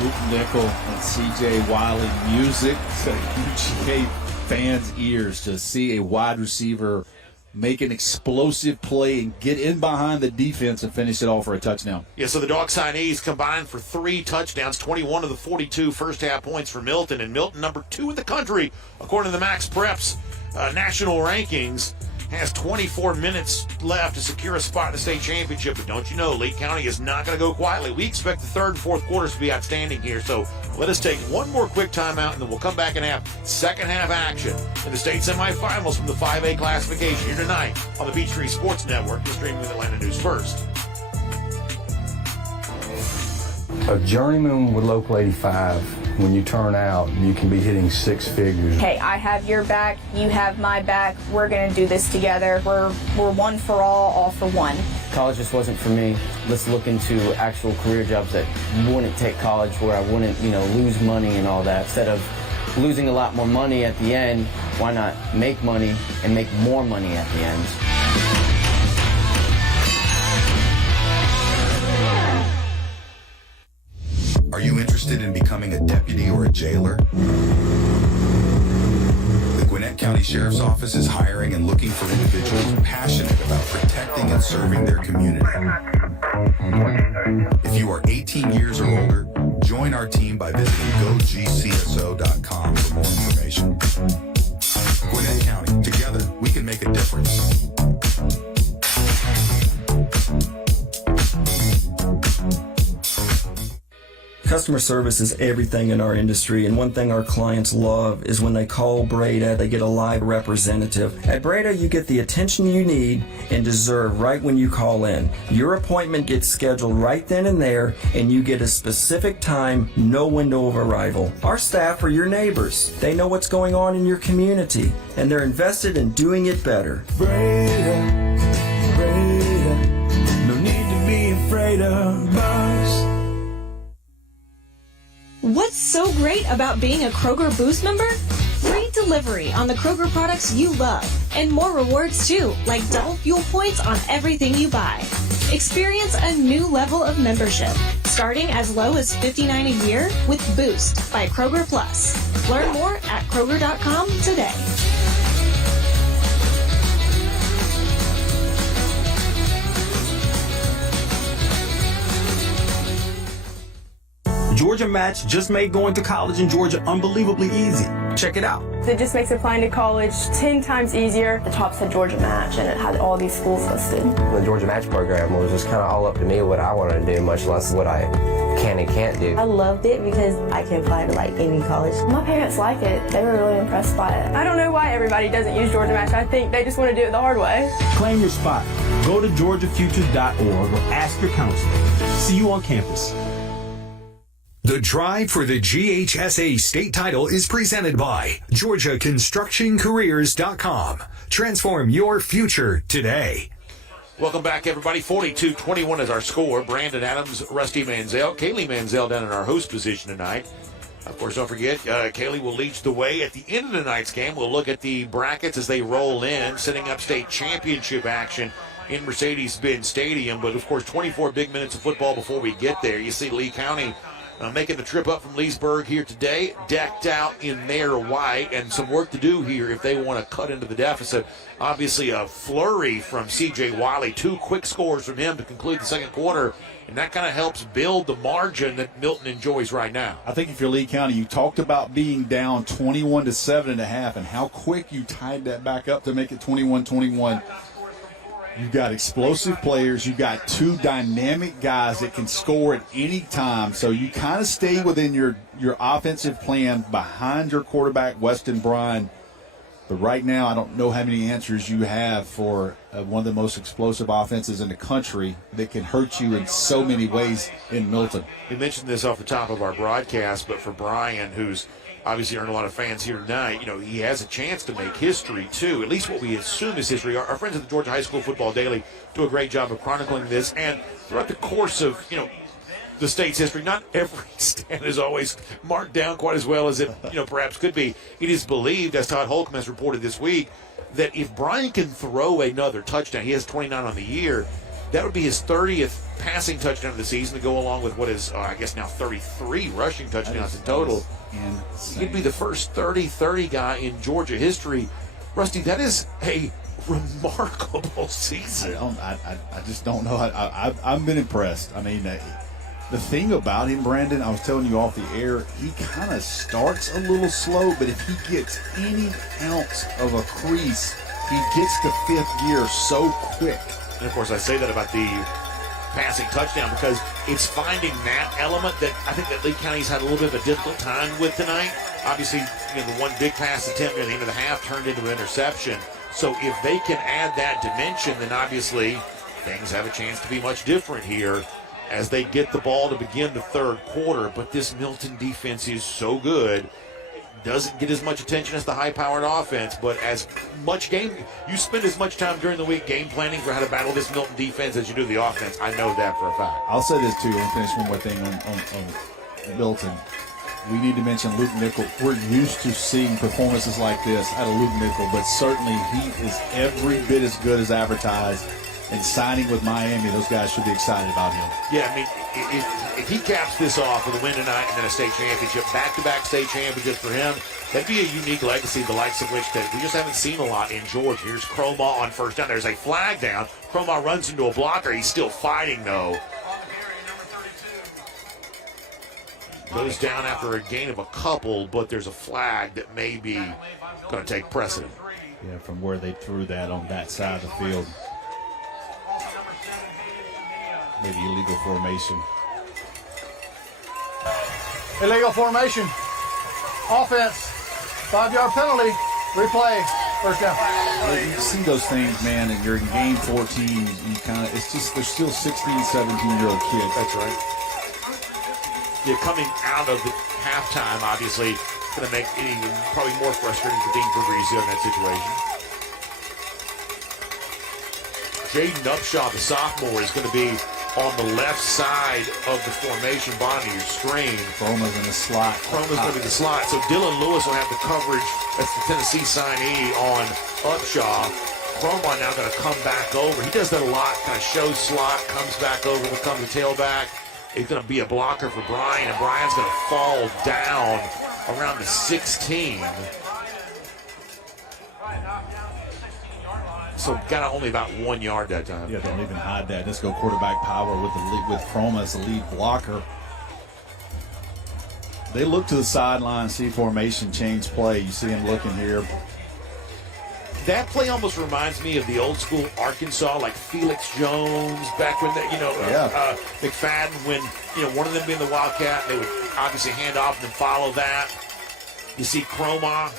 Luke Nickel and C.J. Wiley. Music to UGA fans' ears to see a wide receiver make an explosive play and get in behind the defense and finish it all for a touchdown. Yeah, so the Dog signees combined for 3 touchdowns, 21 of the 42 first-half points for Milton, and Milton, number 2 in the country, according to the Max Preps national rankings, has 24 minutes left to secure a spot in the state championship. But don't you know, Lee County is not going to go quietly. We expect the third and fourth quarters to be outstanding here. So let us take one more quick timeout, and then we'll come back and have second-half action in the state semifinals from the 5A classification here tonight on the Peachtree Sports Network. We're streaming with Atlanta News First. A journeyman with Local 85, when you turn out, you can be hitting 6 figures. Hey, I have your back, you have my back, we're going to do this together. We're one for all for one. College just wasn't for me. Let's look into actual career jobs that wouldn't take college, where I wouldn't, lose money and all that. Instead of losing a lot more money at the end, why not make money and make more money at the end? Are you interested in becoming a deputy or a jailer? The Gwinnett County Sheriff's Office is hiring and looking for individuals passionate about protecting and serving their community. If you are 18 years or older, join our team by visiting GoGCSO.com for more information. Gwinnett County, together we can make a difference. Customer service is everything in our industry, and one thing our clients love is when they call Breda, they get a live representative. At Breda, you get the attention you need and deserve right when you call in. Your appointment gets scheduled right then and there, and you get a specific time, no window of arrival. Our staff are your neighbors. They know what's going on in your community, and they're invested in doing it better. Breda, no need to be afraid of us. What's so great about being a Kroger Boost member? Free delivery on the Kroger products you love, and more rewards too, like double fuel points on everything you buy. Experience a new level of membership, starting as low as $59 a year with Boost by Kroger Plus. Learn more at Kroger.com today. Georgia Match just made going to college in Georgia unbelievably easy. Check it out. It just makes applying to college 10 times easier. The top said Georgia Match, and it had all these schools listed. The Georgia Match program was just kind of all up to me what I wanted to do, much less what I can and can't do. I loved it because I can apply to like any college. My parents like it. They were really impressed by it. I don't know why everybody doesn't use Georgia Match. I think they just want to do it the hard way. Claim your spot. Go to georgiafutures.org or ask your counselor. See you on campus. The drive for the GHSA state title is presented by GeorgiaConstructionCareers.com. Transform your future today. Welcome back, everybody. 42-21 is our score. Brandon Adams, Rusty Manziel, Kaylee Manziel down in our host position tonight. Of course, don't forget, Kaylee will lead the way at the end of tonight's game. We'll look at the brackets as they roll in, setting up state championship action in Mercedes-Benz Stadium. But, of course, 24 big minutes of football before we get there. You see Lee County making the trip up from Leesburg here today, decked out in their white, and some work to do here if they want to cut into the deficit. Obviously, a flurry from C.J. Wiley, 2 quick scores from him to conclude the second quarter, and that kind of helps build the margin that Milton enjoys right now. I think if you're Lee County, you talked about being down 21-7.5 and how quick you tied that back up to make it 21-21. You've got explosive players. You've got 2 dynamic guys that can score at any time. So you kind of stay within your offensive plan behind your quarterback, Weston Bryan. But right now, I don't know how many answers you have for one of the most explosive offenses in the country that can hurt you in so many ways in Milton. We mentioned this off the top of our broadcast, but for Bryan, who's obviously earned a lot of fans here tonight, he has a chance to make history, too. At least what we assume is history. Our friends at the Georgia High School Football Daily do a great job of chronicling this. And throughout the course of, the state's history, not every stand is always marked down quite as well as it, perhaps could be. It is believed, as Todd Holcomb has reported this week, that if Bryan can throw another touchdown, he has 29 on the year, that would be his 30th passing touchdown of the season to go along with what is, I guess, now 33 rushing touchdowns in total. He'd be the first 30-30 guy in Georgia history. Rusty, that is a remarkable season. I just don't know. I've been impressed. I mean, the thing about him, Brandon, I was telling you off the air, he kind of starts a little slow, but if he gets any ounce of a crease, he gets to 5th gear so quick. And, of course, I say that about the passing touchdown because it's finding that element that I think that Lee County's had a little bit of a difficult time with tonight. Obviously, the one big pass attempt at the end of the half turned into an interception. So if they can add that dimension, then obviously things have a chance to be much different here as they get the ball to begin the third quarter. But this Milton defense is so good. Doesn't get as much attention as the high-powered offense, but as much you spend as much time during the week game planning for how to battle this Milton defense as you do the offense. I know that for a fact. I'll say this too, and finish one more thing on Milton. We need to mention Luke Nickel. We're used to seeing performances like this out of Luke Nickel, but certainly he is every bit as good as advertised. And signing with Miami, those guys should be excited about him. Yeah, I mean, if he caps this off with a win tonight and then a state championship, back-to-back state championships for him, that'd be a unique legacy, the likes of which that we just haven't seen a lot in Georgia. Here's Cromar on first down. There's a flag down. Cromar runs into a blocker. He's still fighting, though. Goes down after a gain of a couple, but there's a flag that may be going to take precedent. Yeah, from where they threw that on that side of the field. Maybe illegal formation. Illegal formation. Offense. 5-yard penalty. Replay. First down. You see those things, man, and you're in game 14. You kind of, it's just, they're still 16, 17-year-old kids. That's right. Yeah, coming out of the halftime, obviously, going to make it even probably more frustrating for Dean Fabrizio in that situation. Jaden Upshaw, the sophomore, is going to be on the left side of the formation, bottom of your screen. Chroma's in the slot. Chroma's going to be the slot. So Dylan Lewis will have the coverage. That's the Tennessee signee on Upshaw. Chroma now going to come back over. He does that a lot. Kind of shows slot, comes back over, becomes a tailback. He's going to be a blocker for Bryan, and Bryan's going to fall down around the 16. So got only about 1 yard that time. Yeah, don't even hide that. Let's go quarterback power with Chroma as the lead blocker. They look to the sideline, see formation, change play. You see him looking here. That play almost reminds me of the old school Arkansas, like Felix Jones back when, McFadden, when, one of them being the Wildcat, they would obviously hand off and then follow that. You see Chroma.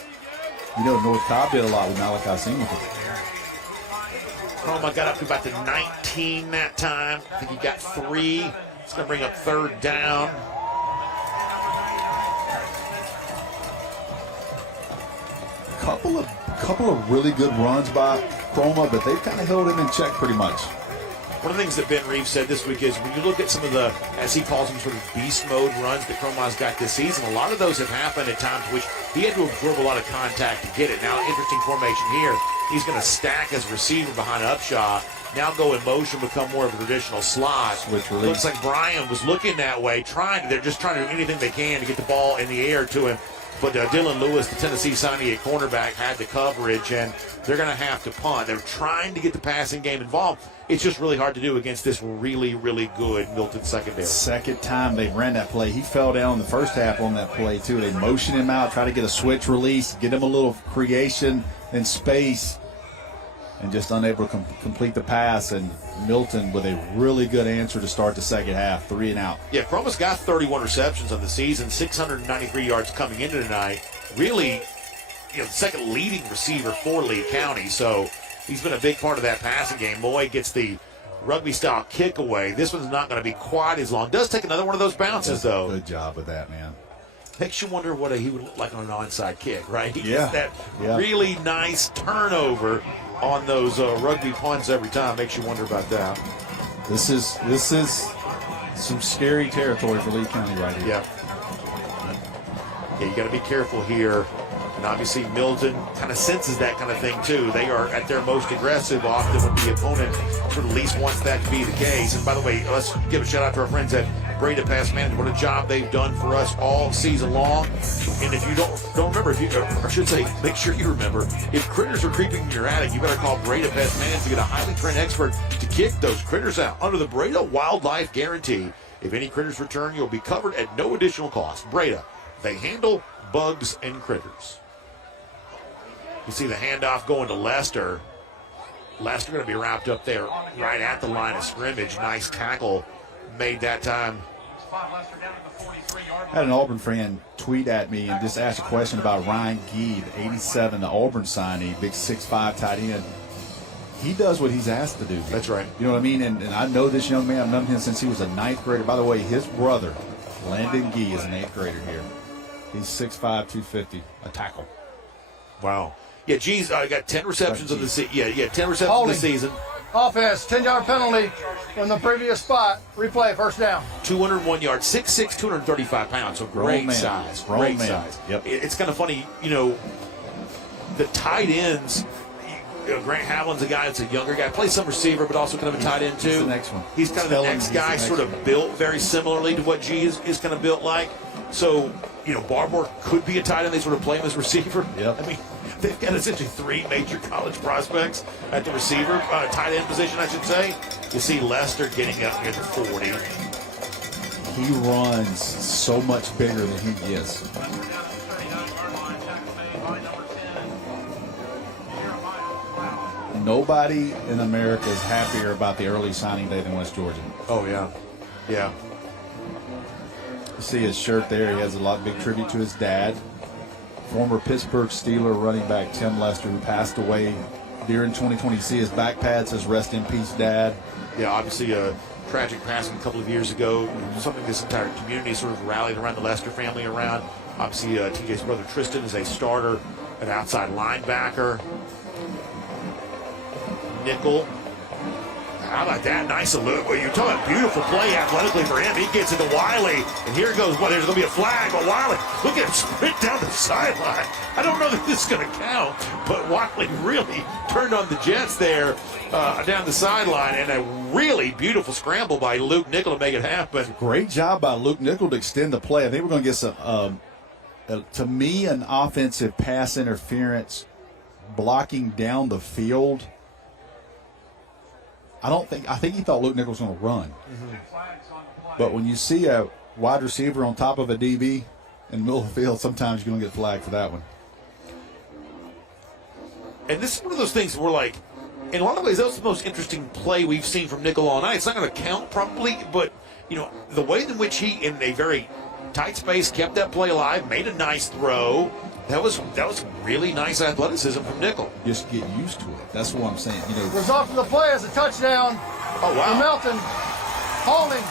North Cobb did a lot with Malachi Singleton. Chroma got up to about the 19 that time. I think he got 3. It's going to bring up 3rd down. Couple of really good runs by Chroma, but they've kind of held him in check pretty much. One of the things that Ben Reeves said this week is when you look at some of the, as he calls them, sort of beast mode runs that Chroma's got this season, a lot of those have happened at times which he had to absorb a lot of contact to get it. Now, interesting formation here. He's going to stack as a receiver behind Upshaw. Now go in motion, become more of a traditional slot. Switch release. Looks like Brian was looking that way, they're just trying to do anything they can to get the ball in the air to him. But Dylan Lewis, the Tennessee signee at cornerback, had the coverage, and they're going to have to punt. They're trying to get the passing game involved. It's just really hard to do against this really, really good Milton secondary. Second time they ran that play. He fell down in the first half on that play, too. They motioned him out, try to get a switch release, get him a little creation in space, and just unable to complete the pass. And Milton with a really good answer to start the second half, 3 and out. Yeah, Chroma's got 31 receptions on the season, 693 yards coming into tonight. Really, the second leading receiver for Lee County, so he's been a big part of that passing game. Moy gets the rugby-style kick away. This one's not going to be quite as long. Does take another one of those bounces, though. Good job with that, man. Makes you wonder what he would look like on an onside kick, right? He gets that really nice turnover on those rugby punts every time. Makes you wonder about that. This is some scary territory for Lee County right here. Yeah, you got to be careful here. And obviously Milton kind of senses that kind of thing too. They are at their most aggressive often when the opponent sort of least wants that to be the case. And by the way, let's give a shout out to our friends at Breda Pass Management. What a job they've done for us all season long. And if you don't remember, I should say, make sure you remember, if critters are creeping in your attic, you better call Breda Pass Management to get a highly trained expert to kick those critters out under the Breda Wildlife Guarantee. If any critters return, you'll be covered at no additional cost. Breda, they handle bugs and critters. You see the handoff going to Lester. Lester going to be wrapped up there right at the line of scrimmage. Nice tackle made that time. I had an Auburn fan tweet at me and just ask a question about Ryan Gee, the 87, the Auburn signee, big 6'5" tight end. He does what he's asked to do. That's right. You know what I mean? And I know this young man. I've known him since he was a 9th grader. By the way, his brother, Landon Gee, is an 8th grader here. He's 6'5", 250, a tackle. Wow. Yeah, G's got 10 receptions of the season. Yeah, 10 receptions of the season. Offense, 10-yard penalty from the previous spot. Replay, first down. 201 yards, 6'6", 235 pounds. So great size. Great size. Yep. It's kind of funny, the tight ends. Grant Havlin's a guy that's a younger guy, plays some receiver, but also kind of a tight end too. He's the next one. He's kind of the next guy, sort of built very similarly to what G is kind of built like. So, Barbour could be a tight end. They sort of play him as receiver. Yep. I mean, they've got essentially 3 major college prospects at the receiver, tight end position, I should say. You see Lester getting up near the 40. He runs so much bigger than he is. Nobody in America is happier about the early signing day than West Georgia. Oh, yeah. Yeah. You see his shirt there. He has a big tribute to his dad. Former Pittsburgh Steeler running back Tim Lester, who passed away during 2020. You see his back pad says, "Rest in peace, Dad." Yeah, obviously a tragic passing a couple of years ago. Something this entire community sort of rallied around the Lester family around. Obviously, TJ's brother Tristan is a starter, an outside linebacker. Nickel. How about that? Nice salute. Well, you're talking about beautiful play athletically for him. He gets into Wiley, and here goes. Well, there's going to be a flag, but Wiley, look at him sprint down the sideline. I don't know that this is going to count, but Wiley really turned on the Jets there down the sideline, and a really beautiful scramble by Luke Nickel to make it happen. Great job by Luke Nickel to extend the play. I think we're going to get some, to me, an offensive pass interference blocking down the field. I think he thought Luke Nickel was going to run. Mm-hmm. But when you see a wide receiver on top of a DB, in the middle of the field, sometimes you're going to get flagged for that one. And this is one of those things where, like, in a lot of ways, that was the most interesting play we've seen from Nickel all night. It's not going to count probably, but, you know, the way in which he, in a very tight space, kept that play alive, made a nice throw. That was really nice athleticism from Nickel. Just get used to it. That's what I'm saying. You know, Result of the play is a touchdown. Oh, wow. For Milton, holding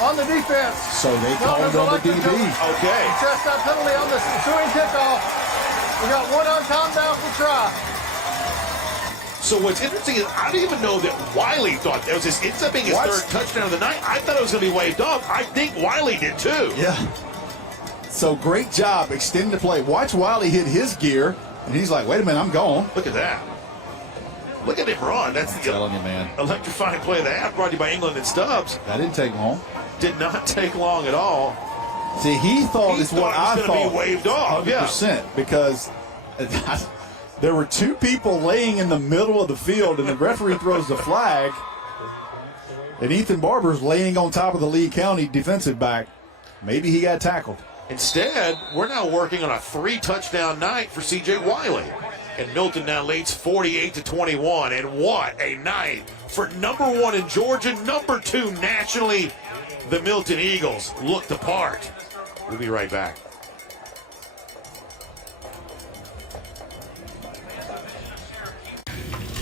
on the defense. So they called on the DB. Okay. Chest out penalty on the ensuing kickoff. We got one on-time doubtful try. So what's interesting is I didn't even know that Wiley thought that was his. It's up being his third touchdown of the night. I thought it was going to be waved off. I think Wiley did too. Yeah. So great job extending the play. Watch Wiley hit his gear, and he's like, "Wait a minute, I'm gone." Look at that. Look at him run. That's the telling you, man. Electrifying play of the half, brought to you by England and Stubbs. That didn't take long. Did not take long at all. See, he thought it's what I thought. Be waved off. 100%, because there were two people laying in the middle of the field, and the referee throws the flag, and Ethan Barber's laying on top of the Lee County defensive back. Maybe he got tackled. Instead, we're now working on a 3-touchdown night for C.J. Wiley. And Milton now leads 48-21. And what a night for number 1 in Georgia, number 2 nationally. The Milton Eagles look the part. We'll be right back.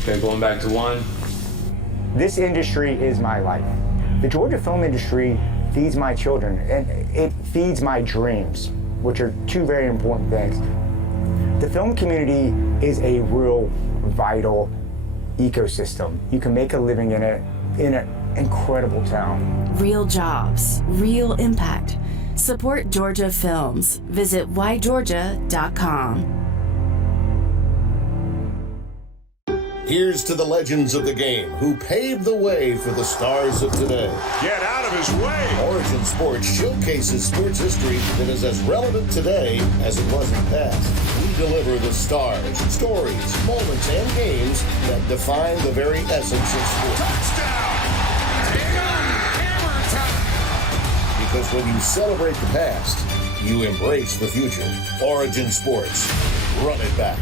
Okay, going back to 1. This industry is my life. The Georgia film industry feeds my children, and it feeds my dreams, which are two very important things. The film community is a real vital ecosystem. You can make a living in it in an incredible town. Real jobs, real impact. Support Georgia Films. Visit whygeorgia.com. Here's to the legends of the game who paved the way for the stars of today. Get out of his way! Origin Sports showcases sports history that is as relevant today as it was in the past. We deliver the stars, stories, moments, and games that define the very essence of sports. Touchdown! Hammer time! Because when you celebrate the past, you embrace the future. Origin Sports. Run it back.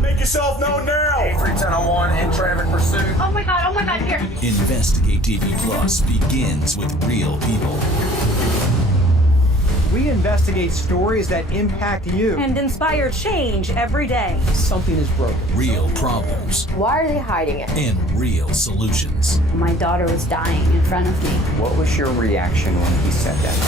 Make yourself known now. 83101 in traffic pursuit. Oh my God, here. Investigate TV Plus begins with real people. We investigate stories that impact you and inspire change every day. Something is broken. Real problems. Why are they hiding it? And real solutions. My daughter was dying in front of me. What was your reaction when he said that?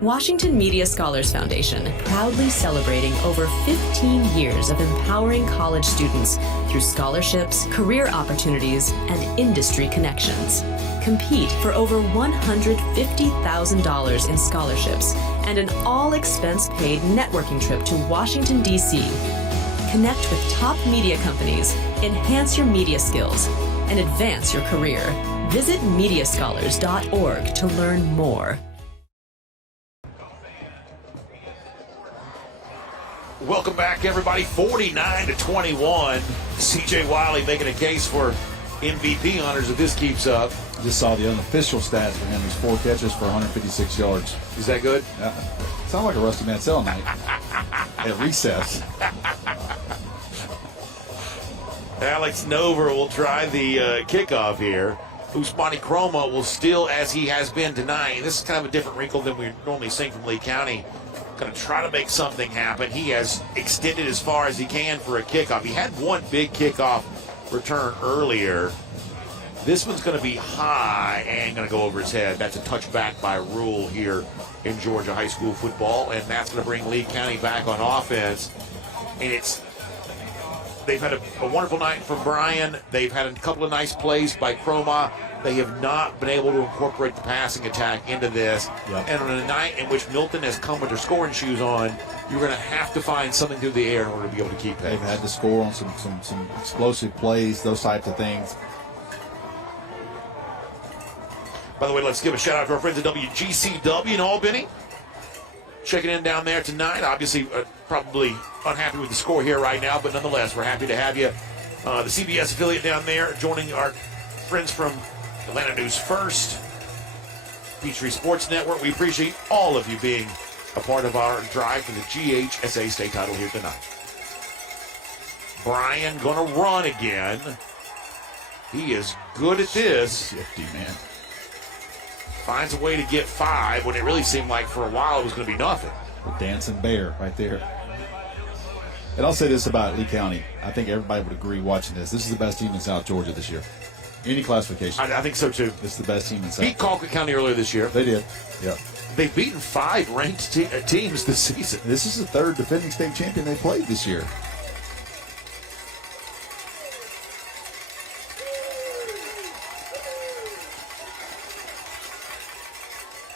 Washington Media Scholars Foundation, proudly celebrating over 15 years of empowering college students through scholarships, career opportunities, and industry connections. Compete for over $150,000 in scholarships and an all-expense-paid networking trip to Washington, D.C. Connect with top media companies, enhance your media skills, and advance your career. Visit mediascholars.org to learn more. Welcome back, everybody. 49-21. C.J. Wiley making a case for MVP honors if this keeps up. Just saw the unofficial stats for him. He's 4 catches for 156 yards. Is that good? Yeah. Sound like a Rusty Mansell night at recess. Alex Nover will try the kickoff here. Usmani Chroma will still, as he has been tonight, and this is kind of a different wrinkle than we normally see from Lee County, going to try to make something happen. He has extended as far as he can for a kickoff. He had one big kickoff return earlier. This one's going to be high and going to go over his head. That's a touchback by rule here in Georgia high school football, and that's going to bring Lee County back on offense. And they've had a wonderful night from Brian. They've had a couple of nice plays by Chroma. They have not been able to incorporate the passing attack into this. Yep. And on a night in which Milton has come with their scoring shoes on, you're going to have to find something through the air in order to be able to keep pace. They've had to score on some explosive plays, those types of things. By the way, let's give a shout out to our friends at WGCW in Albany. Checking in down there tonight. Obviously, probably unhappy with the score here right now, but nonetheless, we're happy to have you. The CBS affiliate down there joining our friends from Atlanta News First, Peachtree Sports Network. We appreciate all of you being a part of our drive for the GHSA state title here tonight. Brian gonna run again. He is good at this. Shifty, man. Finds a way to get 5 when it really seemed like for a while it was going to be nothing. The dancing bear right there. And I'll say this about Lee County. I think everybody would agree watching this. This is the best team in South Georgia this year. Any classification. I think so too. It's the best team in South Beat Colquitt County earlier this year. They did. Yeah. They've beaten 5 ranked teams this season. This is the 3rd defending state champion they played this year.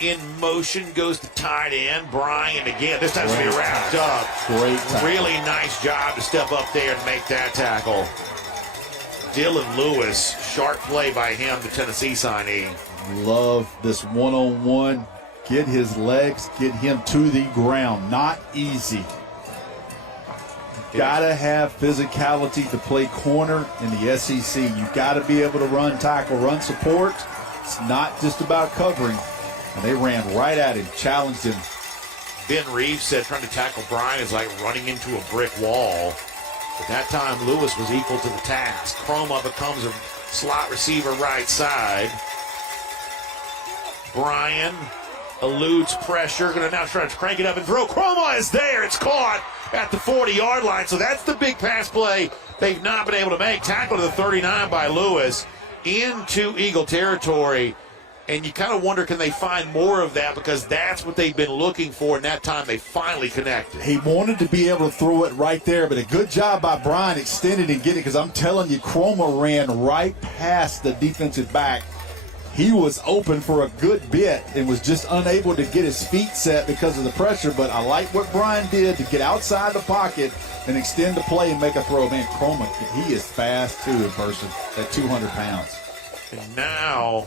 In motion goes the tight end. Brian again. This time's going to be wrapped up. Great tackle. Really nice job to step up there and make that tackle. Dylan Lewis. Sharp play by him, the Tennessee signee. Love this one-on-one. Get his legs, get him to the ground. Not easy. Gotta have physicality to play corner in the SEC. You gotta be able to run tackle, run support. It's not just about covering. And they ran right at him, challenged him. Ben Reeves said trying to tackle Brian is like running into a brick wall. But that time, Lewis was equal to the task. Chroma becomes a slot receiver right side. Brian eludes pressure. Going to now try to crank it up and throw. Chroma is there. It's caught at the 40-yard line. So that's the big pass play they've not been able to make. Tackle to the 39 by Lewis into Eagle territory. And you kind of wonder, can they find more of that? Because that's what they've been looking for, and that time they finally connected. He wanted to be able to throw it right there, but a good job by Brian extended and get it, because I'm telling you, Chroma ran right past the defensive back. He was open for a good bit and was just unable to get his feet set because of the pressure, but I like what Brian did to get outside the pocket and extend the play and make a throw. Man, Chroma, he is fast, too, in person, at 200 pounds. And now...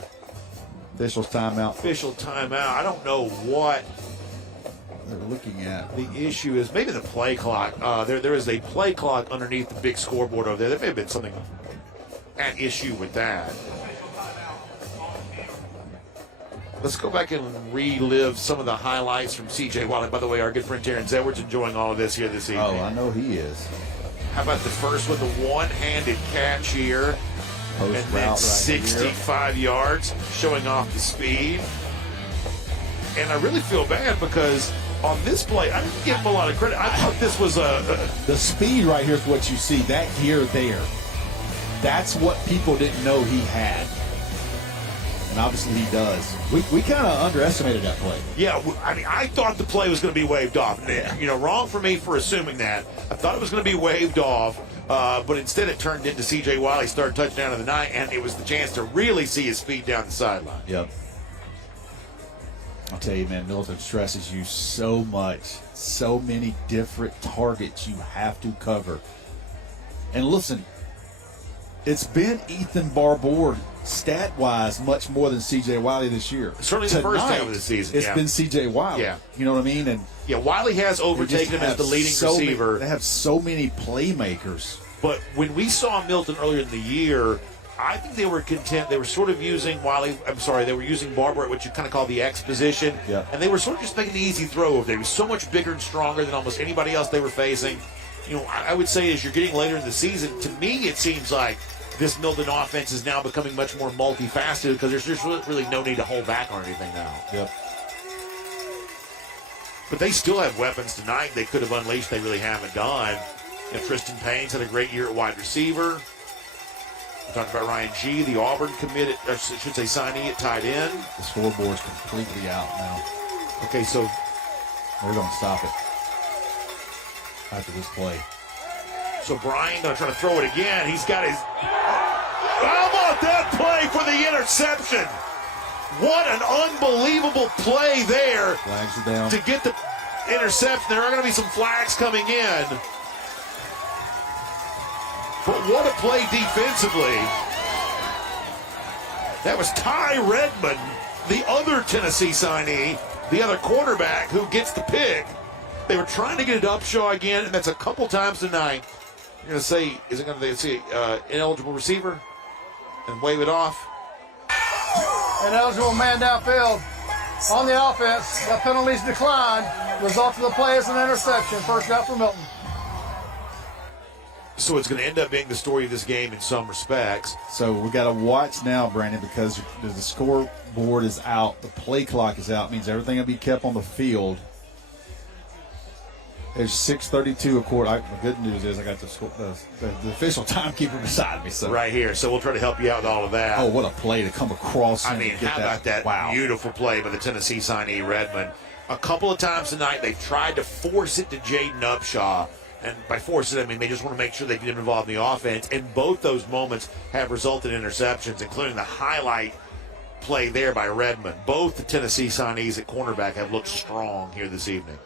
Official timeout. Official timeout. I don't know what they're looking at. The issue is maybe the play clock. There is a play clock underneath the big scoreboard over there. There may have been something at issue with that. Let's go back and relive some of the highlights from C.J. Wiley. By the way, our good friend Terrence Edwards enjoying all of this here this evening. Oh, I know he is. How about the first with the one-handed catch here? Post and then right 65 yards, showing off the speed. And I really feel bad because on this play, I didn't give him a lot of credit. I thought this was the speed right here is what you see. That gear there. That's what people didn't know he had. And obviously he does. We kind of underestimated that play. Yeah, I mean, I thought the play was going to be waved off. You know, wrong for me for assuming that. I thought it was going to be waved off. But instead it turned into C.J. Wiley's third touchdown of the night, and it was the chance to really see his speed down the sideline. Yep. I'll tell you, man, Milton stresses you so much. So many different targets you have to cover. And listen, it's been Ethan Barbour, stat-wise, much more than C.J. Wiley this year. Certainly the first half of the season. It's been C.J. Wiley. Yeah. You know what I mean? And yeah, Wiley has overtaken him as the leading receiver. They have so many playmakers. But when we saw Milton earlier in the year, I think they were content. They were sort of using they were using Barbour at what you kind of call the X position. Yeah. And they were sort of just making the easy throw over there. He was so much bigger and stronger than almost anybody else they were facing. You know, I would say as you're getting later in the season, to me it seems like this Milton offense is now becoming much more multifaceted because there's just really no need to hold back on anything now. Yep. But they still have weapons tonight they could have unleashed they really haven't done. You know, Tristan Payne's had a great year at wide receiver. We're talking about Ryan G., the Auburn committed, or should say signee at tight end. The scoreboard's completely out now. Okay, so they're going to stop it after this play. So Brian going to try to throw it again. He's got his... How about that play for the interception? What an unbelievable play there. Flags are down. To get the interception. There are going to be some flags coming in. But what a play defensively. That was Ty Redmond, the other Tennessee signee, the other quarterback who gets the pick. They were trying to get it to Upshaw again, and that's a couple times tonight. You're going to say, is it going to say ineligible receiver? and wave it off. An eligible man downfield. On the offense, the penalties declined. Result of the play is an interception. First down for Milton. So it's going to end up being the story of this game in some respects. So we got to watch now, Brandon, because the scoreboard is out, the play clock is out, means everything will be kept on the field. There's 6:32 a quarter. The good news is I got the official timekeeper beside me. So right here. So we'll try to help you out with all of that. Oh, what a play to come across. I mean, how about that beautiful play by the Tennessee signee, Redmond. A couple of times tonight, they've tried to force it to Jaden Upshaw. And by force it, I mean they just want to make sure they get him involved in the offense. And both those moments have resulted in interceptions, including the highlight play there by Redmond. Both the Tennessee signees at cornerback have looked strong here this evening,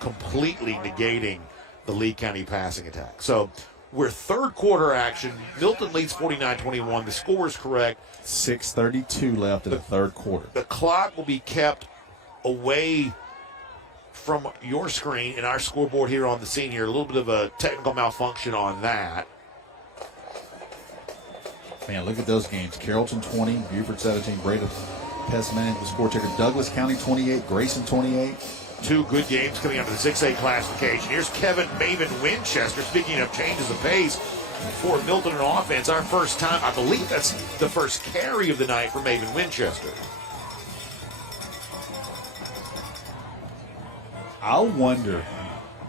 completely negating the Lee County passing attack. So we're third quarter action. Milton leads 49-21. The score is correct. 6:32 left in the third quarter. The clock will be kept away from your screen and our scoreboard here on the scene here. A little bit of a technical malfunction on that. Man, look at those games. Carrollton 20, Buford 17, Breda Pest Management score checker. Douglas County 28, Grayson 28. Two good games coming out of the 6A classification. Here's Kevin Maven Winchester. Speaking of changes of pace for Milton and offense, our first time, I believe that's the first carry of the night for Maven Winchester. I wonder,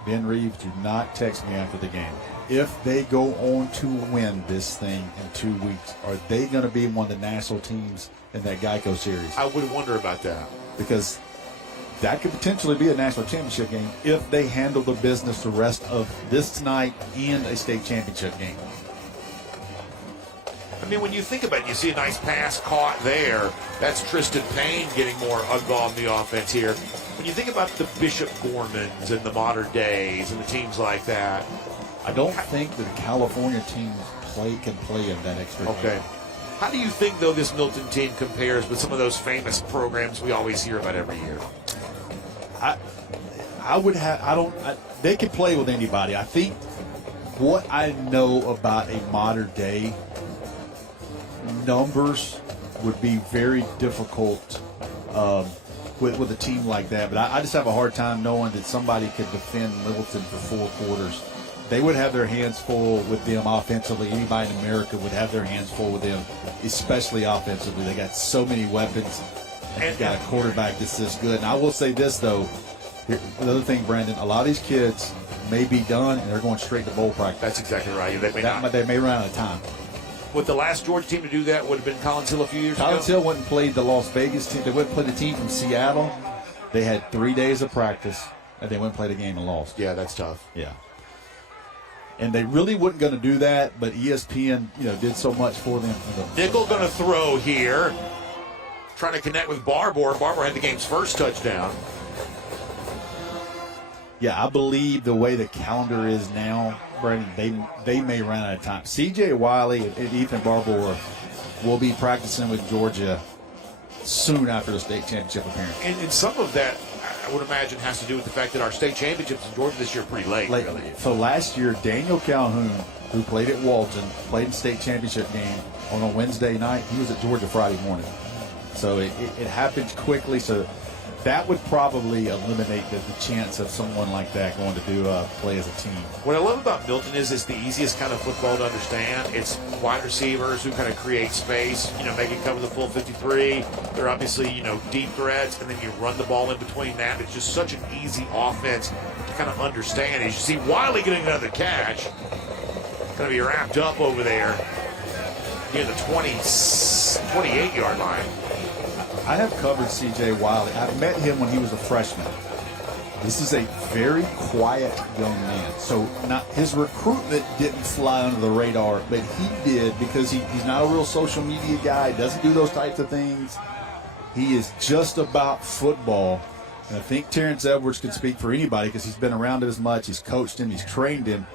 Ben Reeves, do not text me after the game. If they go on to win this thing in 2 weeks, are they going to be one of the national teams in that Geico series? I would wonder about that. Because that could potentially be a national championship game if they handle the business the rest of this night and a state championship game. I mean, when you think about it, you see a nice pass caught there. That's Tristan Payne getting more involved in the offense here. When you think about the Bishop Gormans and the Modern Days and the teams like that, I don't think that the California teams can play in that extra game. Okay. How do you think, though, this Milton team compares with some of those famous programs we always hear about every year? They can play with anybody. I think what I know about a modern day, numbers would be very difficult with a team like that. But I just have a hard time knowing that somebody could defend Milton for 4 quarters. They would have their hands full with them offensively. Anybody in America would have their hands full with them, especially offensively. They got so many weapons. And you've got a quarterback that's this good. And I will say this, though. Another thing, Brandon, a lot of these kids may be done and they're going straight to bowl practice. That's exactly right. They may run out of time. Would the last Georgia team to do that would have been Collins Hill a few years ago? Collins Hill went and played the Las Vegas team. They went and played the team from Seattle. They had 3 days of practice, and they went and played a game and lost. Yeah, that's tough. Yeah. And they really weren't going to do that, but ESPN, did so much for them. Nickel going to throw here. Trying to connect with Barbour. Barbour had the game's first touchdown. Yeah, I believe the way the calendar is now, Brandon, they may run out of time. C.J. Wiley and Ethan Barbour will be practicing with Georgia soon after the state championship appearance. And some of that, I would imagine, has to do with the fact that our state championships in Georgia this year are pretty late. Really. So last year, Daniel Calhoun, who played at Walton, played in the state championship game on a Wednesday night. He was at Georgia Friday morning. So it happens quickly. So that would probably eliminate the chance of someone like that going to play as a team. What I love about Milton is it's the easiest kind of football to understand. It's wide receivers who kind of create space, make it cover the full 53. They're obviously, deep threats, and then you run the ball in between that. It's just such an easy offense to kind of understand. As you see Wiley getting another catch, going to be wrapped up over there near the 28-yard line. I have covered C.J. Wiley. I met him when he was a freshman. This is a very quiet young man. So his recruitment didn't fly under the radar, but he did because he's not a real social media guy, doesn't do those types of things. He is just about football. And I think Terrence Edwards can speak for anybody because he's been around it as much. He's coached him. He's trained him.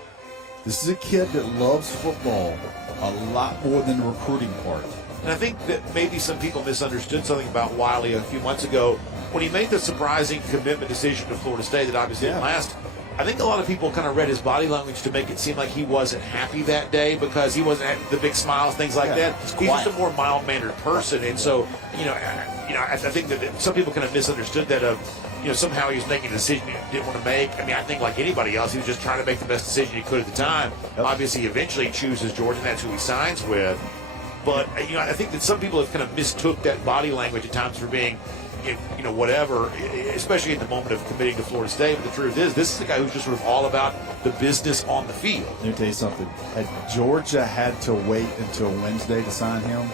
This is a kid that loves football a lot more than the recruiting part. And I think that maybe some people misunderstood something about Wiley a few months ago when he made the surprising commitment decision to Florida State that obviously didn't last I think a lot of people kind of read his body language to make it seem like he wasn't happy that day because he wasn't having the big smiles, things like that. He's just a more mild-mannered person, and so I think that some people kind of misunderstood that somehow he was making a decision he didn't want to make. I mean, I think like anybody else, he was just trying to make the best decision he could at the time. Obviously, eventually he chooses Georgia, and that's who he signs with. But I think that some people have kind of mistook that body language at times for being whatever, especially in the moment of committing to Florida State. But the truth is, this is the guy who's just sort of all about the business on the field. Let me tell you something. Had Georgia had to wait until Wednesday to sign him,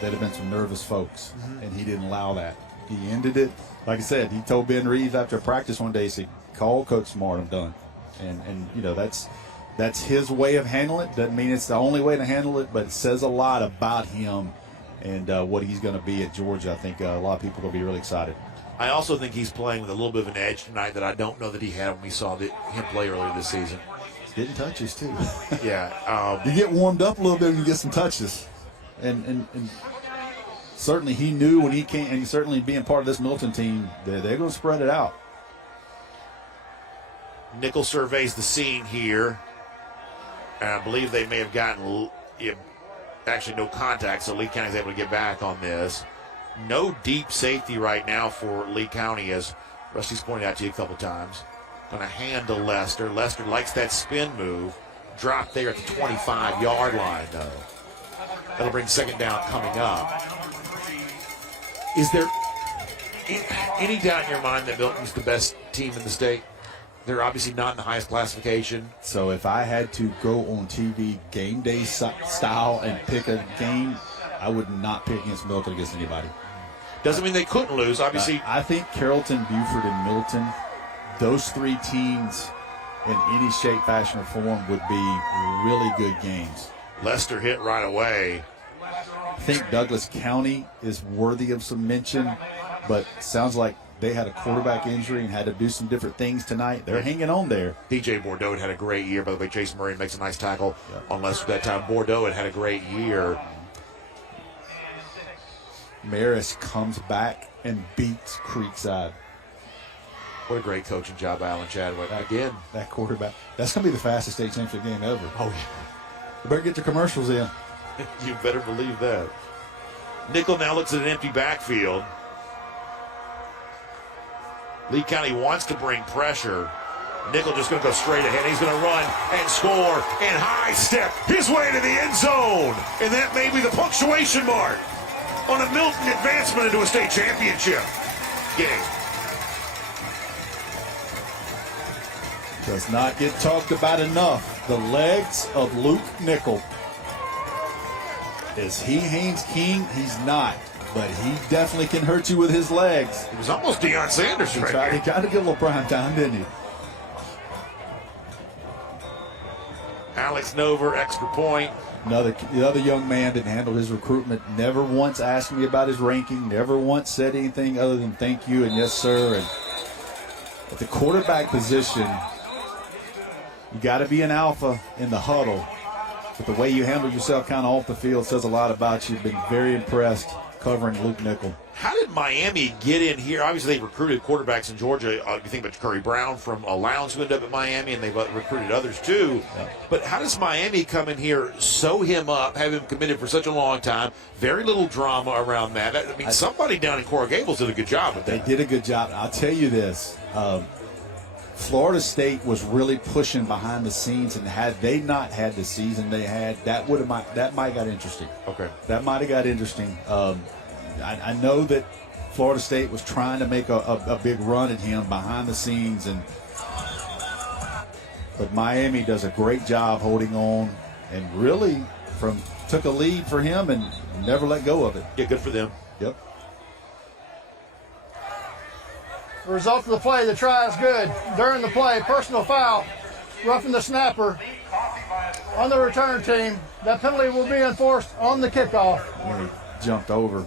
there'd have been some nervous folks, and he didn't allow that. He ended it. Like I said, he told Ben Reeves after practice one day, he said, call Coach Smart, I'm done. And that's his way of handling it. Doesn't mean it's the only way to handle it, but it says a lot about him and what he's going to be at Georgia. I think a lot of people will be really excited. I also think he's playing with a little bit of an edge tonight that I don't know that he had when we saw him play earlier this season. Getting touches, too. Yeah. You get warmed up a little bit when you get some touches. And certainly he knew when he came, and certainly being part of this Milton team, they're going to spread it out. Nickel surveys the scene here. And I believe they may have gotten actually no contact, so Lee County is able to get back on this. No deep safety right now for Lee County, as Rusty's pointed out to you a couple times. Going to hand to Lester. Lester likes that spin move. Drop there at the 25-yard line, though. That'll bring second down coming up. Is there any doubt in your mind that Milton's the best team in the state? They're obviously not in the highest classification. So if I had to go on TV game day style and pick a game, I would not pick against Milton against anybody. Doesn't mean they couldn't lose, obviously. I think Carrollton, Buford, and Milton, those three teams in any shape, fashion, or form would be really good games. Lester hit right away. I think Douglas County is worthy of some mention, but sounds like they had a quarterback injury and had to do some different things tonight. They're hanging on there. DJ Bordeaux had a great year. By the way, Jason Murray makes a nice tackle on Lester that time. Bordeaux had a great year. Maris comes back and beats Creekside. What a great coaching job by Alan Chadwick. Again. That quarterback. That's going to be the fastest state championship game ever. Oh, yeah. You better get your commercials in. You better believe that. Nickel now looks at an empty backfield. Lee County wants to bring pressure. Nickel just going to go straight ahead. He's going to run and score and high step his way to the end zone. And that may be the punctuation mark on a Milton advancement into a state championship game. Does not get talked about enough. The legs of Luke Nickel. Is he Haynes King? He's not. But he definitely can hurt you with his legs. It was almost Deion Sanders right there. He tried to get a little prime time, didn't he? Alex Nover, extra point. The other young man didn't handle his recruitment. Never once asked me about his ranking. Never once said anything other than thank you and yes, sir. And at the quarterback position, you got to be an alpha in the huddle. But the way you handle yourself kind of off the field says a lot about you. Been very impressed covering Luke Nickel. How did Miami get in here? Obviously, they recruited quarterbacks in Georgia. You think about Curry Brown from Lowndes who ended up at Miami, and they've recruited others too. Yeah. But how does Miami come in here, sew him up, have him committed for such a long time? Very little drama around that. I mean, somebody down in Coral Gables did a good job with that. They did a good job. I'll tell you this. Florida State was really pushing behind the scenes, and had they not had the season they had, that might have got interesting. Okay, that might have got interesting. I know that Florida State was trying to make a big run at him behind the scenes, but Miami does a great job holding on, and really took a lead for him and never let go of it. Yeah, good for them. Yep. The result of the play, the try is good. During the play, personal foul, roughing the snapper on the return team. That penalty will be enforced on the kickoff. When he jumped over.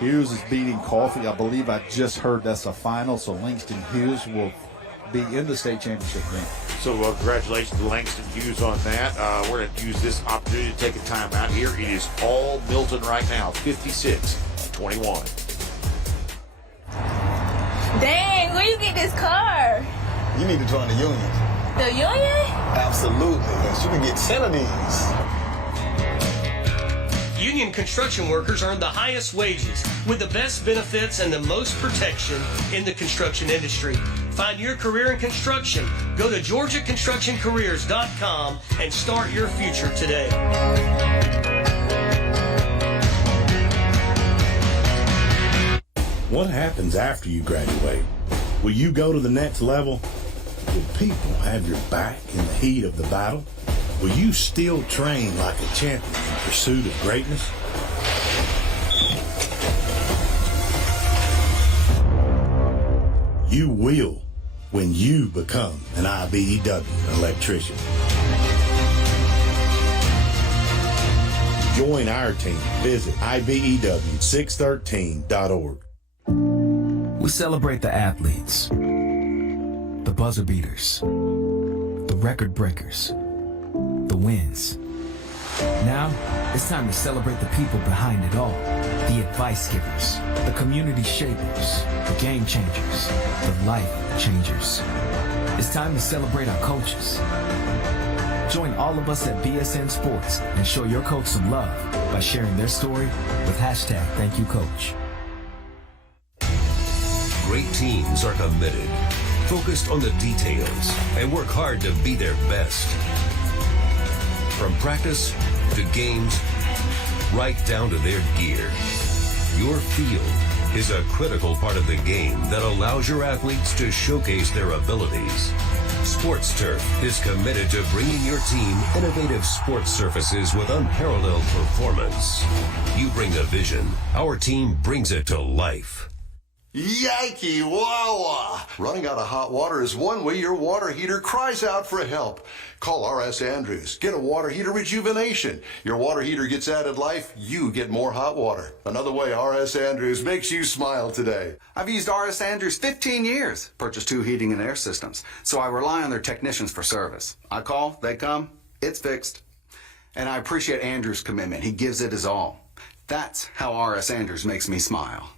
Hughes is beating Coffee. I believe I just heard that's a final, so Langston Hughes will be in the state championship game. So congratulations to Langston Hughes on that. We're going to use this opportunity to take a timeout here. It is all Milton right now, 56-21. Dang, where you get this car? You need to join the union. The yo-yo? Absolutely. Yes, you can get 10 of these. Union construction workers earn the highest wages with the best benefits and the most protection in the construction industry. Find your career in construction. Go to GeorgiaConstructionCareers.com and start your future today. What happens after you graduate? Will you go to the next level? Will people have your back in the heat of the battle? Will you still train like a champion in pursuit of greatness? You will when you become an IBEW electrician. Join our team. Visit IBEW613.org. We celebrate the athletes, the buzzer beaters, the record breakers, the wins. Now, it's time to celebrate the people behind it all. The advice givers, the community shapers, the game changers, the life changers. It's time to celebrate our coaches. Join all of us at BSN Sports and show your coach some love by sharing their story with #ThankYouCoach. Great teams are committed, focused on the details, and work hard to be their best. From practice to games, right down to their gear. Your field is a critical part of the game that allows your athletes to showcase their abilities. Sports Turf is committed to bringing your team innovative sports surfaces with unparalleled performance. You bring the vision, our team brings it to life. Yikey wawa! Running out of hot water is one way your water heater cries out for help. Call R.S. Andrews. Get a water heater rejuvenation. Your water heater gets added life, you get more hot water. Another way R.S. Andrews makes you smile today. I've used R.S. Andrews 15 years. Purchased 2 heating and air systems, so I rely on their technicians for service. I call, they come, it's fixed. And I appreciate Andrews' commitment. He gives it his all. That's how R.S. Andrews makes me smile.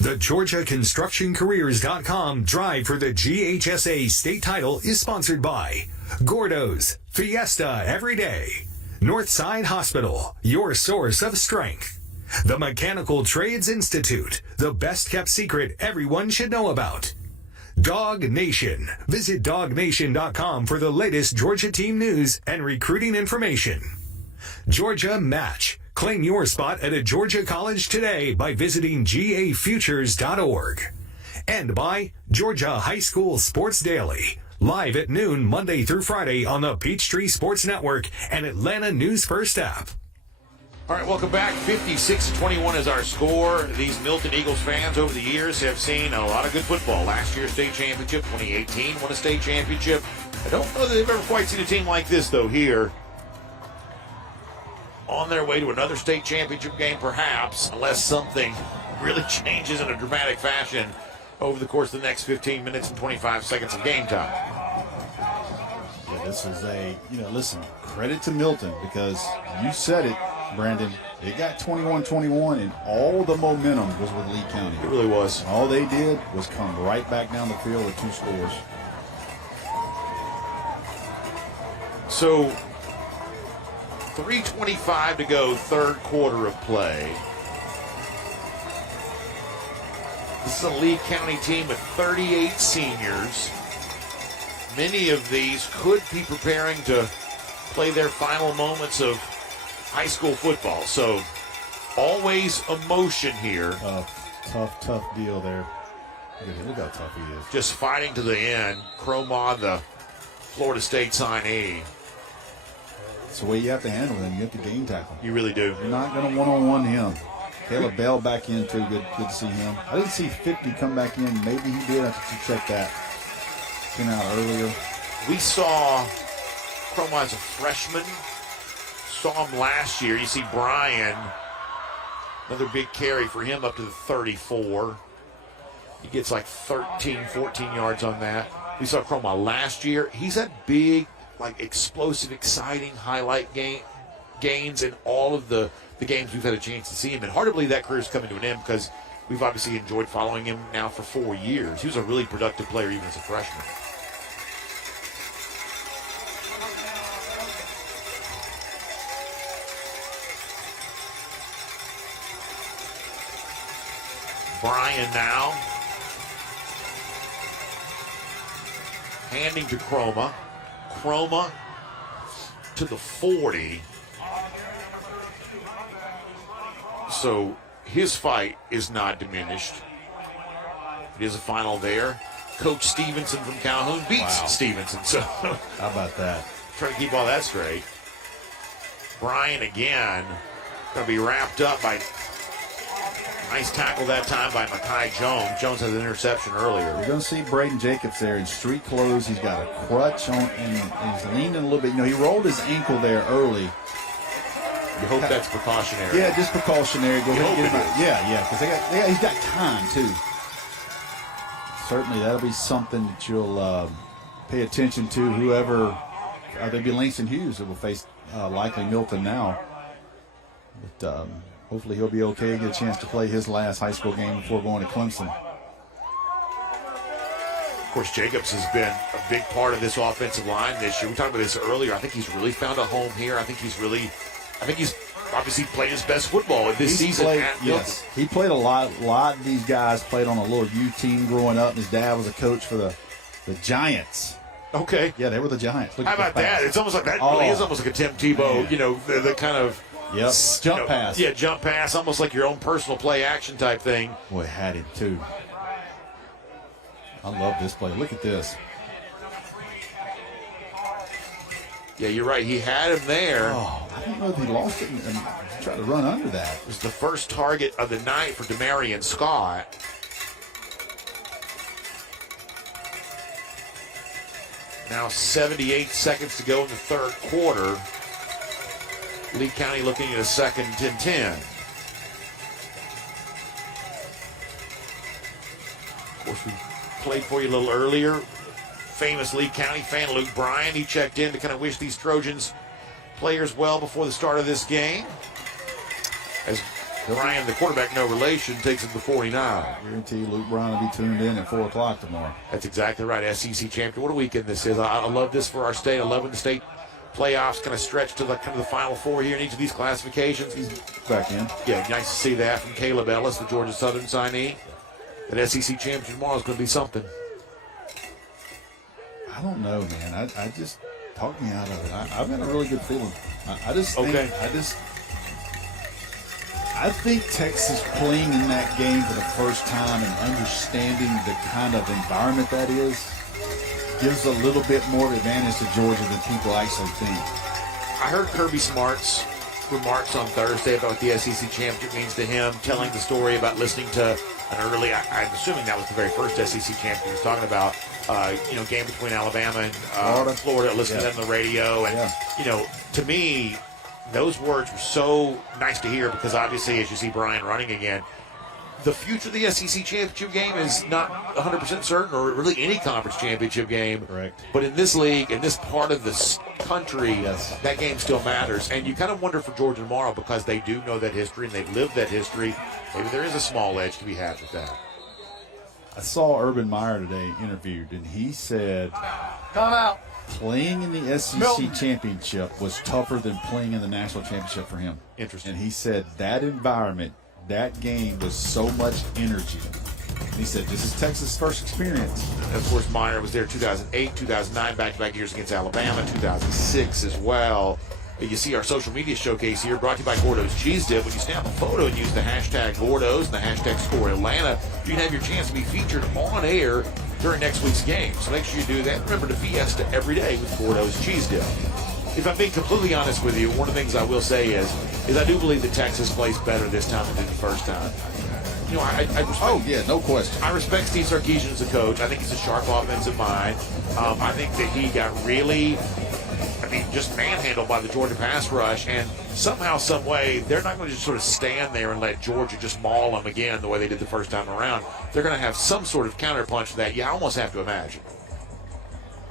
The GeorgiaConstructionCareers.com drive for the GHSA state title is sponsored by Gordo's Fiesta Every Day, Northside Hospital, your source of strength, the Mechanical Trades Institute, the best kept secret everyone should know about, Dog Nation. Visit DogNation.com for the latest Georgia team news and recruiting information. Georgia Match. Claim your spot at a Georgia college today by visiting gafutures.org. And by Georgia High School Sports Daily, live at noon Monday through Friday on the Peachtree Sports Network and Atlanta News First app. All right, welcome back. 56-21 is our score. These Milton Eagles fans over the years have seen a lot of good football. Last year's state championship, 2018 won a state championship. I don't know that they've ever quite seen a team like this, though, here. On their way to another state championship game, perhaps, unless something really changes in a dramatic fashion over the course of the next 15 minutes and 25 seconds of game time. Yeah, this is listen, credit to Milton because you said it, Brandon. It got 21-21, and all the momentum was with Lee County. It really was. All they did was come right back down the field with 2 scores. So, 3:25 to go, third quarter of play. This is a Lee County team with 38 seniors. Many of these could be preparing to play their final moments of high school football. So, always emotion here. Tough deal there. Look how tough he is. Just fighting to the end. Cromod, the Florida State signee. It's the way you have to handle him. You have to game tackle. You really do. You're not going to one-on-one him. Caleb Bell back in, too. Good to see him. I didn't see 50 come back in. Maybe he did. I have to check that. Came out earlier. We saw Cromod as a freshman. Saw him last year. You see Brian, another big carry for him up to the 34. He gets like 13, 14 yards on that. We saw Cromod last year. He's had big, like explosive, exciting highlight gains in all of the games we've had a chance to see him. And hard to believe that career's coming to an end because we've obviously enjoyed following him now for 4 years. He was a really productive player even as a freshman. Bryan now. Handing to Chroma. Chroma to the 40. So his fight is not diminished. It is a final there. Coach Stevenson from Calhoun beats Stevenson. So how about that? Trying to keep all that straight. Bryan again going to be wrapped up by nice tackle that time by Mekhi Jones. Jones had an interception earlier. You're going to see Braden Jacobs there in street clothes. He's got a crutch on and he's leaning a little bit. You know, he rolled his ankle there early. You hope that's precautionary. Yeah, just precautionary. Go ahead and get him out. Yeah, because he's got time too. Certainly, that'll be something that you'll pay attention to. Whoever, they'll be Langston Hughes that will face likely Milton now. But hopefully he'll be okay and get a chance to play his last high school game before going to Clemson. Of course, Jacobs has been a big part of this offensive line this year. We talked about this earlier. I think he's really found a home here. I think he's obviously played his best football this season. Yes, he played a lot. A lot of these guys played on a little U team growing up. His dad was a coach for the Giants. Okay. Yeah, they were the Giants. How about that? It's almost like that really is almost like a Tim Tebow, you know, the kind of jump pass. Yeah, jump pass, almost like your own personal play action type thing. Boy, had it too. I love this play. Look at this. Yeah, you're right. He had him there. Oh, I don't know if he lost it and tried to run under that. It was the first target of the night for Demarion Scott. Now 78 seconds to go in the third quarter. Lee County looking at a second and 10. Of course, we played for you a little earlier. Famous Lee County fan Luke Bryan, he checked in to kind of wish these Trojans players well before the start of this game. As Bryan, the quarterback, no relation, takes him to 49. Guarantee Luke Bryan will be tuned in at 4 o'clock tomorrow. That's exactly right. SEC champion. What a weekend this is. I love this for our state. I love when the state playoffs kind of stretch to the Final Four here in each of these classifications. He's back in. Yeah, nice to see that from Caleb Ellis, the Georgia Southern signee. That SEC championship tomorrow is going to be something. I don't know, man. I just talk me out of it. I've got a really good feeling. I think Texas playing in that game for the first time and understanding the kind of environment that is gives a little bit more advantage to Georgia than people actually think. I heard Kirby Smart's remarks on Thursday about what the SEC championship means to him, telling the story about listening to an early, I'm assuming that was the very first SEC championship he was talking about, game between Alabama and Florida, listening to them on the radio. And, to me, those words were so nice to hear because obviously, as you see Bryan running again, the future of the SEC championship game is not 100% certain, or really any conference championship game. Correct. But in this league, in this part of this country, that game still matters. And you kind of wonder for Georgia tomorrow because they do know that history and they've lived that history. Maybe there is a small edge to be had with that. I saw Urban Meyer today interviewed, and he said Time out. Playing in the SEC Milton. championship was tougher than playing in the national championship for him. Interesting. And he said that environment, that game was so much energy. And he said this is Texas' first experience. And of course, Meyer was there 2008, 2009, back-to-back years against Alabama, 2006 as well. You see our social media showcase here, brought to you by Gordo's Cheese Dip. When you snap a photo and use the hashtag Gordo's and the hashtag ScoreAtlanta, you can have your chance to be featured on air during next week's game. So make sure you do that. Remember to fiesta every day with Gordo's Cheese Dip. If I'm being completely honest with you, one of the things I will say is I do believe that Texas plays better this time than the first time. I respect, no question. I respect Steve Sarkisian as a coach. I think he's a sharp offensive mind. I think that he got really, just manhandled by the Georgia pass rush, and somehow, some way, they're not going to just sort of stand there and let Georgia just maul them again the way they did the first time around. They're going to have some sort of counterpunch to that. You almost have to imagine.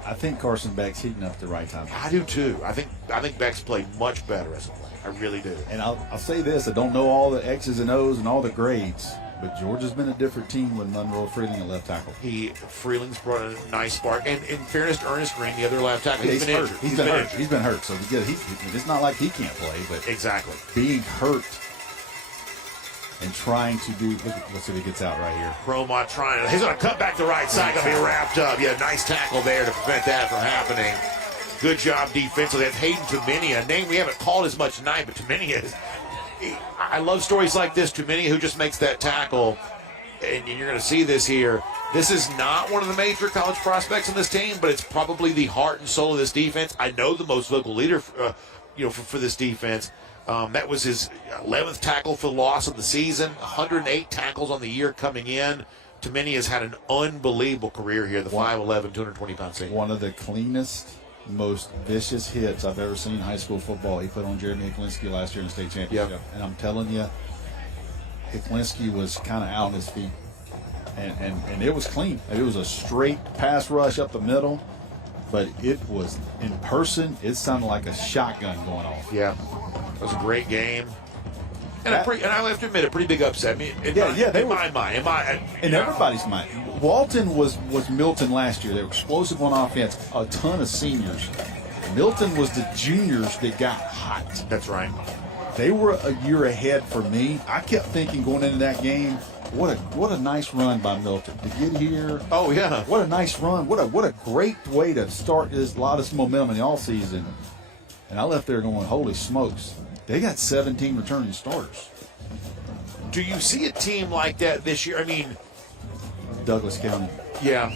I think Carson Beck's heating up the right time. I do too. I think Beck's played much better as a player. I really do. And I'll say this: I don't know all the X's and O's and all the grades, but Georgia's been a different team with Monroe Freeling at left tackle. Freeling's brought a nice spark, and in fairness to Ernest Green, the other left tackle, he's been injured. He's been hurt. He's been hurt. So it's not like he can't play, but exactly being hurt. and trying to do. Let's see if he gets out right here. Cromont trying. He's going to cut back the right side. Going to be wrapped up. Yeah, nice tackle there to prevent that from happening. Good job defensively. That's Hayden Tumenia, a name we haven't called as much tonight, but Tumenia is. I love stories like this. Tumenia, who just makes that tackle, and you're going to see this here. This is not one of the major college prospects on this team, but it's probably the heart and soul of this defense. I know the most vocal leader, for this defense. That was his 11th tackle for loss of the season. 108 tackles on the year coming in. Tumenia has had an unbelievable career here. The 5'11", 220-pound senior. One of the cleanest, most vicious hits I've ever seen in high school football. He put on Jeremy Hiklinski last year in the state championship. Yep. And I'm telling you, Hiklinski was kind of out on his feet. And it was clean. It was a straight pass rush up the middle, but it was in person. It sounded like a shotgun going off. Yeah, it was a great game, and I have to admit, a pretty big upset. I mean, in my mind, in everybody's mind. Walton was Milton last year. They were explosive on offense. A ton of seniors. Milton was the juniors that got hot. That's right. They were a year ahead for me. I kept thinking going into that game, what a nice run by Milton to get here. Oh yeah, what a nice run. What a great way to start a lot of this momentum in the all season. And I left there going, holy smokes, they got 17 returning starters. Do you see a team like that this year? I mean, Douglas County. Yeah.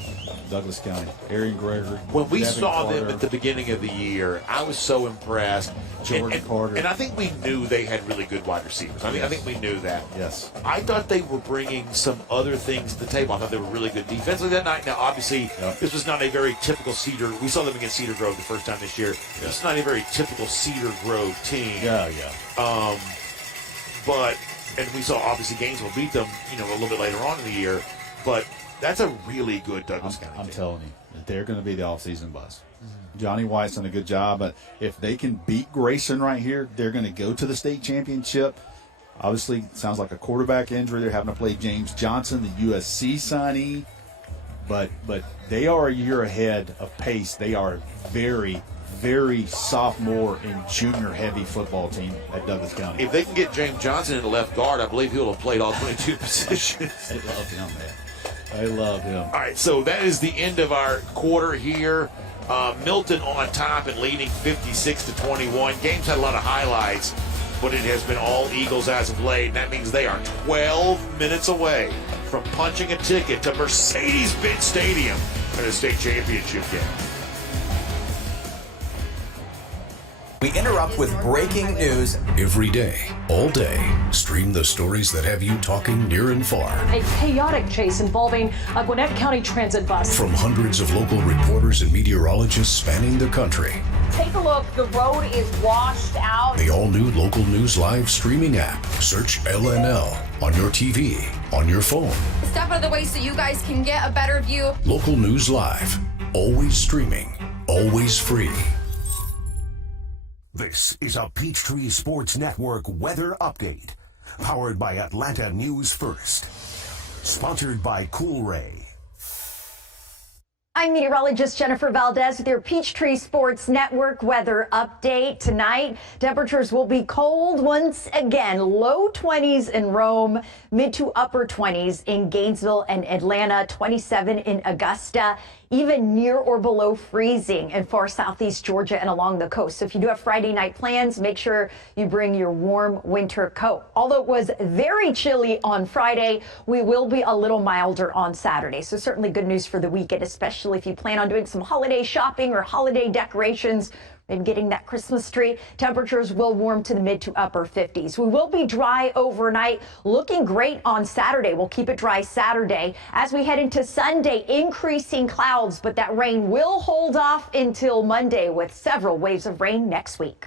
Douglas County. Arian Gregory. When we Devin saw Carter, them at the beginning of the year, I was so impressed. Jordan Carter. And I think we knew they had really good wide receivers. I think we knew that. Yes. I thought they were bringing some other things to the table. I thought they were really good defensively that night. Now, obviously, This was not a very typical Cedar. We saw them against Cedar Grove the first time this year. Yeah. It's not a very typical Cedar Grove team. Yeah. And we saw, obviously, Gainesville beat them, a little bit later on in the year. But that's a really good Douglas County team. I'm telling you, that they're going to be the off-season buzz. Johnny White's done a good job, but if they can beat Grayson right here, they're going to go to the state championship. Obviously, sounds like a quarterback injury. They're having to play James Johnson, the USC signee. But they are a year ahead of pace. They are a very, very sophomore and junior-heavy football team at Douglas County. If they can get James Johnson into left guard, I believe he'll have played all 22 positions. They love him, man. They love him. All right, so that is the end of our quarter here. Milton on top and leading 56-21. Game's had a lot of highlights, but it has been all Eagles as of late, and that means they are 12 minutes away from punching a ticket to Mercedes-Benz Stadium for the state championship game. We interrupt with breaking news. Every day, all day, stream the stories that have you talking near and far. A chaotic chase involving a Gwinnett County Transit bus. From hundreds of local reporters and meteorologists spanning the country. Take a look. The road is washed out. The all-new Local News Live streaming app. Search LNL on your TV, on your phone. Step out of the way so you guys can get a better view. Local News Live. Always streaming. Always free. This is a Peachtree Sports Network weather update, powered by Atlanta News First, sponsored by Cool Ray. I'm meteorologist Jennifer Valdez with your Peachtree Sports Network weather update. Tonight, temperatures will be cold once again. Low 20s in Rome, mid to upper 20s in Gainesville and Atlanta, 27 in Augusta, even near or below freezing in far southeast Georgia and along the coast. So if you do have Friday night plans, make sure you bring your warm winter coat. Although it was very chilly on Friday, we will be a little milder on Saturday. So certainly good news for the weekend, especially if you plan on doing some holiday shopping or holiday decorations. Maybe getting that Christmas tree. Temperatures will warm to the mid to upper 50s. We will be dry overnight, looking great on Saturday. We'll keep it dry Saturday. As we head into Sunday, increasing clouds, but that rain will hold off until Monday with several waves of rain next week.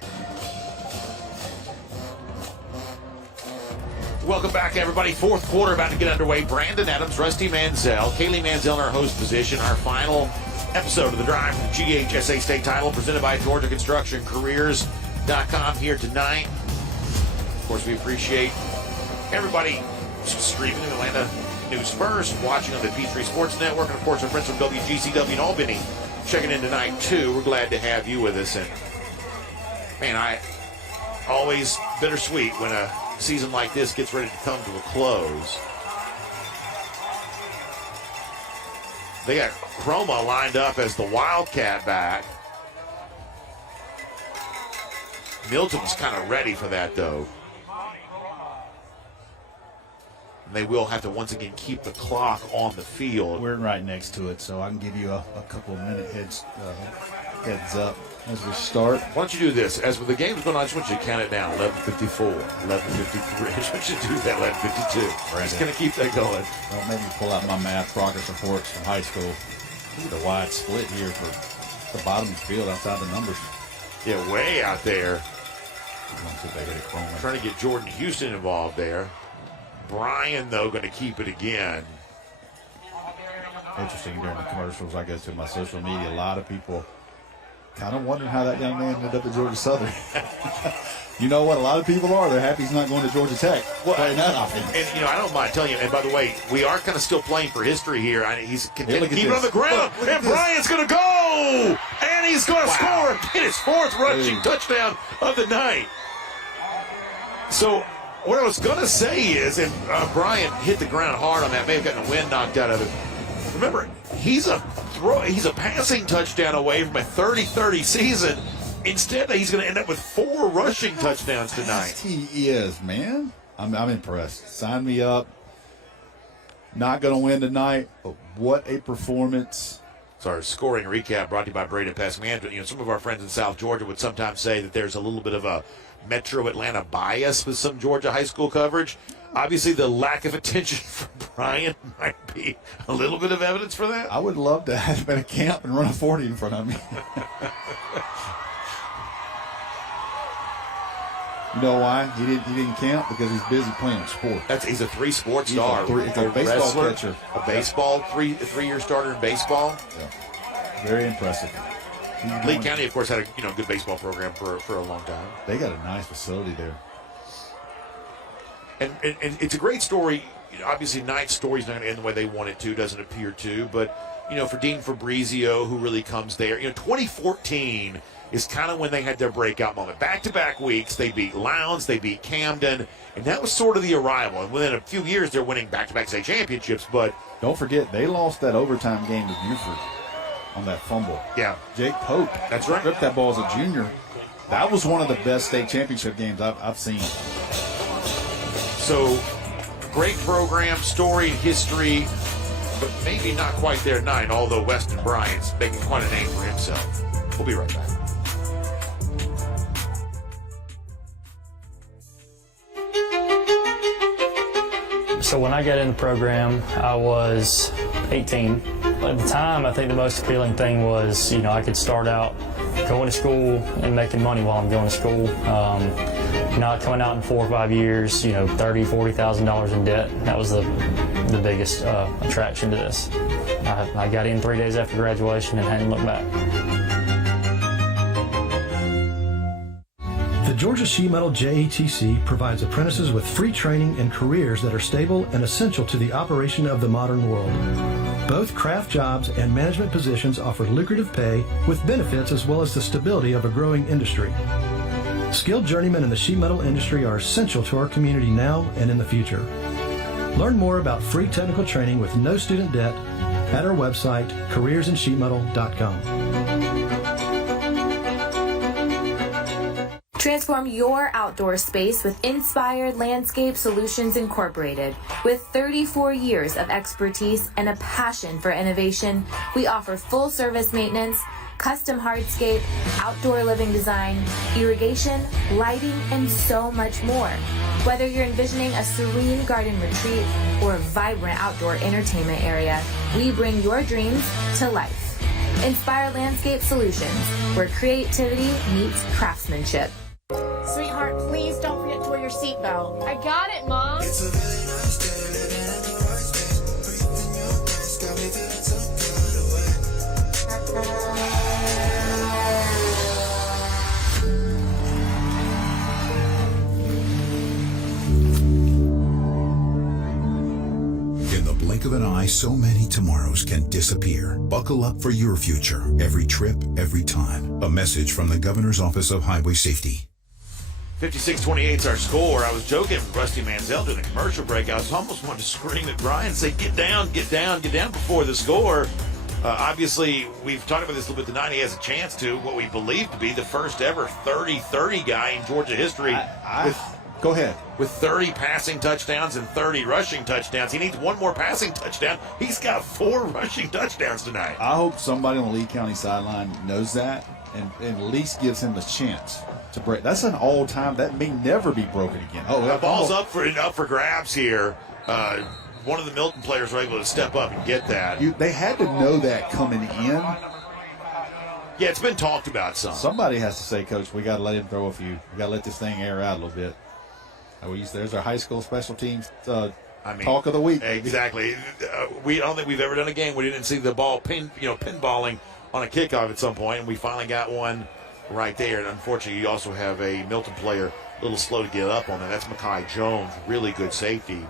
Welcome back, everybody. Fourth quarter about to get underway. Brandon Adams, Rusty Manziel, Kaylee Manziel in our host position. Our final episode of the drive for the GHSA state title presented by Georgia Construction Careers.com here tonight. Of course, we appreciate everybody streaming in Atlanta News First, watching on the Peachtree Sports Network, and of course our friends from WGCW in Albany checking in tonight too. We're glad to have you with us, and man, I always bittersweet when a season like this gets ready to come to a close. They got Chroma lined up as the Wildcat back. Milton's kind of ready for that, though. And they will have to once again keep the clock on the field. We're right next to it, so I can give you a couple of minute heads up as we start. Why don't you do this? As with the game's going on, I just want you to count it down. 11:54, 11:53. I just want you to do that, 11:52. Just going to keep that going. Well, maybe pull out my math progress reports from high school. Look at the wide split here for the bottom of the field outside the numbers. Yeah, way out there. Let's see if they get it Chroma. Trying to get Jordan Houston involved there. Brian, though, going to keep it again. Interesting, during the commercials I go to my social media, a lot of people kind of wondering how that young man ended up at Georgia Southern. You know what a lot of people are? They're happy he's not going to Georgia Tech. Well, playing that offense. And, you know, I don't mind telling you, and by the way, we are kind of still playing for history here. He's keeping it on the ground, and Brian's going to go! And he's going to score and get his fourth rushing touchdown of the night. So, what I was going to say is, and Brian hit the ground hard on that, may have gotten the wind knocked out of it. Remember, he's a passing touchdown away from a 30-30 season. Instead, he's going to end up with 4 rushing touchdowns tonight. He is, man. I'm impressed. Sign me up. Not going to win tonight, but what a performance. So our scoring recap brought to you by Braden Pest Management. You know, some of our friends in South Georgia would sometimes say that there's a little bit of a Metro Atlanta bias with some Georgia high school coverage. Obviously, the lack of attention from Brian might be a little bit of evidence for that. I would love to have him at a camp and run a 40 in front of me. You know why he didn't camp? Because he's busy playing sports. He's a 3-sport star. He's a baseball wrestler, catcher. A baseball, three-year starter in baseball. Yeah. Very impressive. Lee County, of course, had a good baseball program for a long time. They got a nice facility there. And it's a great story. You know, obviously, Knight's story's not going to end the way they want it to, doesn't appear to. But, you know, for Dean Fabrizio, who really comes there, you know, 2014 is kind of when they had their breakout moment. Back-to-back weeks, they beat Lowndes, they beat Camden, and that was sort of the arrival. And within a few years, they're winning back-to-back state championships. But don't forget, they lost that overtime game to Buford on that fumble. Yeah. Jake Pope. That's right. Ripped that ball as a junior. That was one of the best state championship games I've seen. So, great program, storied history, but maybe not quite there tonight, although Weston Bryant's making quite a name for himself. We'll be right back. So when I got in the program, I was 18. At the time, I think the most appealing thing was, you know, I could start out going to school and making money while I'm going to school. Not coming out in 4 or 5 years, you know, $30,000, $40,000 in debt. That was the biggest attraction to this. I got in 3 days after graduation and hadn't looked back. The Georgia Sheet Metal JHSA provides apprentices with free training and careers that are stable and essential to the operation of the modern world. Both craft jobs and management positions offer lucrative pay with benefits as well as the stability of a growing industry. Skilled journeymen in the sheet metal industry are essential to our community now and in the future. Learn more about free technical training with no student debt at our website, careersinsheetmetal.com. Transform your outdoor space with Inspired Landscape Solutions Incorporated. With 34 years of expertise and a passion for innovation, we offer full-service maintenance, custom hardscape, outdoor living design, irrigation, lighting, and so much more. Whether you're envisioning a serene garden retreat or a vibrant outdoor entertainment area, we bring your dreams to life. Inspired Landscape Solutions, where creativity meets craftsmanship. Sweetheart, please don't forget to wear your seatbelt. I got it, Mom. It's a really nice day, living in the right space. Breathing your breath, got me feeling so good away. In the blink of an eye, so many tomorrows can disappear. Buckle up for your future. Every trip, every time. A message from the Governor's Office of Highway Safety. 56-28 is our score. I was joking with Rusty Manziel during the commercial break. I was almost wanting to scream at Brian and say, get down before the score. Obviously, we've talked about this a little bit tonight. He has a chance to, what we believe to be the first ever 30-30 guy in Georgia history. Go ahead. With 30 passing touchdowns and 30 rushing touchdowns. He needs one more passing touchdown. He's got 4 rushing touchdowns tonight. I hope somebody on the Lee County sideline knows that and at least gives him a chance to break. That's an all-time. That may never be broken again. The ball's up for grabs here. One of the Milton players were able to step up and get that. They had to know that coming in. Yeah, it's been talked about some. Somebody has to say, Coach, we got to let him throw a few. We got to let this thing air out a little bit. There's our high school special teams talk of the week. Exactly. I don't think we've ever done a game where we didn't see the ball pinballing on a kickoff at some point, and we finally got one right there. And unfortunately, you also have a Milton player a little slow to get up on that. That's Mekhi Jones, really good safety.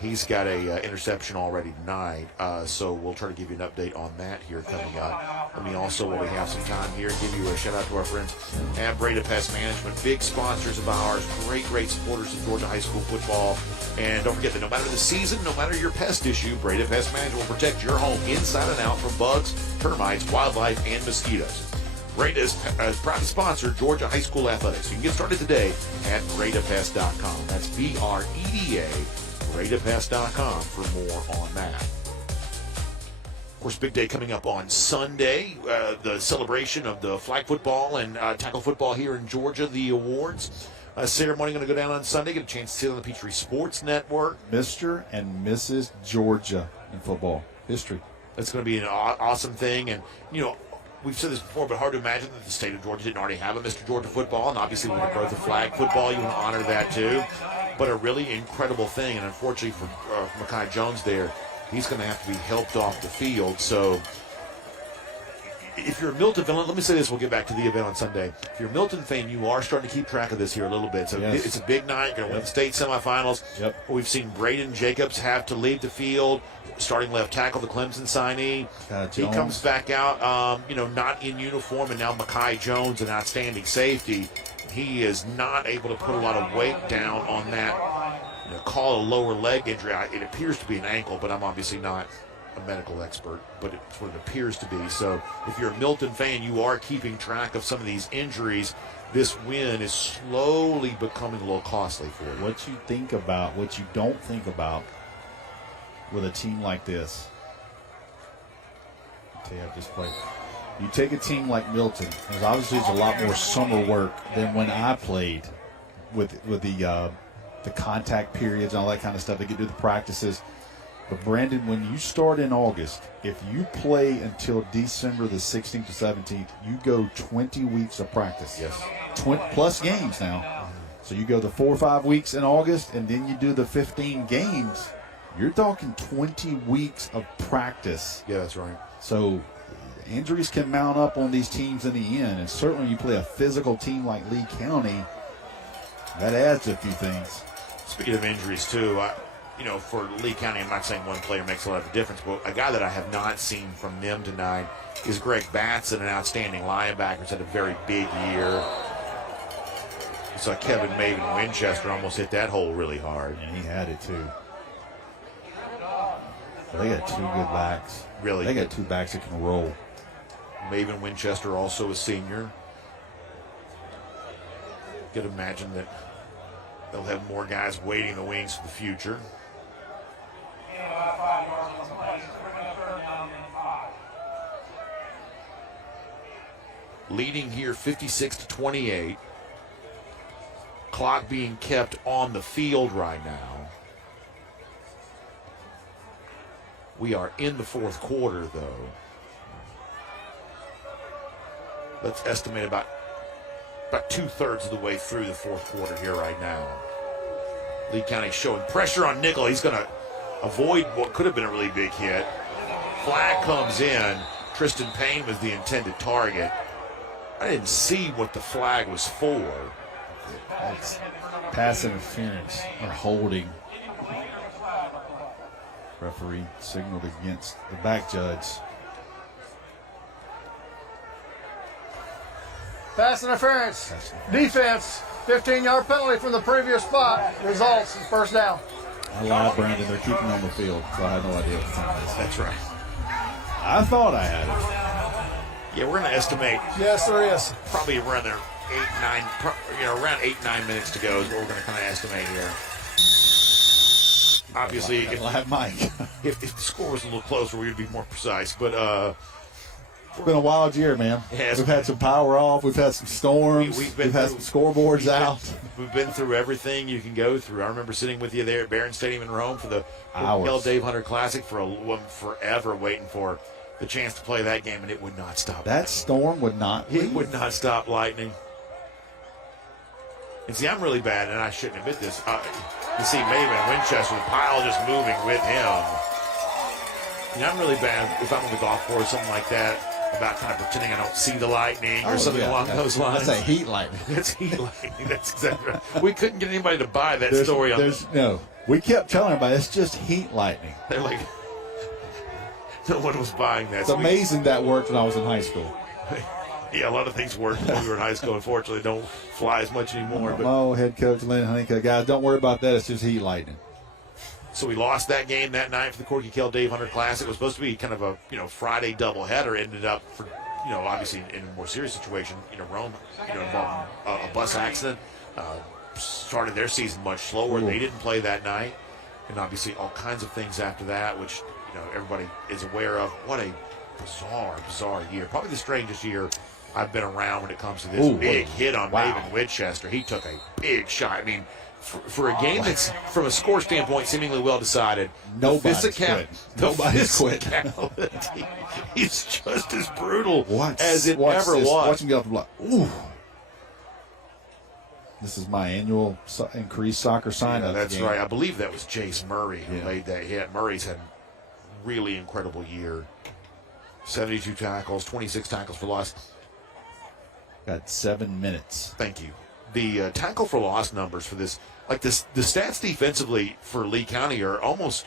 He's got a interception already tonight, so we'll try to give you an update on that here coming up. Let me also, while we have some time here, give you a shout-out to our friends at Breda Pest Management, big sponsors of ours, great supporters of Georgia high school football. And don't forget that no matter the season, no matter your pest issue, Breda Pest Management will protect your home inside and out from bugs, termites, wildlife, and mosquitoes. Breda is proud to sponsor Georgia high school athletics. You can get started today at BredaPest.com. That's BREDA. BredaPest.com for more on that. Of course, big day coming up on Sunday, the celebration of the flag football and tackle football here in Georgia, the awards. Ceremony going to go down on Sunday. Get a chance to see it on the Peachtree Sports Network. Mr. and Mrs. Georgia in football history. That's going to be an awesome thing. And, we've said this before, but hard to imagine that the state of Georgia didn't already have a Mr. Georgia football. And obviously, with the growth of flag football, you want to honor that too. But a really incredible thing. And unfortunately for Mekhi Jones there, he's going to have to be helped off the field. So if you're a Milton fan, let me say this, we'll get back to the event on Sunday. If you're a Milton fan, you are starting to keep track of this here a little bit. So It's a big night. You're going to win the state semifinals. We've seen Braden Jacobs have to leave the field, starting left tackle, the Clemson signee. He comes back out, not in uniform, and now Mekhi Jones, an outstanding safety. He is not able to put a lot of weight down on that, call a lower leg injury. It appears to be an ankle, but I'm obviously not a medical expert, but it's what it appears to be. So if you're a Milton fan, you are keeping track of some of these injuries. This win is slowly becoming a little costly for you. What you think about, what you don't think about with a team like this. I'll tell you, I just played. You take a team like Milton, because obviously it's a lot more summer work than when I played with the contact periods and all that kind of stuff. They get to do the practices. But Brandon, when you start in August, if you play until December the 16th to 17th, you go 20 weeks of practice. Yes. 20 plus games now. So you go the 4 or 5 weeks in August, and then you do the 15 games. You're talking 20 weeks of practice. Yeah, that's right. So injuries can mount up on these teams in the end, and certainly you play a physical team like Lee County, that adds a few things. Speaking of injuries, too, for Lee County, I'm not saying one player makes a lot of difference, but a guy that I have not seen from them tonight is Greg Batson, an outstanding linebacker. He's had a very big year. You saw Kevin Maven Winchester almost hit that hole really hard. And he had it, too. They got 2 good backs. Really? They got 2 backs that can roll. Maven Winchester, also a senior. You could imagine that they'll have more guys waiting in the wings for the future. Leading here 56-28. Clock being kept on the field right now. We are in the fourth quarter, though. Let's estimate about 2/3 of the way through the fourth quarter here right now. Lee County showing pressure on Nickel. He's going to avoid what could have been a really big hit. Flag comes in. Tristan Payne was the intended target. I didn't see what the flag was for. That's pass interference or holding. Referee signaled against the back judge. Pass interference. Defense. 15-yard penalty from the previous spot results in first down. I lied, Brandon. They're keeping me on the field, so I had no idea what the time is. That's right. I thought I had it. Yeah, we're going to estimate. Yes, there is. Probably around there, around 8-9 minutes to go is what we're going to kind of estimate here. Obviously, if the score was a little closer, we would be more precise. But it's been a wild year, man. We've had some power off. We've had some storms. We've had some scoreboards out. We've been through everything you can go through. I remember sitting with you there at Barron Stadium in Rome for the Dave Hunter Classic for forever waiting for the chance to play that game, and it would not stop. That storm would not leave. It would not stop lightning. And see, I'm really bad, and I shouldn't admit this. You see Maven and Winchester, the pile just moving with him. I'm really bad if I'm on the golf course, something like that, about kind of pretending I don't see the lightning or something along those lines. That's a heat lightning. That's heat lightning. That's exactly right. We couldn't get anybody to buy that story. No, we kept telling everybody it's just heat lightning. They're like, no one was buying that. It's amazing that worked when I was in high school. Yeah, a lot of things worked when we were in high school. Unfortunately, don't fly as much anymore. But head coach Lynn Honeycutt, guys, don't worry about that. It's just heat lightning. So we lost that game that night for the Corky Kell Dave Hunter Classic. It was supposed to be kind of a Friday doubleheader. Ended up for obviously in a more serious situation. Rome involved a bus accident. Started their season much slower. Ooh. They didn't play that night, and obviously all kinds of things after that, which everybody is aware of. What a bizarre year. Probably the strangest year I've been around when it comes to this big hit on Maven Winchester. He took a big shot. I mean, for a game that's, from a score standpoint, seemingly well decided, Nobody's quit. He's just as brutal as it ever was. Watch him get off the block. Ooh. This is my annual increased soccer sign-up. That's right. I believe that was Jace Murray who made that hit. Murray's had a really incredible year. 72 tackles, 26 tackles for loss. Got 7 minutes. Thank you. The tackle for loss numbers for this, the stats defensively for Lee County are almost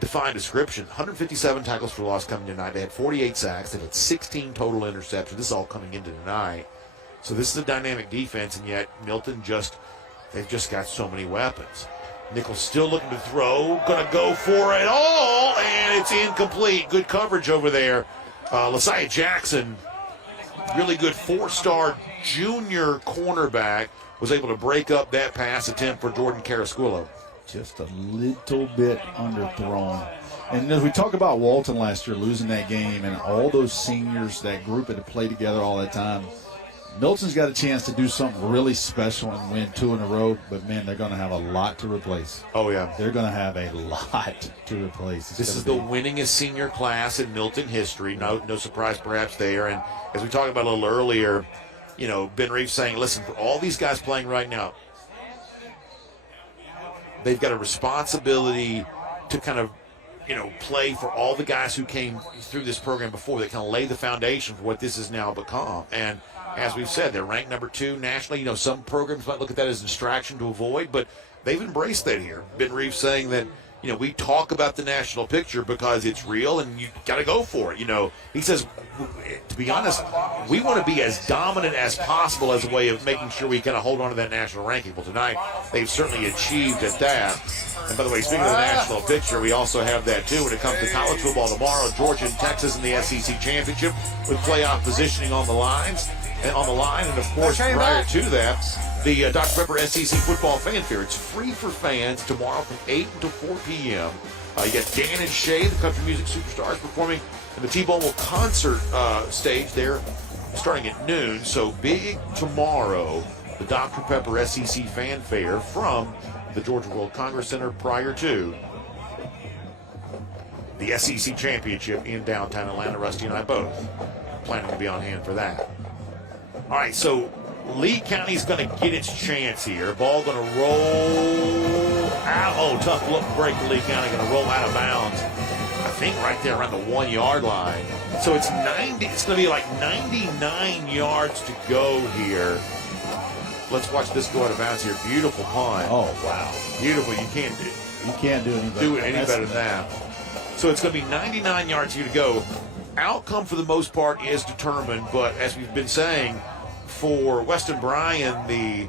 define description. 157 tackles for loss coming tonight. They had 48 sacks. They had 16 total interceptions. This is all coming into tonight. So this is a dynamic defense, and yet Milton they've just got so many weapons. Nichols still looking to throw, going to go for it all, and it's incomplete. Good coverage over there. Lasiah Jackson, really good 4-star junior cornerback, was able to break up that pass attempt for Jordan Carasquillo. Just a little bit underthrown. And as we talk about Walton last year losing that game and all those seniors, that group that had played together all that time, Milton's got a chance to do something really special and win 2 in a row, but, man, they're going to have a lot to replace. Oh, yeah. They're going to have a lot to replace. This is the winningest senior class in Milton history. No surprise perhaps there. And as we talked about a little earlier, Ben Reeves saying, listen, for all these guys playing right now, they've got a responsibility to kind of, play for all the guys who came through this program before. They kind of lay the foundation for what this has now become. And as we've said, they're ranked number 2 nationally. Some programs might look at that as a distraction to avoid, but they've embraced that here. Ben Reeves saying that, we talk about the national picture because it's real and you got to go for it. He says, to be honest, we want to be as dominant as possible as a way of making sure we kind of hold on to that national ranking. Well, tonight, they've certainly achieved at that. And by the way, speaking of the national picture, we also have that too when it comes to college football tomorrow. Georgia and Texas in the SEC championship with playoff positioning on the line. And of course, prior to that, the Dr. Pepper SEC football fanfare. It's free for fans tomorrow from 8 until 4 p.m. You got Dan and Shay, the country music superstars, performing in the T-Mobile concert stage there starting at noon. So big tomorrow, the Dr. Pepper SEC fanfare from the Georgia World Congress Center prior to the SEC championship in downtown Atlanta. Rusty and I both planning to be on hand for that. All right, so Lee County's going to get its chance here. Ball going to roll out. Oh, tough look break for Lee County. Going to roll out of bounds. I think right there around the 1-yard line. So it's 90. It's going to be like 99 yards to go here. Let's watch this go out of bounds here. Beautiful punt. Oh, wow. Beautiful. You can't do it any better than that. So it's going to be 99 yards here to go. Outcome for the most part is determined, but as we've been saying, for Weston Bryan, the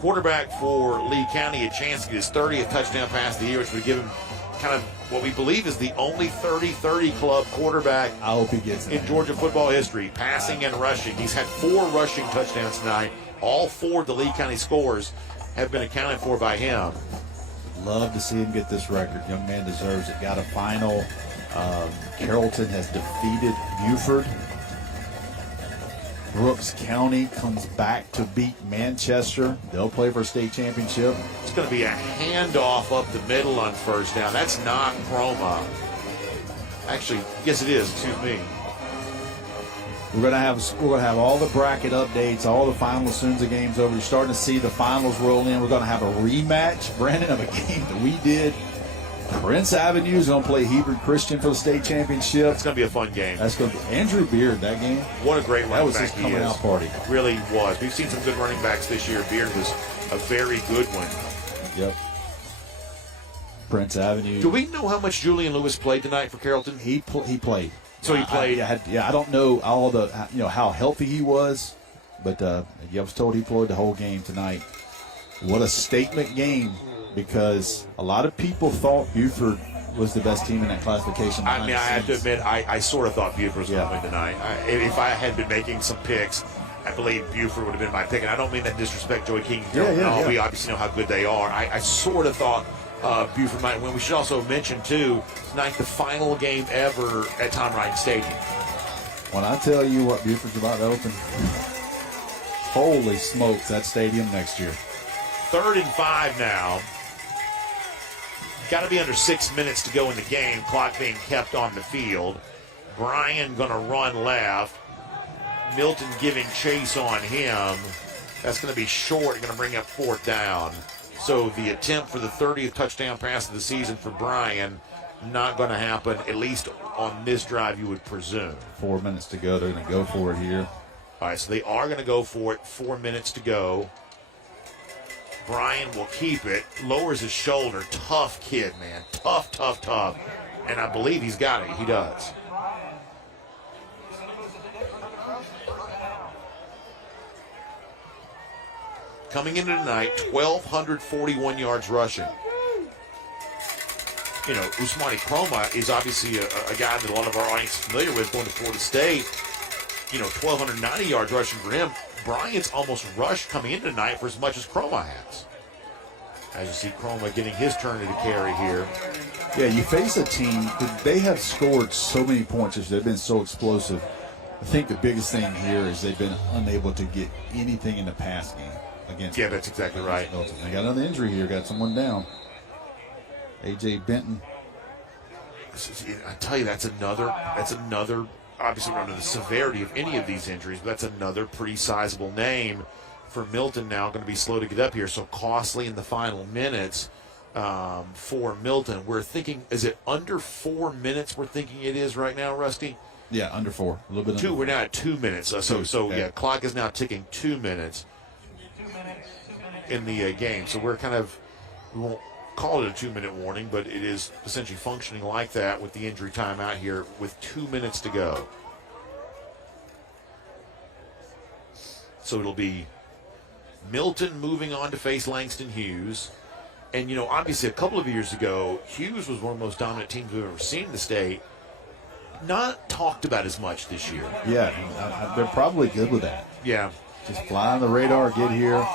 quarterback for Lee County a chance to get his 30th touchdown pass of the year, which would give him kind of what we believe is the only 30-30 club quarterback I hope he gets in Georgia football history, passing and rushing. He's had 4 rushing touchdowns tonight. All 4 of the Lee County scores have been accounted for by him. Love to see him get this record. Young man deserves it. Got a final. Carrollton has defeated Buford. Brooks County comes back to beat Manchester. They'll play for a state championship. It's going to be a handoff up the middle on first down. That's not Chroma. Actually, yes, it is. Excuse me. We're gonna have all the bracket updates, all the finals as soon as the game's over. You're starting to see the finals roll in. We're gonna have a rematch, Brandon, of a game that we did. Prince Avenue is gonna play Hebrew Christian for the state championship. It's gonna be a fun game. That's gonna be Andrew Beard that game. What a great running back. That was his coming out party. Really was. We've seen some good running backs this year. Beard was a very good one. Yep. Prince Avenue. Do we know how much Julian Lewis played tonight for Carrollton? He played. So he played. I don't know all the how healthy he was, but I was told he played the whole game tonight. What a statement game, because a lot of people thought Buford was the best team in that classification. I mean, I have to admit, I sort of thought Buford was going to win tonight. If I had been making some picks, I believe Buford would have been my pick. And I don't mean that disrespect Joey King. We obviously know how good they are. I sort of thought Buford might win. We should also mention, too, tonight the final game ever at Tom Wright Stadium. When I tell you what Buford's about to open, holy smokes, that stadium next year. 3rd and 5 now. Got to be under 6 minutes to go in the game. Clock being kept on the field. Bryan going to run left. Milton giving chase on him. That's going to be short. Going to bring up 4th down. So the attempt for the 30th touchdown pass of the season for Bryan, not going to happen, at least on this drive, you would presume. 4 minutes to go. They're going to go for it here. All right, so they are going to go for it. 4 minutes to go. Bryan will keep it. Lowers his shoulder. Tough kid, man. Tough. And I believe he's got it. He does. Coming into tonight, 1,241 yards rushing. You know, Usmani Chroma is obviously a guy that a lot of our audience is familiar with going to Florida State. You know, 1,290 yards rushing for him. Bryant's almost rushed coming into tonight for as much as Chroma has. As you see Chroma getting his turn to the carry here. Yeah, you face a team that they have scored so many points. They've been so explosive. I think the biggest thing here is they've been unable to get anything in the pass game against. Yeah, that's exactly right. Milton. They got another injury here. Got someone down. A.J. Benton. I tell you, that's another. Obviously, we don't know the severity of any of these injuries, but that's another pretty sizable name for Milton now. Going to be slow to get up here, so costly in the final minutes for Milton. We're thinking, is it under 4 minutes we're thinking it is right now, Rusty? Yeah, under 4. A little bit under 2. We're now at 2 minutes. Okay. Clock is now ticking 2 minutes in the game. So we won't call it a 2-minute warning, but it is essentially functioning like that with the injury time out here with 2 minutes to go. So it'll be Milton moving on to face Langston Hughes. And, you know, obviously a couple of years ago, Hughes was one of the most dominant teams we've ever seen in the state. Not talked about as much this year. Yeah, they're probably good with that. Yeah. Just fly on the radar, get here.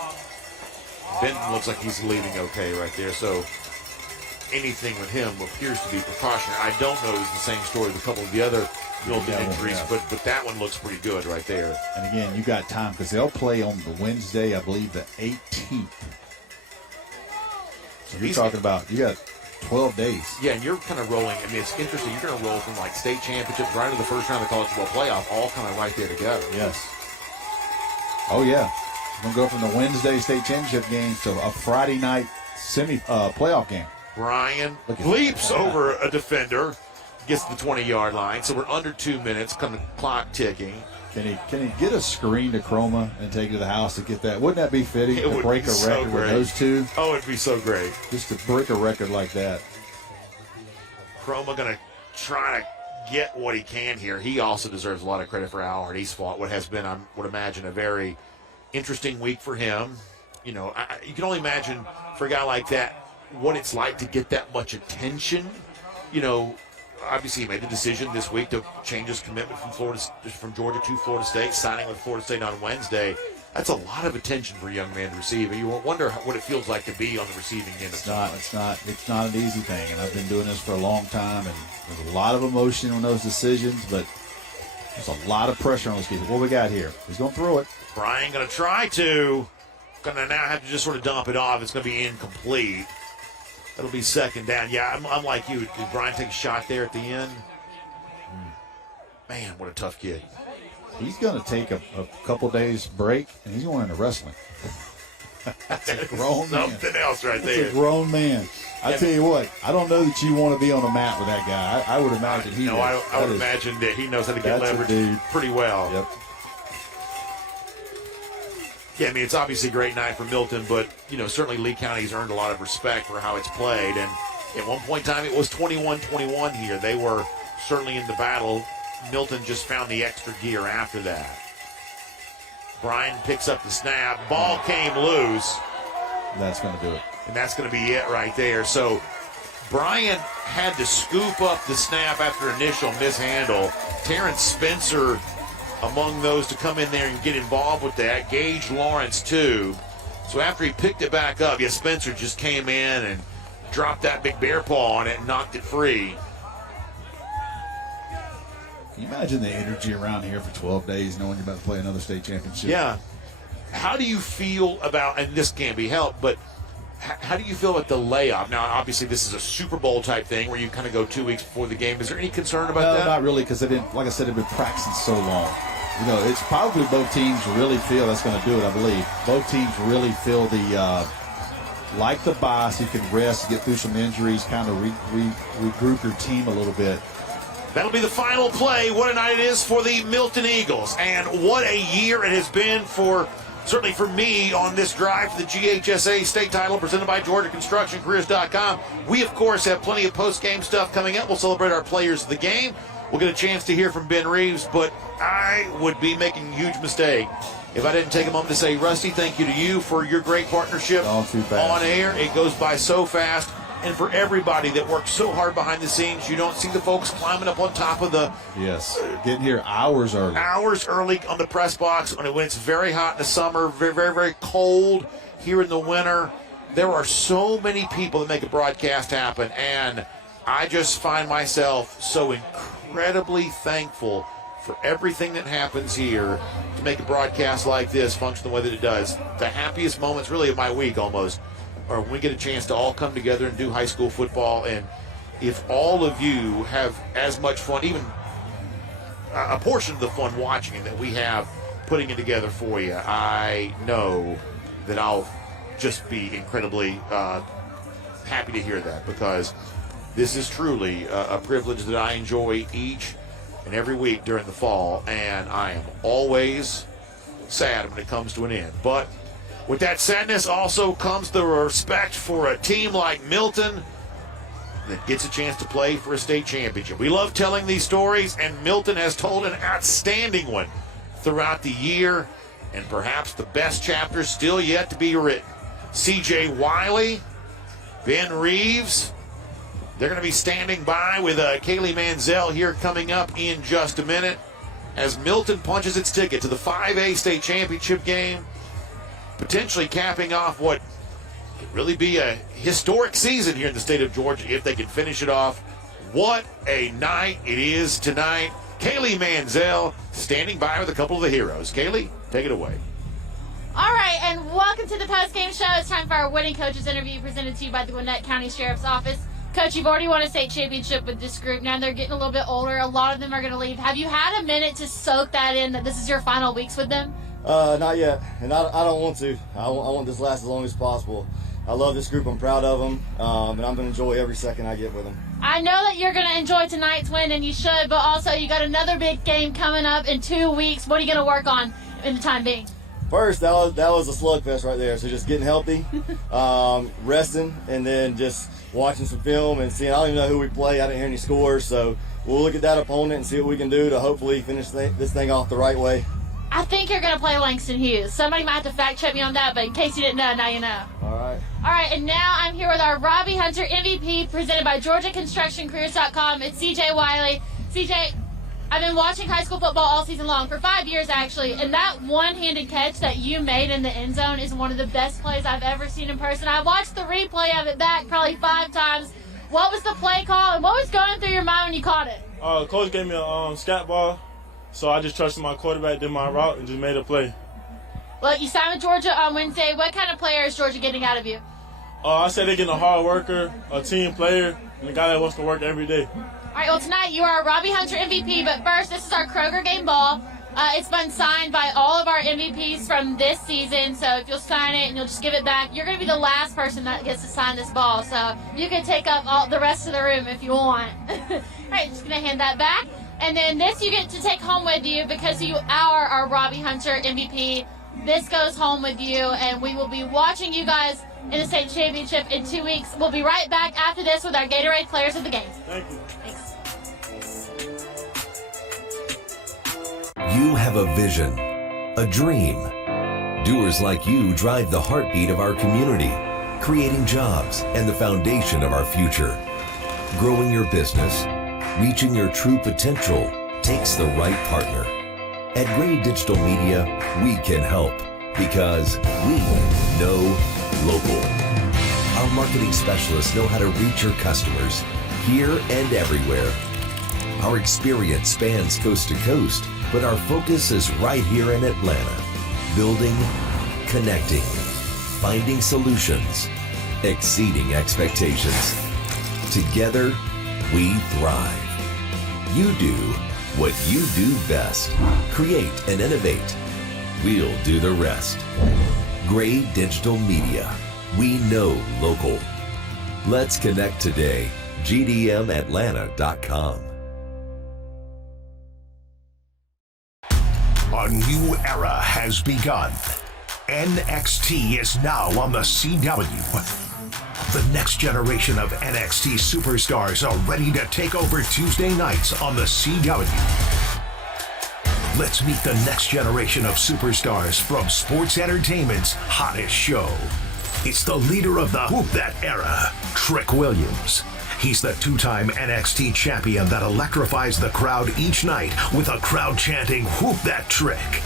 Benton looks like he's leaving okay right there. So anything with him appears to be precautionary. I don't know if it's the same story with a couple of the other Milton injuries, but that one looks pretty good right there. And again, you got time because they'll play on the Wednesday, I believe, the 18th. So you're talking about, you got 12 days. Yeah, and you're kind of rolling. I mean, it's interesting. You're going to roll from like state championships right to the first round of the college football playoff, all kind of right there together. Yes. Oh, yeah. We're going to go from the Wednesday state championship game to a Friday night playoff game. Bryan leaps over a defender, gets to the 20-yard line. So we're under 2 minutes, kind of clock ticking. Can he get a screen to Chroma and take it to the house to get that? Wouldn't that be fitting to break a record with those two? Oh, it'd be so great. Just to break a record like that. Chroma going to try to get what he can here. He also deserves a lot of credit for how hard he's fought what has been, I would imagine, a very interesting week for him. You know, you can only imagine for a guy like that what it's like to get that much attention. You know, obviously he made the decision this week to change his commitment from Georgia to Florida State, signing with Florida State on Wednesday. That's a lot of attention for a young man to receive. You wonder what it feels like to be on the receiving end. It's not an easy thing, and I've been doing this for a long time, and there's a lot of emotion on those decisions, but there's a lot of pressure on those kids. What we got here? He's going to throw it. Brian going to try to. Going to now have to just sort of dump it off. It's going to be incomplete. It'll be second down. Yeah, I'm like you. Did Brian take a shot there at the end? Man, what a tough kid. He's going to take a couple days break, and he's going into wrestling. That's a grown man. Something else right there. That's a grown man. I tell you what, I don't know that you want to be on the mat with that guy. I would imagine he does. I would imagine that he knows how to get leverage pretty well. Yep. Yeah, I mean, it's obviously a great night for Milton, but, you know, certainly Lee County's earned a lot of respect for how it's played. And at one point in time, it was 21-21 here. They were certainly in the battle. Milton just found the extra gear after that. Brian picks up the snap. Ball came loose. That's going to do it. And that's going to be it right there. So Brian had to scoop up the snap after initial mishandle. Terrence Spencer among those to come in there and get involved with that. Gage Lawrence, too. So after he picked it back up, Spencer just came in and dropped that big bear paw on it and knocked it free. Can you imagine the energy around here for 12 days knowing you're about to play another state championship? Yeah. How do you feel about, and this can't be helped, but how do you feel about the layoff? Now, obviously, this is a Super Bowl type thing where you kind of go 2 weeks before the game. Is there any concern about that? No, not really, because like I said, they've been practicing so long. You know, it's probably both teams really feel that's going to do it, I believe. Both teams really feel like the bye, so you can rest, get through some injuries, kind of regroup your team a little bit. That'll be the final play. What a night it is for the Milton Eagles. And what a year it has been certainly for me on this drive to the GHSA state title presented by GeorgiaConstructionCareers.com. We, of course, have plenty of post-game stuff coming up. We'll celebrate our players of the game. We'll get a chance to hear from Ben Reeves, but I would be making a huge mistake if I didn't take a moment to say, Rusty, thank you to you for your great partnership on air. It goes by so fast. And for everybody that works so hard behind the scenes, you don't see the folks climbing up on top of the... Yes, getting here hours early. Hours early on the press box when it's very hot in the summer, very, very, very cold here in the winter. There are so many people that make a broadcast happen, and I just find myself so incredibly thankful for everything that happens here to make a broadcast like this function the way that it does. The happiest moments really of my week almost or when we get a chance to all come together and do high school football. And if all of you have as much fun, even a portion of the fun watching it that we have putting it together for you, I know that I'll just be incredibly happy to hear that, because this is truly a privilege that I enjoy each and every week during the fall, and I am always sad when it comes to an end. But with that sadness also comes the respect for a team like Milton that gets a chance to play for a state championship. We love telling these stories, and Milton has told an outstanding one throughout the year, and perhaps the best chapter still yet to be written. C.J. Wiley, Ben Reeves, they're going to be standing by with Kaylee Manziel here coming up in just a minute as Milton punches its ticket to the 5A state championship game, potentially capping off what could really be a historic season here in the state of Georgia if they can finish it off. What a night it is tonight. Kaylee Manziel standing by with a couple of the heroes. Kaylee, take it away. All right, and welcome to the post-game show. It's time for our winning coaches interview presented to you by the Gwinnett County Sheriff's Office. Coach, you've already won a state championship with this group. Now they're getting a little bit older. A lot of them are going to leave. Have you had a minute to soak that in, that this is your final weeks with them? Not yet, and I don't want to. I want this to last as long as possible. I love this group. I'm proud of them, and I'm going to enjoy every second I get with them. I know that you're going to enjoy tonight's win, and you should, but also you got another big game coming up in 2 weeks. What are you going to work on in the time being? First, that was a slugfest right there. So just getting healthy, resting, and then just watching some film and seeing. I don't even know who we play. I didn't hear any scores, so we'll look at that opponent and see what we can do to hopefully finish this thing off the right way. I think you're going to play Langston Hughes. Somebody might have to fact check me on that, but in case you didn't know, now you know. All right. All right, and now I'm here with our Robbie Hunter MVP presented by GeorgiaConstructionCareers.com. It's CJ Wiley. CJ, I've been watching high school football all season long, for 5 years actually, and that one-handed catch that you made in the end zone is one of the best plays I've ever seen in person. I watched the replay of it back probably 5 times. What was the play call, and what was going through your mind when you caught it? Coach gave me a scat ball, so I just trusted my quarterback, did my route, and just made a play. Well, you signed with Georgia on Wednesday. What kind of player is Georgia getting out of you? I say they're getting a hard worker, a team player, and a guy that wants to work every day. All right, well, tonight you are a Robbie Hunter MVP, but first, this is our Kroger game ball. It's been signed by all of our MVPs from this season, so if you'll sign it and you'll just give it back, you're going to be the last person that gets to sign this ball, so you can take up all the rest of the room if you want. All right, just going to hand that back. And then this you get to take home with you because you are our Robbie Hunter MVP. This goes home with you, and we will be watching you guys in the state championship in 2 weeks. We'll be right back after this with our Gatorade Players of the Game. Thank you. Thanks. You have a vision, a dream. Doers like you drive the heartbeat of our community, creating jobs and the foundation of our future. Growing your business, reaching your true potential takes the right partner. At Gray Digital Media, we can help because we know local. Our marketing specialists know how to reach your customers here and everywhere. Our experience spans coast to coast, but our focus is right here in Atlanta. Building, connecting, finding solutions, exceeding expectations. Together, we thrive. You do what you do best. Create and innovate. We'll do the rest. Gray Digital Media. We know local. Let's connect today. GDMAtlanta.com. A new era has begun. NXT is now on the CW. The next generation of NXT superstars are ready to take over Tuesday nights on the CW. Let's meet the next generation of superstars from sports entertainment's hottest show. It's the leader of the Whoop That era, Trick Williams. He's the two-time NXT champion that electrifies the crowd each night with a crowd chanting, "Whoop that Trick."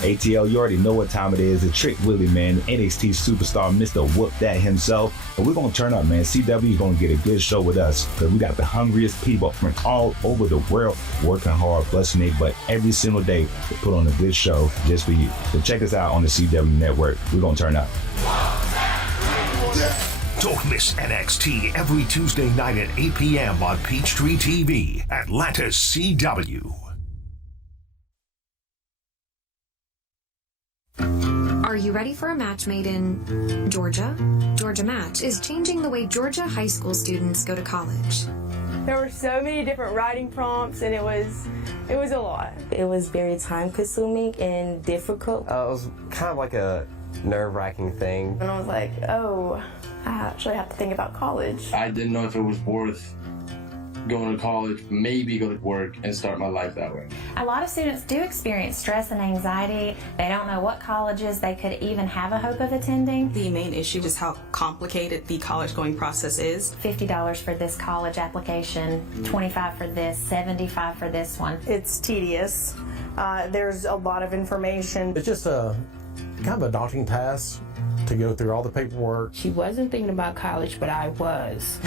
ATL, you already know what time it is. It's Trick Willie, man, NXT superstar, Mr. Whoop That himself. And we're going to turn up, man. CW is going to get a good show with us because we got the hungriest people from all over the world working hard, busting their butt every single day to put on a good show just for you. So check us out on the CW network. We're going to turn up. Don't miss NXT every Tuesday night at 8 p.m. on Peachtree TV, Atlanta's CW. Are you ready for a match made in Georgia? Georgia Match is changing the way Georgia high school students go to college. There were so many different writing prompts, and it was a lot. It was very time-consuming and difficult. It was kind of like a nerve-wracking thing. And I was like, oh, I actually have to think about college. I didn't know if it was worth going to college, maybe go to work and start my life that way. A lot of students do experience stress and anxiety. They don't know what colleges they could even have a hope of attending. The main issue is how complicated the college going process is. $50 for this college application, $25 for this, $75 for this one. It's tedious. There's a lot of information. It's just a kind of a daunting task to go through all the paperwork. She wasn't thinking about college, but I was.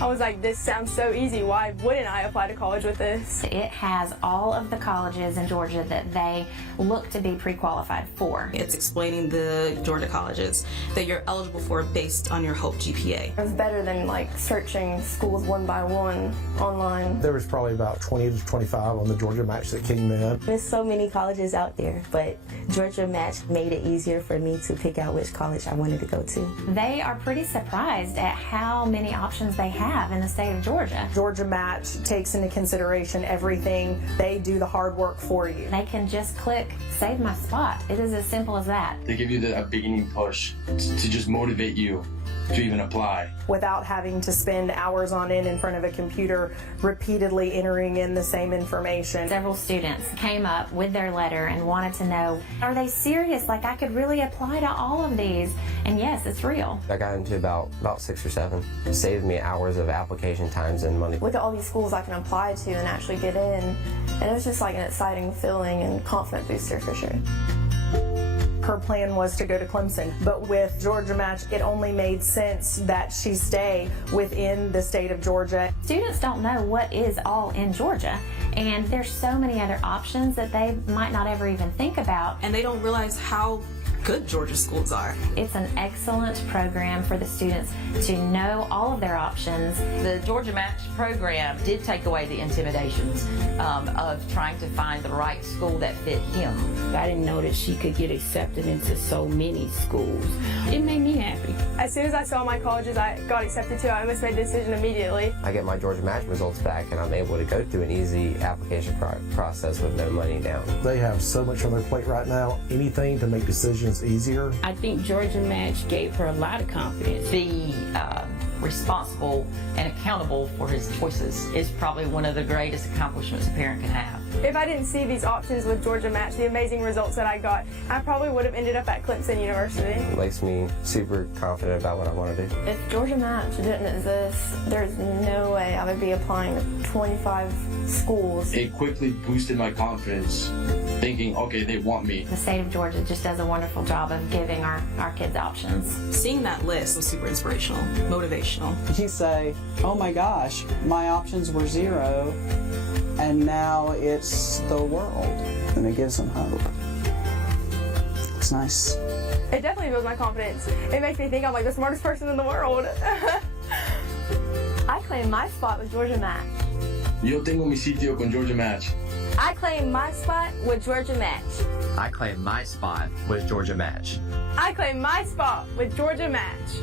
I was like, this sounds so easy. Why wouldn't I apply to college with this? It has all of the colleges in Georgia that they look to be pre-qualified for. It's explaining the Georgia colleges that you're eligible for based on your Hope GPA. It was better than like searching schools one by one online. There was probably about 20 to 25 on the Georgia Match that came in. There's so many colleges out there, but Georgia Match made it easier for me to pick out which college I wanted to go to. They are pretty surprised at how many options they have. have in the state of Georgia. Georgia Match takes into consideration everything. They do the hard work for you. They can just click save my spot. It is as simple as that. They give you a beginning push to just motivate you to even apply. Without having to spend hours on end in front of a computer repeatedly entering in the same information. Several students came up with their letter and wanted to know, are they serious? Like, I could really apply to all of these. And yes, it's real. I got into about 6 or 7. It saved me hours of application times and money. Look at all these schools I can apply to and actually get in. And it was just like an exciting feeling and confident booster for sure. Her plan was to go to Clemson, but with Georgia Match, it only made sense that she stay within the state of Georgia. Students don't know what is all in Georgia, and there's so many other options that they might not ever even think about. And they don't realize how good Georgia schools are. It's an excellent program for the students to know all of their options. The Georgia Match program did take away the intimidations of trying to find the right school that fit him. I didn't know that she could get accepted into so many schools. It made me happy. As soon as I saw my colleges I got accepted to, I almost made a decision immediately. I get my Georgia Match results back, and I'm able to go through an easy application process with no money down. They have so much on their plate right now. Anything to make decisions easier. I think Georgia Match gave her a lot of confidence. Be responsible and accountable for his choices is probably one of the greatest accomplishments a parent can have. If I didn't see these options with Georgia Match, the amazing results that I got, I probably would have ended up at Clemson University. It makes me super confident about what I want to do. If Georgia Match didn't exist, there's no way I would be applying to 25 schools. It quickly boosted my confidence, thinking, okay, they want me. The state of Georgia just does a wonderful job of giving our kids options. Seeing that list was super inspirational, motivational. You say, oh my gosh, my options were 0, and now it's the world. And it gives them hope. It's nice. It definitely builds my confidence. It makes me think I'm like the smartest person in the world. I claim my spot with Georgia Match. Yo tengo mi sitio con Georgia Match. I claim my spot with Georgia Match. I claim my spot with Georgia Match. I claim my spot with Georgia Match.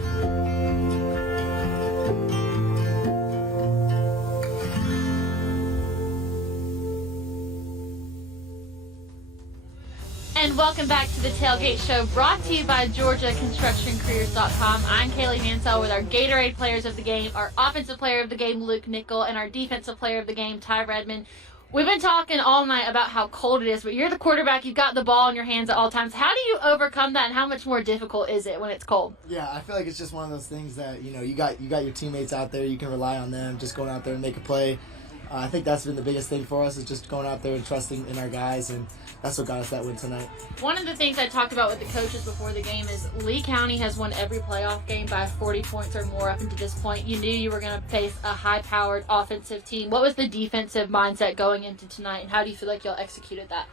And welcome back to the Tailgate Show, brought to you by GeorgiaConstructionCareers.com. I'm Kaylee Mansell with our Gatorade players of the game, our offensive player of the game, Luke Nickel, and our defensive player of the game, Ty Redmond. We've been talking all night about how cold it is, but you're the quarterback. You've got the ball in your hands at all times. How do you overcome that, and how much more difficult is it when it's cold? Yeah, I feel like it's just one of those things that, you got your teammates out there. You can rely on them, just going out there and make a play. I think that's been the biggest thing for us, is just going out there and trusting in our guys, and that's what got us that win tonight. One of the things I talked about with the coaches before the game is Lee County has won every playoff game by 40 points or more up until this point. You knew you were going to face a high-powered offensive team. What was the defensive mindset going into tonight, and how do you feel like y'all executed that?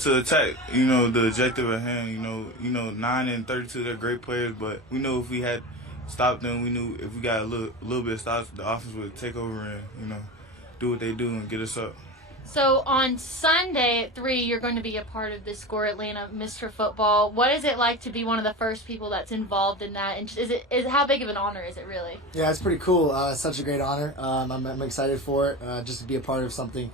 To attack, the objective at hand, 9 and 32, they're great players, but we know if we had stopped them, we knew if we got a little bit of stops, the offense would take over and, do what they do and get us up. So on Sunday at 3, you're going to be a part of the Score Atlanta Mr. Football. What is it like to be one of the first people that's involved in that? And is how big of an honor is it really? Yeah, it's pretty cool. Such a great honor. I'm excited for it, just to be a part of something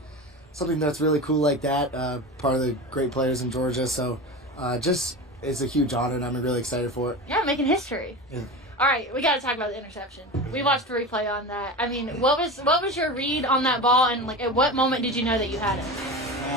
that's really cool like that. Part of the great players in Georgia. So it's a huge honor, and I'm really excited for it. Yeah, making history. Yeah. All right, we got to talk about the interception. We watched the replay on that. I mean, what was your read on that ball, and at what moment did you know that you had it?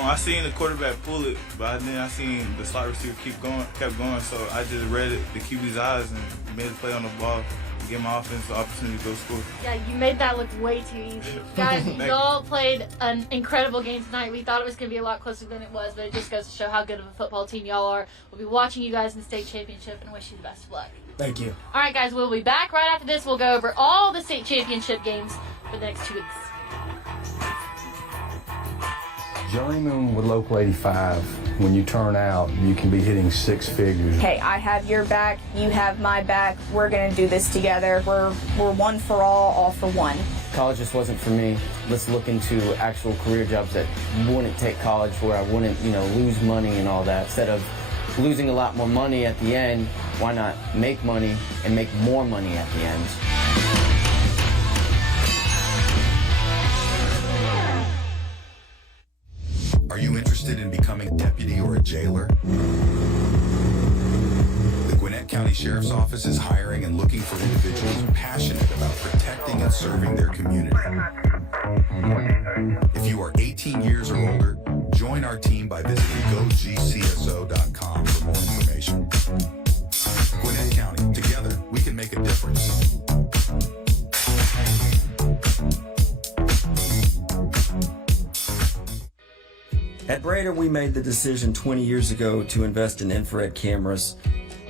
I seen the quarterback pull it, but then I seen the slot receiver kept going, so I just read it, the QB's eyes, and made a play on the ball to give my offense the opportunity to go score. Yeah, you made that look way too easy. Guys, y'all played an incredible game tonight. We thought it was going to be a lot closer than it was, but it just goes to show how good of a football team y'all are. We'll be watching you guys in the state championship and wish you the best of luck. Thank you. All right, guys, we'll be back right after this. We'll go over all the state championship games for the next 2 weeks. Journeyman with Local 85, when you turn out, you can be hitting 6 figures. Hey, I have your back, you have my back. We're going to do this together. We're one for all for one. College just wasn't for me. Let's look into actual career jobs that wouldn't take college, where I wouldn't, lose money and all that. Instead of losing a lot more money at the end, why not make money and make more money at the end? you interested in becoming a deputy or a jailer? The Gwinnett County Sheriff's Office is hiring and looking for individuals passionate about protecting and serving their community. If you are 18 years or older, join our team by visiting GoGCSO.com for more information. Gwinnett County, together we can make a difference. At Brader, we made the decision 20 years ago to invest in infrared cameras.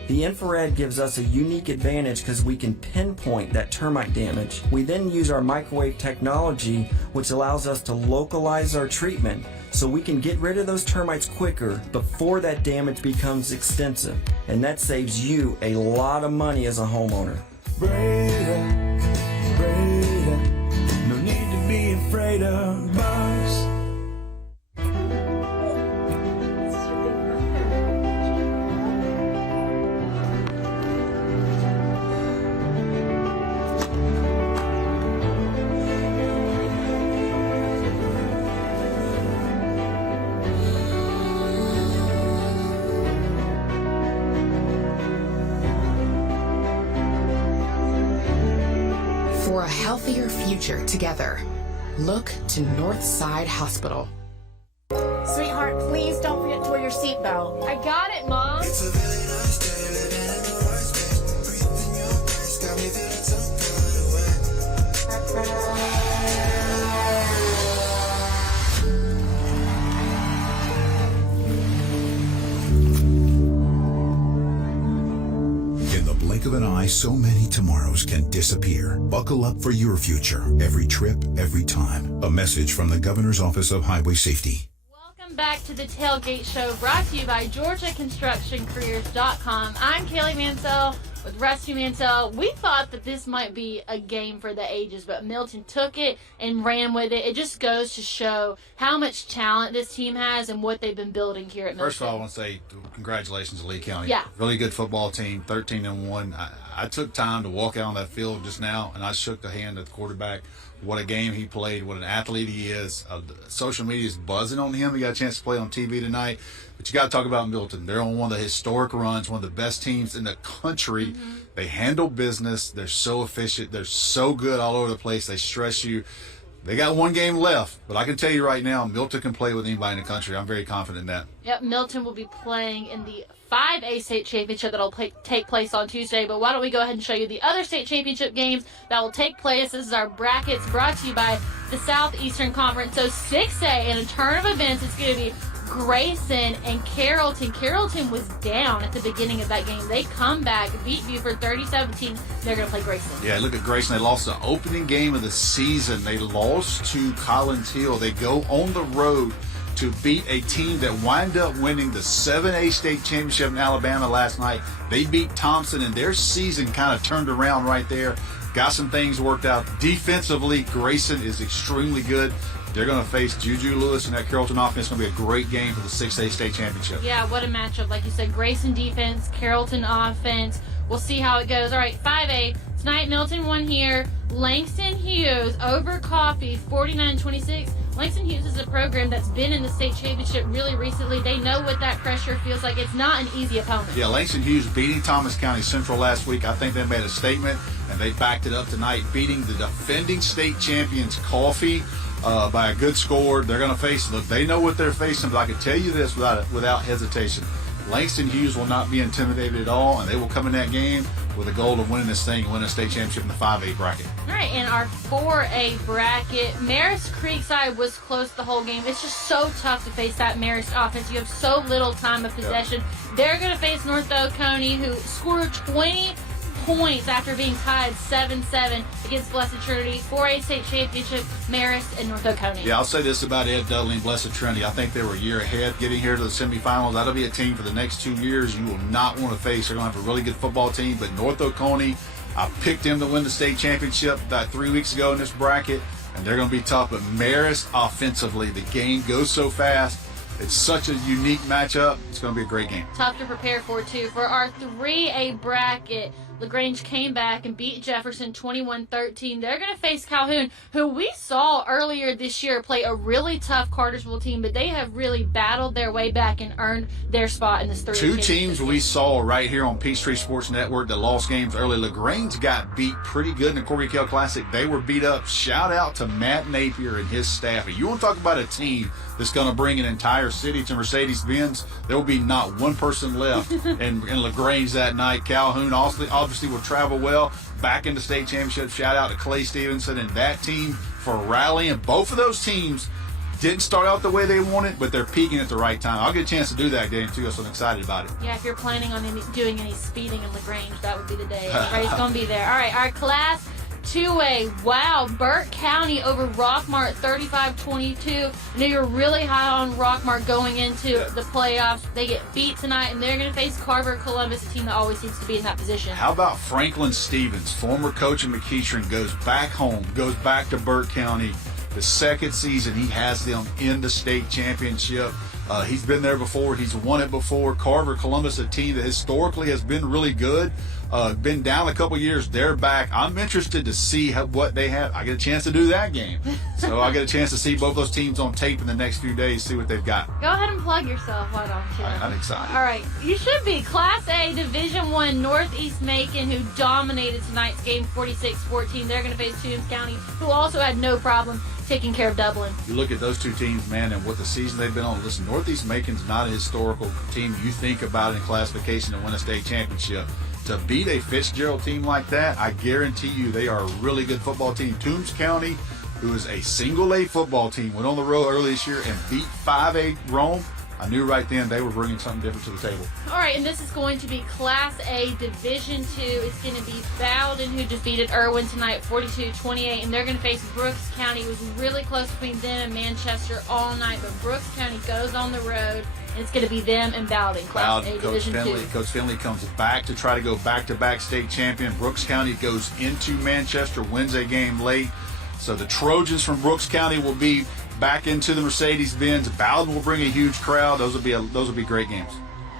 The infrared gives us a unique advantage because we can pinpoint that termite damage. We then use our microwave technology, which allows us to localize our treatment so we can get rid of those termites quicker before that damage becomes extensive. And that saves you a lot of money as a homeowner. Brader, no need to be afraid of bugs. For a healthier future together, look to Northside Hospital. Sweetheart, please don't forget to wear your seatbelt. I got it, Mom. It's a really nice day, living in the right space. Breathing your grace, got me feeling some kind of way. In the blink of an eye, so many tomorrows can disappear. Buckle up for your future. Every trip, every time. A message from the Governor's Office of Highway Safety. Welcome back to the Tailgate Show, brought to you by GeorgiaConstructionCareers.com. I'm Kaylee Mansell with Rusty Mansell. We thought that this might be a game for the ages, but Milton took it and ran with it. It just goes to show how much talent this team has and what they've been building here at Milton. First of all, I want to say congratulations to Lee County. Yeah. Really good football team, 13-1. I took time to walk out on that field just now, and I shook the hand of the quarterback. What a game he played, what an athlete he is. Social media is buzzing on him. He got a chance to play on TV tonight. But you got to talk about Milton. They're on one of the historic runs, one of the best teams in the country. Mm-hmm. They handle business. They're so efficient. They're so good all over the place. They stress you. They got one game left, but I can tell you right now, Milton can play with anybody in the country. I'm very confident in that. Yep, Milton will be playing in the 5A state championship that will take place on Tuesday. But why don't we go ahead and show you the other state championship games that will take place. This is our brackets brought to you by the Southeastern Conference. So 6A in a turn of events, it's going to be Grayson and Carrollton. Carrollton was down at the beginning of that game. They come back, beat Buford 30-17. They're going to play Grayson. Yeah, look at Grayson. They lost the opening game of the season. They lost to Collins Hill. They go on the road to beat a team that wind up winning the 7A state championship in Alabama last night. They beat Thompson, and their season kind of turned around right there. Got some things worked out. Defensively, Grayson is extremely good. They're going to face Juju Lewis and that Carrollton offense. It's going to be a great game for the 6A state championship. Yeah, what a matchup. Like you said, Grayson defense, Carrollton offense. We'll see how it goes. All right, 5A. Tonight, Milton won here. Langston Hughes over Coffee, 49-26. Langston Hughes is a program that's been in the state championship really recently. They know what that pressure feels like. It's not an easy opponent. Yeah, Langston Hughes beating Thomas County Central last week. I think they made a statement, and they backed it up tonight, beating the defending state champions, Coffee, by a good score. They're going to face them. They know what they're facing, but I can tell you this without hesitation. Langston Hughes will not be intimidated at all, and they will come in that game with a goal of winning this thing and winning a state championship in the 5A bracket. All right, in our 4A bracket, Marist Creekside was close the whole game. It's just so tough to face that Marist offense. You have so little time of possession. Yep. They're going to face North Oconee, who scored 20 points after being tied 7-7 against Blessed Trinity. 4A state championship, Marist and North Oconee. Yeah, I'll say this about Ed Dudley and Blessed Trinity. I think they were a year ahead getting here to the semifinals. That'll be a team for the next 2 years you will not want to face. They're going to have a really good football team, but North Oconee, I picked them to win the state championship about 3 weeks ago in this bracket, and they're going to be tough. But Marist offensively, the game goes so fast. It's such a unique matchup. It's going to be a great game. Tough to prepare for, too. For our 3A bracket, LaGrange came back and beat Jefferson 21-13. They're going to face Calhoun, who we saw earlier this year play a really tough Cartersville team, but they have really battled their way back and earned their spot in this 3A. Two teams we saw right here on Peachtree Sports Network that lost games early. LaGrange got beat pretty good in the Corby Kell Classic. They were beat up. Shout out to Matt Napier and his staff. If you want to talk about a team that's going to bring an entire city to Mercedes-Benz, there will be not one person left in LaGrange that night. Calhoun obviously will travel well back into state championship. Shout out to Clay Stevenson and that team for rallying. Both of those teams didn't start out the way they wanted, but they're peaking at the right time. I'll get a chance to do that game too, so I'm excited about it. Yeah, if you're planning on doing any speeding in LaGrange, that would be the day. Everybody's going to be there. All right, our Class 2A. Wow, Burke County over Rockmart 35-22. I know you're really high on Rockmart going into the playoffs. They get beat tonight, and they're going to face Carver Columbus, a team that always seems to be in that position. How about Franklin Stevens, former coach in McEachern, goes back home, goes back to Burke County. The second season he has them in the state championship. He's been there before. He's won it before. Carver Columbus, a team that historically has been really good. Been down a couple years. They're back. I'm interested to see what they have. I get a chance to do that game. So I get a chance to see both those teams on tape in the next few days, see what they've got. Go ahead and plug yourself. Why don't you? I'm excited. All right. You should be. Class A, Division I, Northeast Macon, who dominated tonight's game 46-14. They're going to face Toombs County, who also had no problem taking care of Dublin. You look at those two teams, man, and what the season they've been on. Listen, Northeast Macon's not a historical team you think about in classification to win a state championship. To beat a Fitzgerald team like that, I guarantee you they are a really good football team. Toombs County, who is a single-A football team, went on the road early this year and beat 5A Rome. I knew right then they were bringing something different to the table. All right, and this is going to be Class A Division II. It's going to be Bowden, who defeated Irwin tonight 42-28, and they're going to face Brooks County. It was really close between them and Manchester all night, but Brooks County goes on the road, and it's going to be them and Bowden. Class A Division II. Coach Finley comes back to try to go back-to-back state champion. Brooks County goes into Manchester, wins a game late. So the Trojans from Brooks County will be back into the Mercedes-Benz. Bowden will bring a huge crowd. Those will be great games.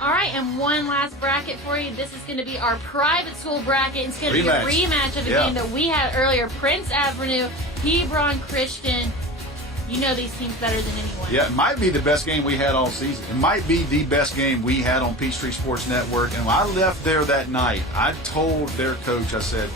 All right, and one last bracket for you. This is going to be our private school bracket. It's going to be a rematch of a game that we had earlier. Prince Avenue, Hebron Christian. You know these teams better than anyone. Yeah, it might be the best game we had all season. It might be the best game we had on Peachtree Sports Network. And when I left there that night, I told their coach, I said,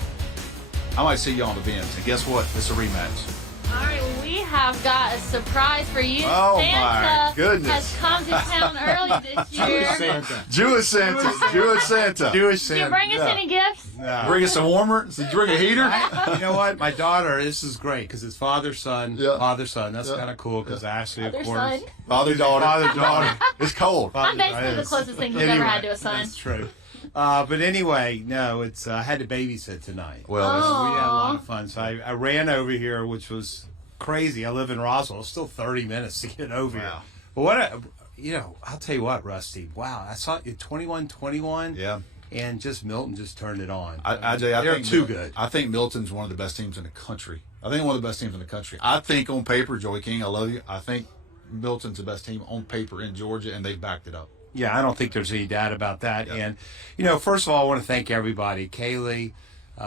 I might see you on the bench. And guess what? It's a rematch. All right, we have got a surprise for you. Oh, Santa my goodness. has come to town early this year. Jewish Santa. Did you bring us any gifts? No. Bring us a warmer? Did you bring a heater? You know what? My daughter, this is great because it's father-son. Father-son. That's kind of cool because Ashley, of course. Father-son? Father-daughter. Father-daughter. It's cold. I'm basically the closest thing you've ever had to a son. That's true. But anyway, no, it's I had to babysit tonight. Well, we had a lot of fun. So I ran over here, which was crazy. I live in Roswell. It's still 30 minutes to get over here. But I'll tell you what, Rusty. Wow, I saw you 21-21. Yeah. And just Milton just turned it on. They're think too good. I think Milton's one of the best teams in the country. I think on paper, Joey King, I love you. I think Milton's the best team on paper in Georgia, and they've backed it up. Yeah, I don't think there's any doubt about that. Yep. And, first of all, I want to thank everybody. Kaylee,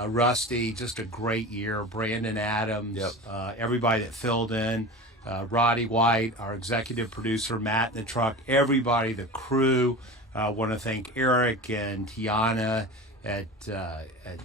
Rusty, just a great year. Brandon Adams, everybody that filled in. Roddy White, our executive producer, Matt in the truck, everybody, the crew. I want to thank Eric and Tiana at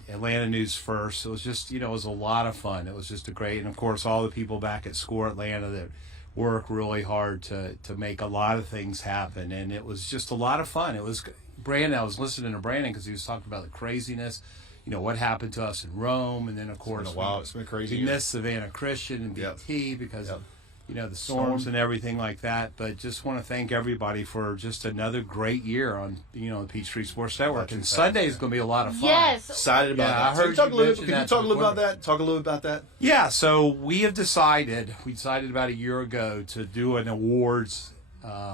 Atlanta News First. It was just, it was a lot of fun. It was just a great, and of course, all the people back at Score Atlanta that work really hard to make a lot of things happen, and it was just a lot of fun. It was Brandon. I was listening to Brandon because he was talking about the craziness, what happened to us in Rome, and then of course it's been crazy. We missed Savannah Christian and BT because of the storms and everything like that. But just want to thank everybody for just another great year on the Peachtree Sports Network. And Sunday is going to be a lot of fun. Yes, excited about that. I heard Can you talk a little about that? Talk a little about that. Yeah. So we decided about a year ago to do an awards.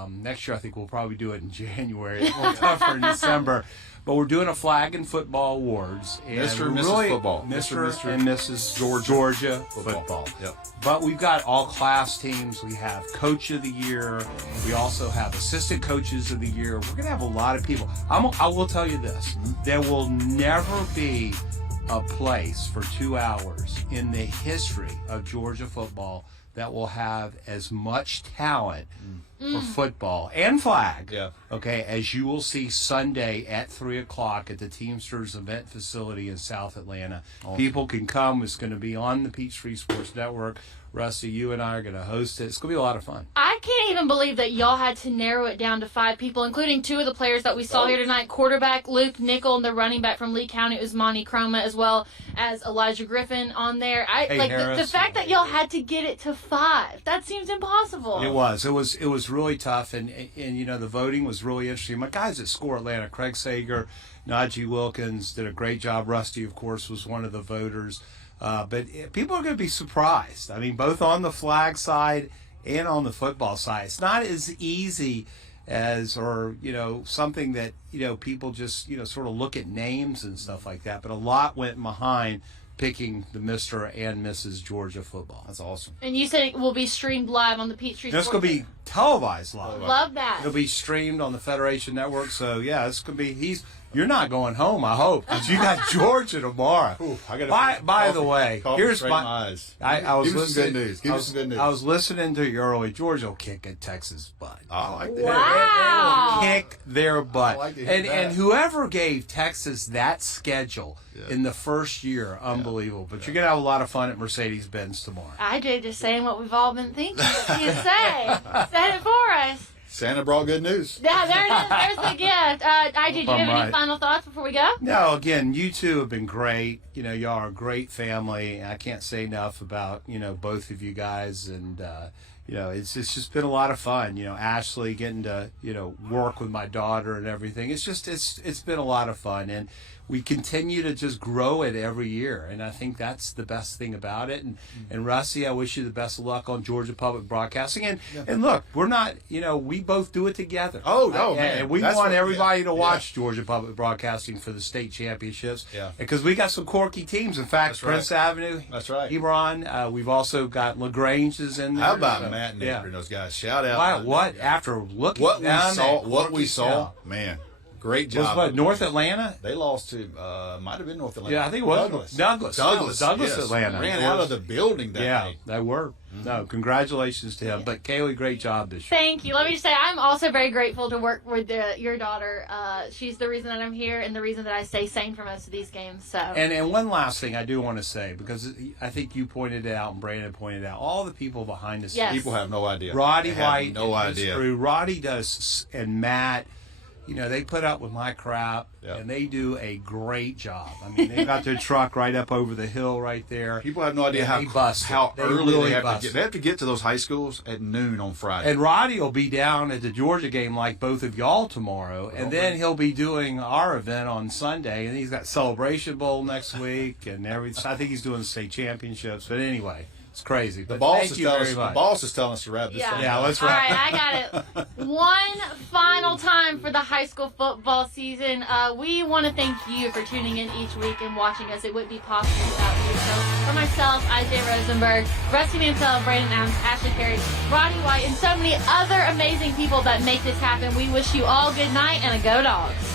Next year, I think we'll probably do it in January. It's a little tougher in December. But we're doing a flag and football awards. And Mr. and we're Mrs. really, Football. Mr. and Mrs. Georgia football. Yep. But we've got all class teams. We have Coach of the Year. We also have Assistant Coaches of the Year. We're going to have a lot of people. I will tell you this. There will never be a place for 2 hours in the history of Georgia football that will have as much talent for football and flag, okay, as you will see Sunday at 3 o'clock at the Teamsters event facility in South Atlanta. Awesome. People can come. It's going to be on the Peachtree Sports Network. Rusty, you and I are going to host it. It's going to be a lot of fun. I can't even believe that y'all had to narrow it down to 5 people, including 2 of the players that we saw here tonight. Quarterback Luke Nickel and the running back from Lee County, Usmani Chroma, as well as Elijah Griffin on there. The fact that y'all had to get it to 5, that seems impossible. It was really tough, and you know, the voting was really interesting. My guys at Score Atlanta, Craig Sager, Najee Wilkins did a great job. Rusty, of course, was one of the voters. But people are going to be surprised. I mean, both on the flag side and on the football side. It's not as easy as, or, you know, something that, you know, people just, you know, sort of look at names and stuff like that. But a lot went behind picking the Mr. and Mrs. Georgia football. That's awesome. And you said it will be streamed live on the Peachtree It's Sports. going to be televised live. Love that. It'll be streamed on the Federation Network. So, yeah, it's going to be, you're not going home, I hope, because you got Georgia tomorrow. By the way, here's my eyes. I was Give me some listening. good news. Give me some good news. I was listening to you early. Georgia will kick at Texas' butt. I like that. Wow. Kick their butt. I like to hear that. And whoever gave Texas that schedule in the first year, unbelievable. But you're going to have a lot of fun at Mercedes-Benz tomorrow. IJ just saying what we've all been thinking. You say. Said it for us. Santa brought good news. Yeah, there it is. There's the gift. IJ, do you have any final thoughts before we go? No, again, you two have been great. You know, y'all are a great family. I can't say enough about, you know, both of you guys. And, you know, it's just been a lot of fun. You know, Ashley getting to, you know, work with my daughter and everything. It's just, it's been a lot of fun. And we continue to just grow it every year. And I think that's the best thing about it. And Rusty, I wish you the best of luck on Georgia Public Broadcasting. And look, we're not, you know, we both do it together. Oh, no, man. And we That's want what- everybody to watch Georgia Public Broadcasting for the state championships. Yeah. Because we got some quirky teams. In fact, That's right. Prince Avenue, That's right. Hebron, we've also got LaGrange is in there. How about So, Matt and yeah. Avery and those guys? Shout out. Wow, what? After looking What we down saw, that what we quirky saw, town. man. Great Was job. what, North Atlanta? They lost to, might have been North Atlanta. Yeah, I think it was Douglas. Douglas, Douglas, yes. Atlanta. Ran out of the building that Yeah, day. they were. No, congratulations to him. But Kaylee, great job this year. Thank you. Let me just say, I'm also very grateful to work with your daughter. She's the reason that I'm here and the reason that I stay sane for most of these games. So. And one last thing I do want to say, because I think you pointed it out and Brandon pointed out, all the people behind the scenes. Yes. People have no idea. Roddy They have White, no and his idea. crew. Roddy does, and Matt, you know, they put up with my crap, Yep. and they do a great job. I mean, they got their truck right up over the hill right there. People have no idea And they bust it. how They early really they have bust to it. get. They have to get to those high schools at noon on Friday. And Roddy will be down at the Georgia game like both of y'all tomorrow, and then he'll be doing our event on Sunday, and he's got Celebration Bowl next week and everything. I think he's doing the state championships, but anyway, it's crazy. the But boss thank is you telling very us. much. The boss is telling us to wrap this thing. Yeah, up. let's All wrap. right, I got it. One final time for the high school football season. We want to thank you for tuning in each week and watching us. It wouldn't be possible without you. So for myself, IJ Rosenberg, Rusty Mansell, Brandon Adams, Ashley Perry, Roddy White, and so many other amazing people that make this happen, we wish you all good night and a go Dogs.